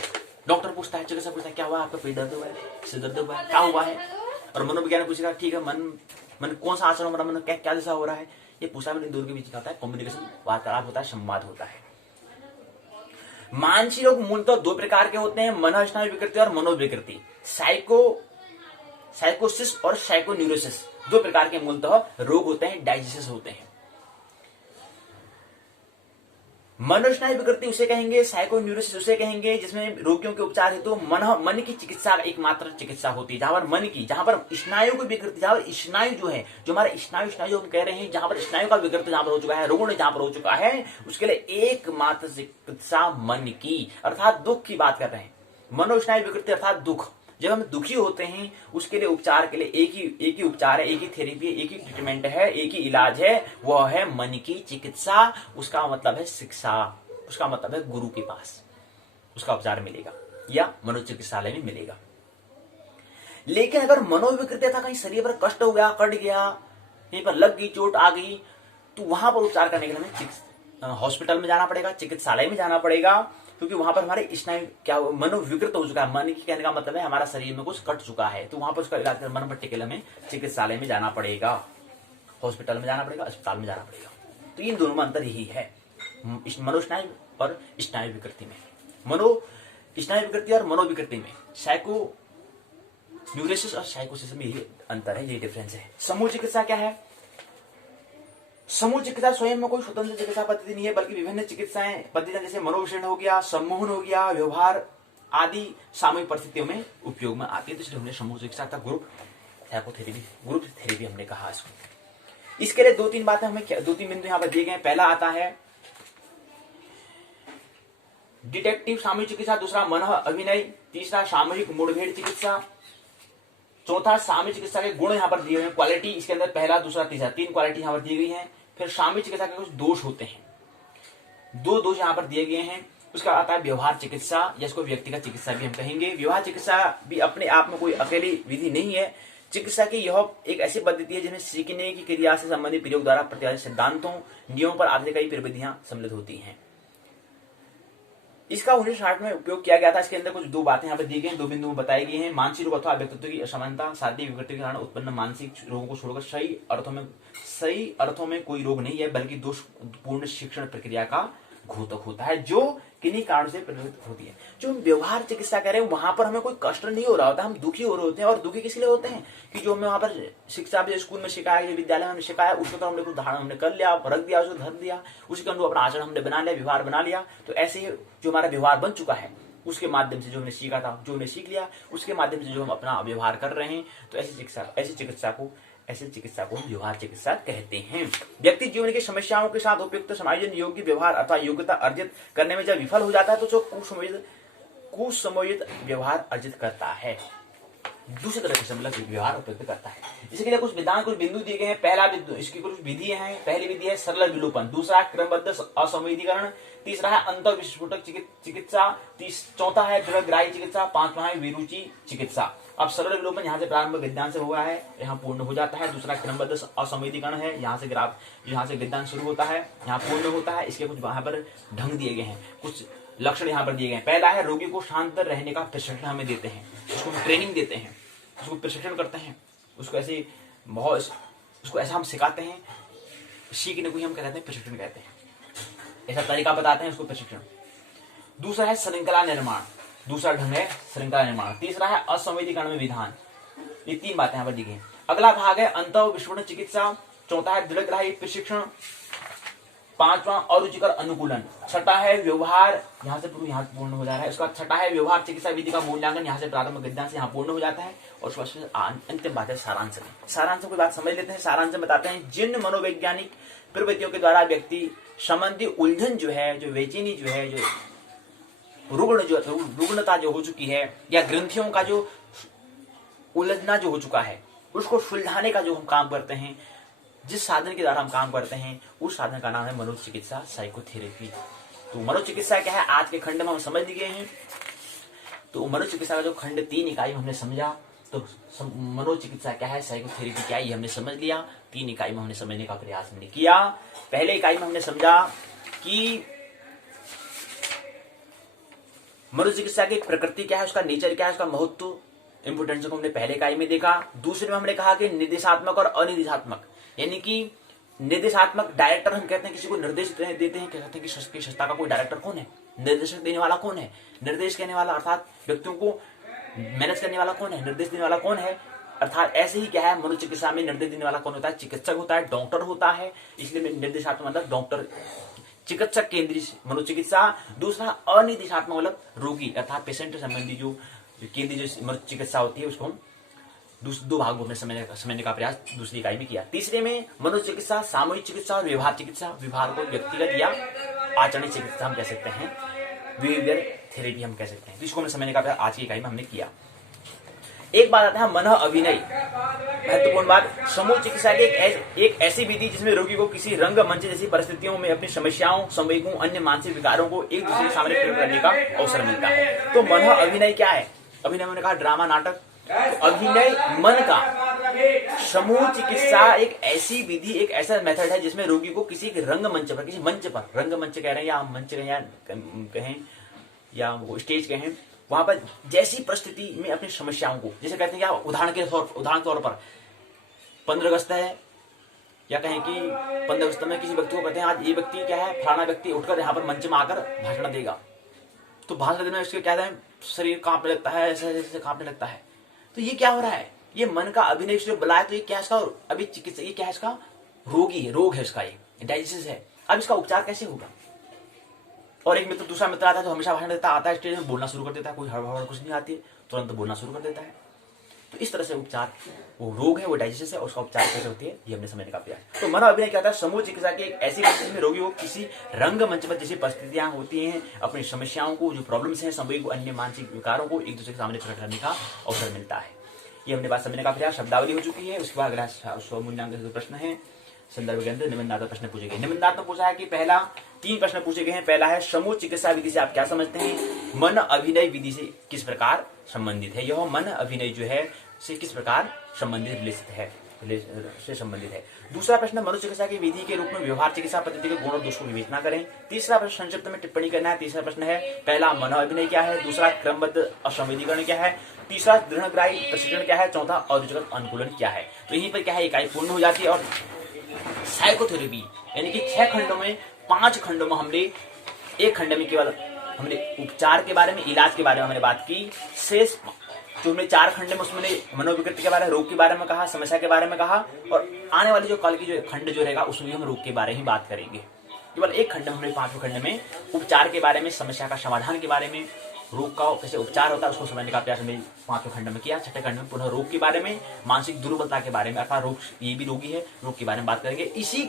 डॉक्टर पूछता है, चिकित्सक पूछता है क्या हुआ, आपका पेट दर्द हुआ है, सिर दर्द हुआ है, क्या हुआ है, और मनोविज्ञान पूछेगा ठीक है मन कौन सा आचरण हो रहा है, मन क्या क्या जैसा हो रहा है, ये पूछा मैंने दूर के बीच होता है, कम्युनिकेशन वार्तालाप होता है, संवाद होता है। मानसिक रोग मूलतः दो प्रकार के होते हैं, मन स्नायु विकृति और मनोविकृति। साइकोसिस और साइकोन्यूरोसिस दो प्रकार के मूलतः रोग होते हैं, डायजिसिस होते हैं। मनोस्नायु विकृति उसे कहेंगे, साइकोन्यूरोसिस उसे कहेंगे जिसमें रोगियों के उपचार हेतु मन की चिकित्सा एकमात्र चिकित्सा होती है, जहां पर मन की, जहां पर स्नायु की विकृति, जहां पर स्नायु जो है, जो हमारे स्नायु हम कह रहे हैं, जहां पर स्नायु का विकृति जहां पर हो चुका है, रुग्ण जहां पर हो चुका है, उसके लिए एकमात्र चिकित्सा मन की, अर्थात दुख की बात कर रहे हैं। मनोस्नायु विकृति अर्थात दुख, जब हम दुखी होते हैं उसके लिए उपचार के लिए एक ही उपचार है, एक ही थेरेपी, एक ही ट्रीटमेंट है, एक ही इलाज है, वह है मन की चिकित्सा। उसका मतलब है शिक्षा, उसका मतलब है गुरु के पास उसका उपचार मिलेगा या मनोचिकित्सालय में मिलेगा। लेकिन अगर मनोविकृति था, कहीं शरीर पर कष्ट हो गया, कट गया, कहीं पर लग गई, चोट आ गई, तो वहां पर उपचार करने के लिए हमें हॉस्पिटल में जाना पड़ेगा, चिकित्सालय में जाना पड़ेगा, क्योंकि वहां पर हमारे स्नायु क्या मनोविकृत हो चुका है। मन की कहने का मतलब है हमारा शरीर में कुछ कट चुका है, तो वहां पर उसका इलाज कर मन पट्टी के लिए हमें चिकित्सालय में जाना पड़ेगा, हॉस्पिटल में जाना पड़ेगा, अस्पताल में जाना पड़ेगा। तो इन दोनों में अंतर यही है, मनोस्नायु और स्नायु विकृति में, स्नायु विकृति और मनोविकृति में, साइको न्यूरोसिस और साइकोसिस में यही अंतर है, यही डिफरेंस है। समूह चिकित्सा क्या है? समूह चिकित्सा स्वयं में कोई स्वतंत्र चिकित्सा पद्धति नहीं है, बल्कि विभिन्न चिकित्साएं पद्धतियां जैसे मनोविश्लेषण हो गया, सम्मोहन हो गया, व्यवहार आदि सामूहिक परिस्थितियों में उपयोग में आती है। तो इसलिए हमने समूह चिकित्सा का ग्रुप थेरेपी हमने कहा इसको। इसके लिए दो तीन बिंदु यहाँ पर दिए गए। पहला आता है डिटेक्टिव सामूहिक चिकित्सा, दूसरा मन अभिनय, तीसरा सामूहिक मुठभेड़ चिकित्सा, चौथा सामूहिक चिकित्सा के गुण यहाँ पर दिए हुए हैं, क्वालिटी इसके अंदर पहला, दूसरा, तीसरा, 3 क्वालिटी यहाँ पर दी गई है। फिर सामूहिक चिकित्सा के कुछ दोष होते हैं, 2 दोष यहाँ पर दिए गए हैं। उसका आता है व्यवहार चिकित्सा, या इसको व्यक्तिगत चिकित्सा भी हम कहेंगे। व्यवहार चिकित्सा भी अपने आप में कोई अकेली विधि नहीं है। चिकित्सा की यह एक ऐसी पद्धति है जिसमें सीखने की क्रिया से संबंधित प्रयोग द्वारा प्रतिपादित सिद्धांतों, नियमों पर आधारित कई प्रविधियां सम्मिलित होती हैं। इसका 1960 में उपयोग किया गया था। इसके अंदर कुछ 2 बातें यहाँ पर दी गई, 2 बिंदु में बताई गई हैं। मानसिक रोग अथवा व्यक्तित्व की असमानता, शारीरिक विकृति के कारण उत्पन्न मानसिक रोगों को छोड़कर सही अर्थों में कोई रोग नहीं है, बल्कि दोषपूर्ण शिक्षण प्रक्रिया का घोतक होता है, जो किन्हीं कारणों से प्रभावित होती है। जो हम व्यवहार चिकित्सा कह रहे हैं, वहां पर हमें कोई कष्ट नहीं हो रहा होता, हम दुखी हो रहे होते हैं। और दुखी किस लिए होते हैं कि जो हमें वहां पर शिक्षा भी स्कूल में सिखाया, जो विद्यालय में हमने सिखाया, उसको तो हमने कुछ धारण हमने कर लिया, रख दिया, उसको धर दिया, उसके अनुरूप अपना आचरण हमने बना लिया, व्यवहार बना लिया। तो ऐसे ही जो हमारा व्यवहार बन चुका है, उसके माध्यम से जो हमने सीखा था, जो हमने सीख लिया, उसके माध्यम से जो हम अपना व्यवहार कर रहे हैं, तो ऐसी चिकित्सा को व्यवहार चिकित्सा कहते हैं। व्यक्ति जीवन की समस्याओं के साथ उपयुक्त समायोजन योग्य व्यवहार अथवा योग्यता अर्जित करने में जब विफल हो जाता है, तो जो कुसमयोजित व्यवहार अर्जित करता है, दूसरी तरह से मतलब व्यवहार उपयुक्त करता है। इसके लिए कुछ बिंदु दिए गए हैं। पहला बिंदु, इसकी कुछ विधि है। पहली विधि है सरल विलोपन, दूसरा क्रमबद्ध असंवेदीकरण, तीसरा है अंतर विस्फोटक चिकित्सा, चौथा है दृढ़ग्राही चिकित्सा, पांचवा है विरुचि चिकित्सा। अब सरल विलोपन यहाँ से प्रारंभ विज्ञान से हुआ है, यहाँ पूर्ण हो जाता है। दूसरा क्रमबद्ध असंवेदीकरण है, यहाँ से विज्ञान शुरू होता है, यहाँ पूर्ण होता है। इसके कुछ वहां पर ढंग दिए गए हैं, कुछ लक्षण यहाँ पर दिए गए हैं। पहला है रोगी को शांत रहने का प्रशिक्षण हमें देते हैं, उसको हम ट्रेनिंग देते हैं, उसको प्रशिक्षण करते हैं, उसको ऐसा हम सिखाते हैं। सीखने को ही हम कहते हैं प्रशिक्षण कहते हैं, ऐसा तरीका बताते हैं उसको प्रशिक्षण। दूसरा है श्रृंखला निर्माण, दूसरा ढंग है श्रृंखला निर्माण। तीसरा है असंवेदीकरण में विधान। ये 3 बातें यहाँ पर दी गई। अगला भाग है अंतर विस्फोटन चिकित्सा, चौथा है दृढ़ग्राही प्रशिक्षण, पांचवा अरुचिकर अनुकूलन, छठा है व्यवहार, यहाँ से पूर्ण हो जा रहा है। उसका छठा है व्यवहार चिकित्सा विधि का मूल्यांकन, यहाँ से प्रारंभ विज्ञान से यहाँ पूर्ण हो जाता है। और उसके बाद अंतिम बात है सारांश में। सारांश की बात समझ लेते हैं। सारांश में बताते हैं जिन मनोवैज्ञानिक प्रवृत्तियों के द्वारा व्यक्ति संबंधी उलझन जो है, जो बेचैनी जो है, जो रुग्णता जो हो चुकी है, या ग्रंथियों का जो उलझना जो हो चुका है, उसको सुलझाने का जो हम काम करते हैं, जिस साधन के द्वारा हम काम करते हैं, उस साधन का नाम है मनोचिकित्सा, साइकोथेरेपी। तो मनोचिकित्सा क्या है, आज के खंड में हम समझ गए हैं। तो मनोचिकित्सा का जो खंड 3 इकाई हमने समझा, तो मनोचिकित्सा क्या है, साइकोथेरेपी क्या है, ये हमने समझ लिया। 3 इकाई में हमने समझने का प्रयास हमने किया। पहले इकाई में हमने समझा कि मनोचिकित्सा की प्रकृति क्या है, उसका नेचर क्या है, उसका महत्व, इंपोर्टेंस को हमने पहले इकाई में देखा। दूसरे में हमने कहा कि निर्देशात्मक और अनिर्देशात्मक, यानी कि निर्देशात्मक डायरेक्टर हम कहते हैं, किसी को निर्देश देते हैं, कहते हैं कि संस्था का कोई डायरेक्टर कौन है, निर्देशक देने वाला कौन है, निर्देश कहने वाला अर्थात व्यक्तियों को मैनेज करने वाला कौन है, निर्देश देने वाला कौन है। अर्थात ऐसे ही क्या है, मनोचिकित्सा में निर्देश देने वाला कौन होता है, चिकित्सक होता है, डॉक्टर होता है। इसलिए निर्देशात्मक मतलब डॉक्टर, चिकित्सक केंद्रीय मनोचिकित्सा। दूसरा अनिर्देशात्मक मतलब रोगी अर्थात पेशेंट से संबंधी जो केंद्रीय जो मनोचिकित्सा होती है, उसको हम 2 भागों में समझने का प्रयास दूसरी इकाई में किया। तीसरे में मनोचिकित्सा, सामूहिक चिकित्सा और व्यवहार चिकित्सा। व्यवहार को व्यक्तिगत या आचरण चिकित्सा हम कह सकते हैं, बिहेवियर थेरेपी हम कह सकते हैं। इसको हमने समझने का प्रयास आज की इकाई में हमने किया। एक बात आता है मन अभिनय, महत्वपूर्ण बात। समूह चिकित्सा की एक ऐसी विधि जिसमें रोगी को किसी रंग मंच जैसी परिस्थितियों में अपनी समस्याओं, संवेगों, अन्य मानसिक विकारों को एक दूसरे के सामने प्रकट करने का अवसर मिलता है। तो मन अभिनय क्या है? अभिनय मैंने कहा ड्रामा, नाटक। तो अभिनय मन का। समूह चिकित्सा एक ऐसी विधि, एक ऐसा मेथड है जिसमें रोगी को किसी रंग मंच पर, किसी मंच पर, रंग मंच कह रहे हैं या मंच कहें या स्टेज कहें, वहां पर जैसी परिस्थिति में अपनी समस्याओं को, जैसे कहते हैं कि उदाहरण तौर पर 15 अगस्त है, या कहें कि 15 अगस्त में किसी व्यक्ति को कहते हैं आज ये व्यक्ति क्या है, फलाना व्यक्ति उठकर यहाँ पर मंच में आकर भाषण देगा। तो भाषण देने में उसके क्या है, शरीर कांपने लगता है, ऐसे कांपने लगता है। तो ये क्या हो रहा है? ये मन का अभिनय जो बुलाया, तो ये क्या है इसका अभी चिकित्सा, ये क्या है इसका रोगी है, रोग है इसका, ये डायलिसिस है। अब इसका उपचार कैसे होगा? और एक मित्र, दूसरा मित्र आता है तो हमेशा भाषण देता, आता है स्टेज में बोलना शुरू कर देता है, कोई हड़बड़ कुछ नहीं आती, तुरंत बोलना शुरू कर देता है। तो इस तरह से उपचार, वो रोग है, वो डायलिसिस है, और उसका उपचार कैसे होती है ये हमने समझने का प्रयास। तो मन अभिनय क्या होता है? समूह चिकित्सा की एक ऐसी परिस्थिति में रोगी को किसी रंग मंच पर जैसी परिस्थितियां होती हैं, अपनी समस्याओं को, जो प्रॉब्लम्स हैं, संवेग, अन्य मानसिक विकारों को एक दूसरे के सामने प्रकट करने का अवसर मिलता है। ये हमने बात समझने का प्रयास। शब्दावली हो चुकी है। उसके बाद अगला स्वमूल्यांकन प्रश्न है, संदर्भ के अंदर निबंधात्मक प्रश्न पूछे गए। निबंधात्मक पूछा है कि पहला 3 प्रश्न पूछे गए हैं। पहला है समूह चिकित्सा विधि से आप क्या समझते हैं? मन अभिनय विधि से किस प्रकार संबंधित है? यह मन अभिनय जो है से किस प्रकार संबंधित है। दूसरा प्रश्न, मनोचिकित्सा की विधि के रूप में व्यवहार चिकित्सा पद्धति के गुण और दोष को विवेचना करें। तीसरा प्रश्न, संक्षिप्त में टिप्पणी करना है। तीसरा प्रश्न है, पहला मन अभिनय क्या है, दूसरा क्रमबद्ध असंवेदीकरण क्या है, तीसरा दृढ़ग्राही प्रशिक्षण क्या है, चौथा अरुचिकर अनुकूलन क्या है। तो यहीं पर क्या है, इकाई पूर्ण हो जाती है। और साइकोथेरेपी यानी कि 6 खंडों में 5 खंडों में हमने, एक खंड में केवल हमने उपचार के बारे में, इलाज के बारे में हमने बात की। शेष जो हमने 4 खंड में उसमें मनोविकृति के बारे में, रोग के बारे में कहा, समस्या के बारे में कहा, और आने वाली जो कल की जो खंड जो रहेगा उसमें हम रोग के बारे ही बात करेंगे। केवल एक खंड में हमने 5वें खंड में उपचार के बारे में, समस्या का समाधान के बारे में, रोग का कैसे उपचार होता है उसको समझने का प्रयास हमने 5वें खंड में किया। 6ठे खंड में पुनः रोग के बारे में, मानसिक दुर्बलता के बारे में, अर्थात रोग, ये भी रोगी है, रोग के बारे में बात करेंगे। इसी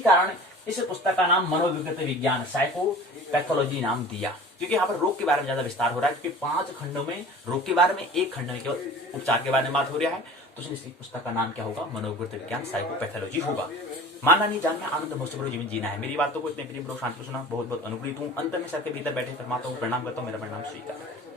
कारण इस पुस्तक का नाम मनोविकृति विज्ञान, साइकोपैथोलॉजी नाम दिया, क्योंकि यहाँ पर रोग के बारे में ज्यादा विस्तार हो रहा है। क्योंकि 5 खंडों में रोग के बारे में, एक खंड में केवल उपचार के बारे में बात हो रहा है। तो इस पुस्तक का नाम क्या होगा? मनोविकृति विज्ञान, साइकोपैथोलॉजी होगा। मानना नहीं जानना, आनंद महोत्सव जीवन जीना है। मेरी बातों को इतने प्रेम शांति सुना, बहुत बहुत अनुग्रहित हूँ। अंत में सबके भीतर बैठे परमात्मा को प्रणाम करता हूँ। मेरा प्रणाम स्वीकार।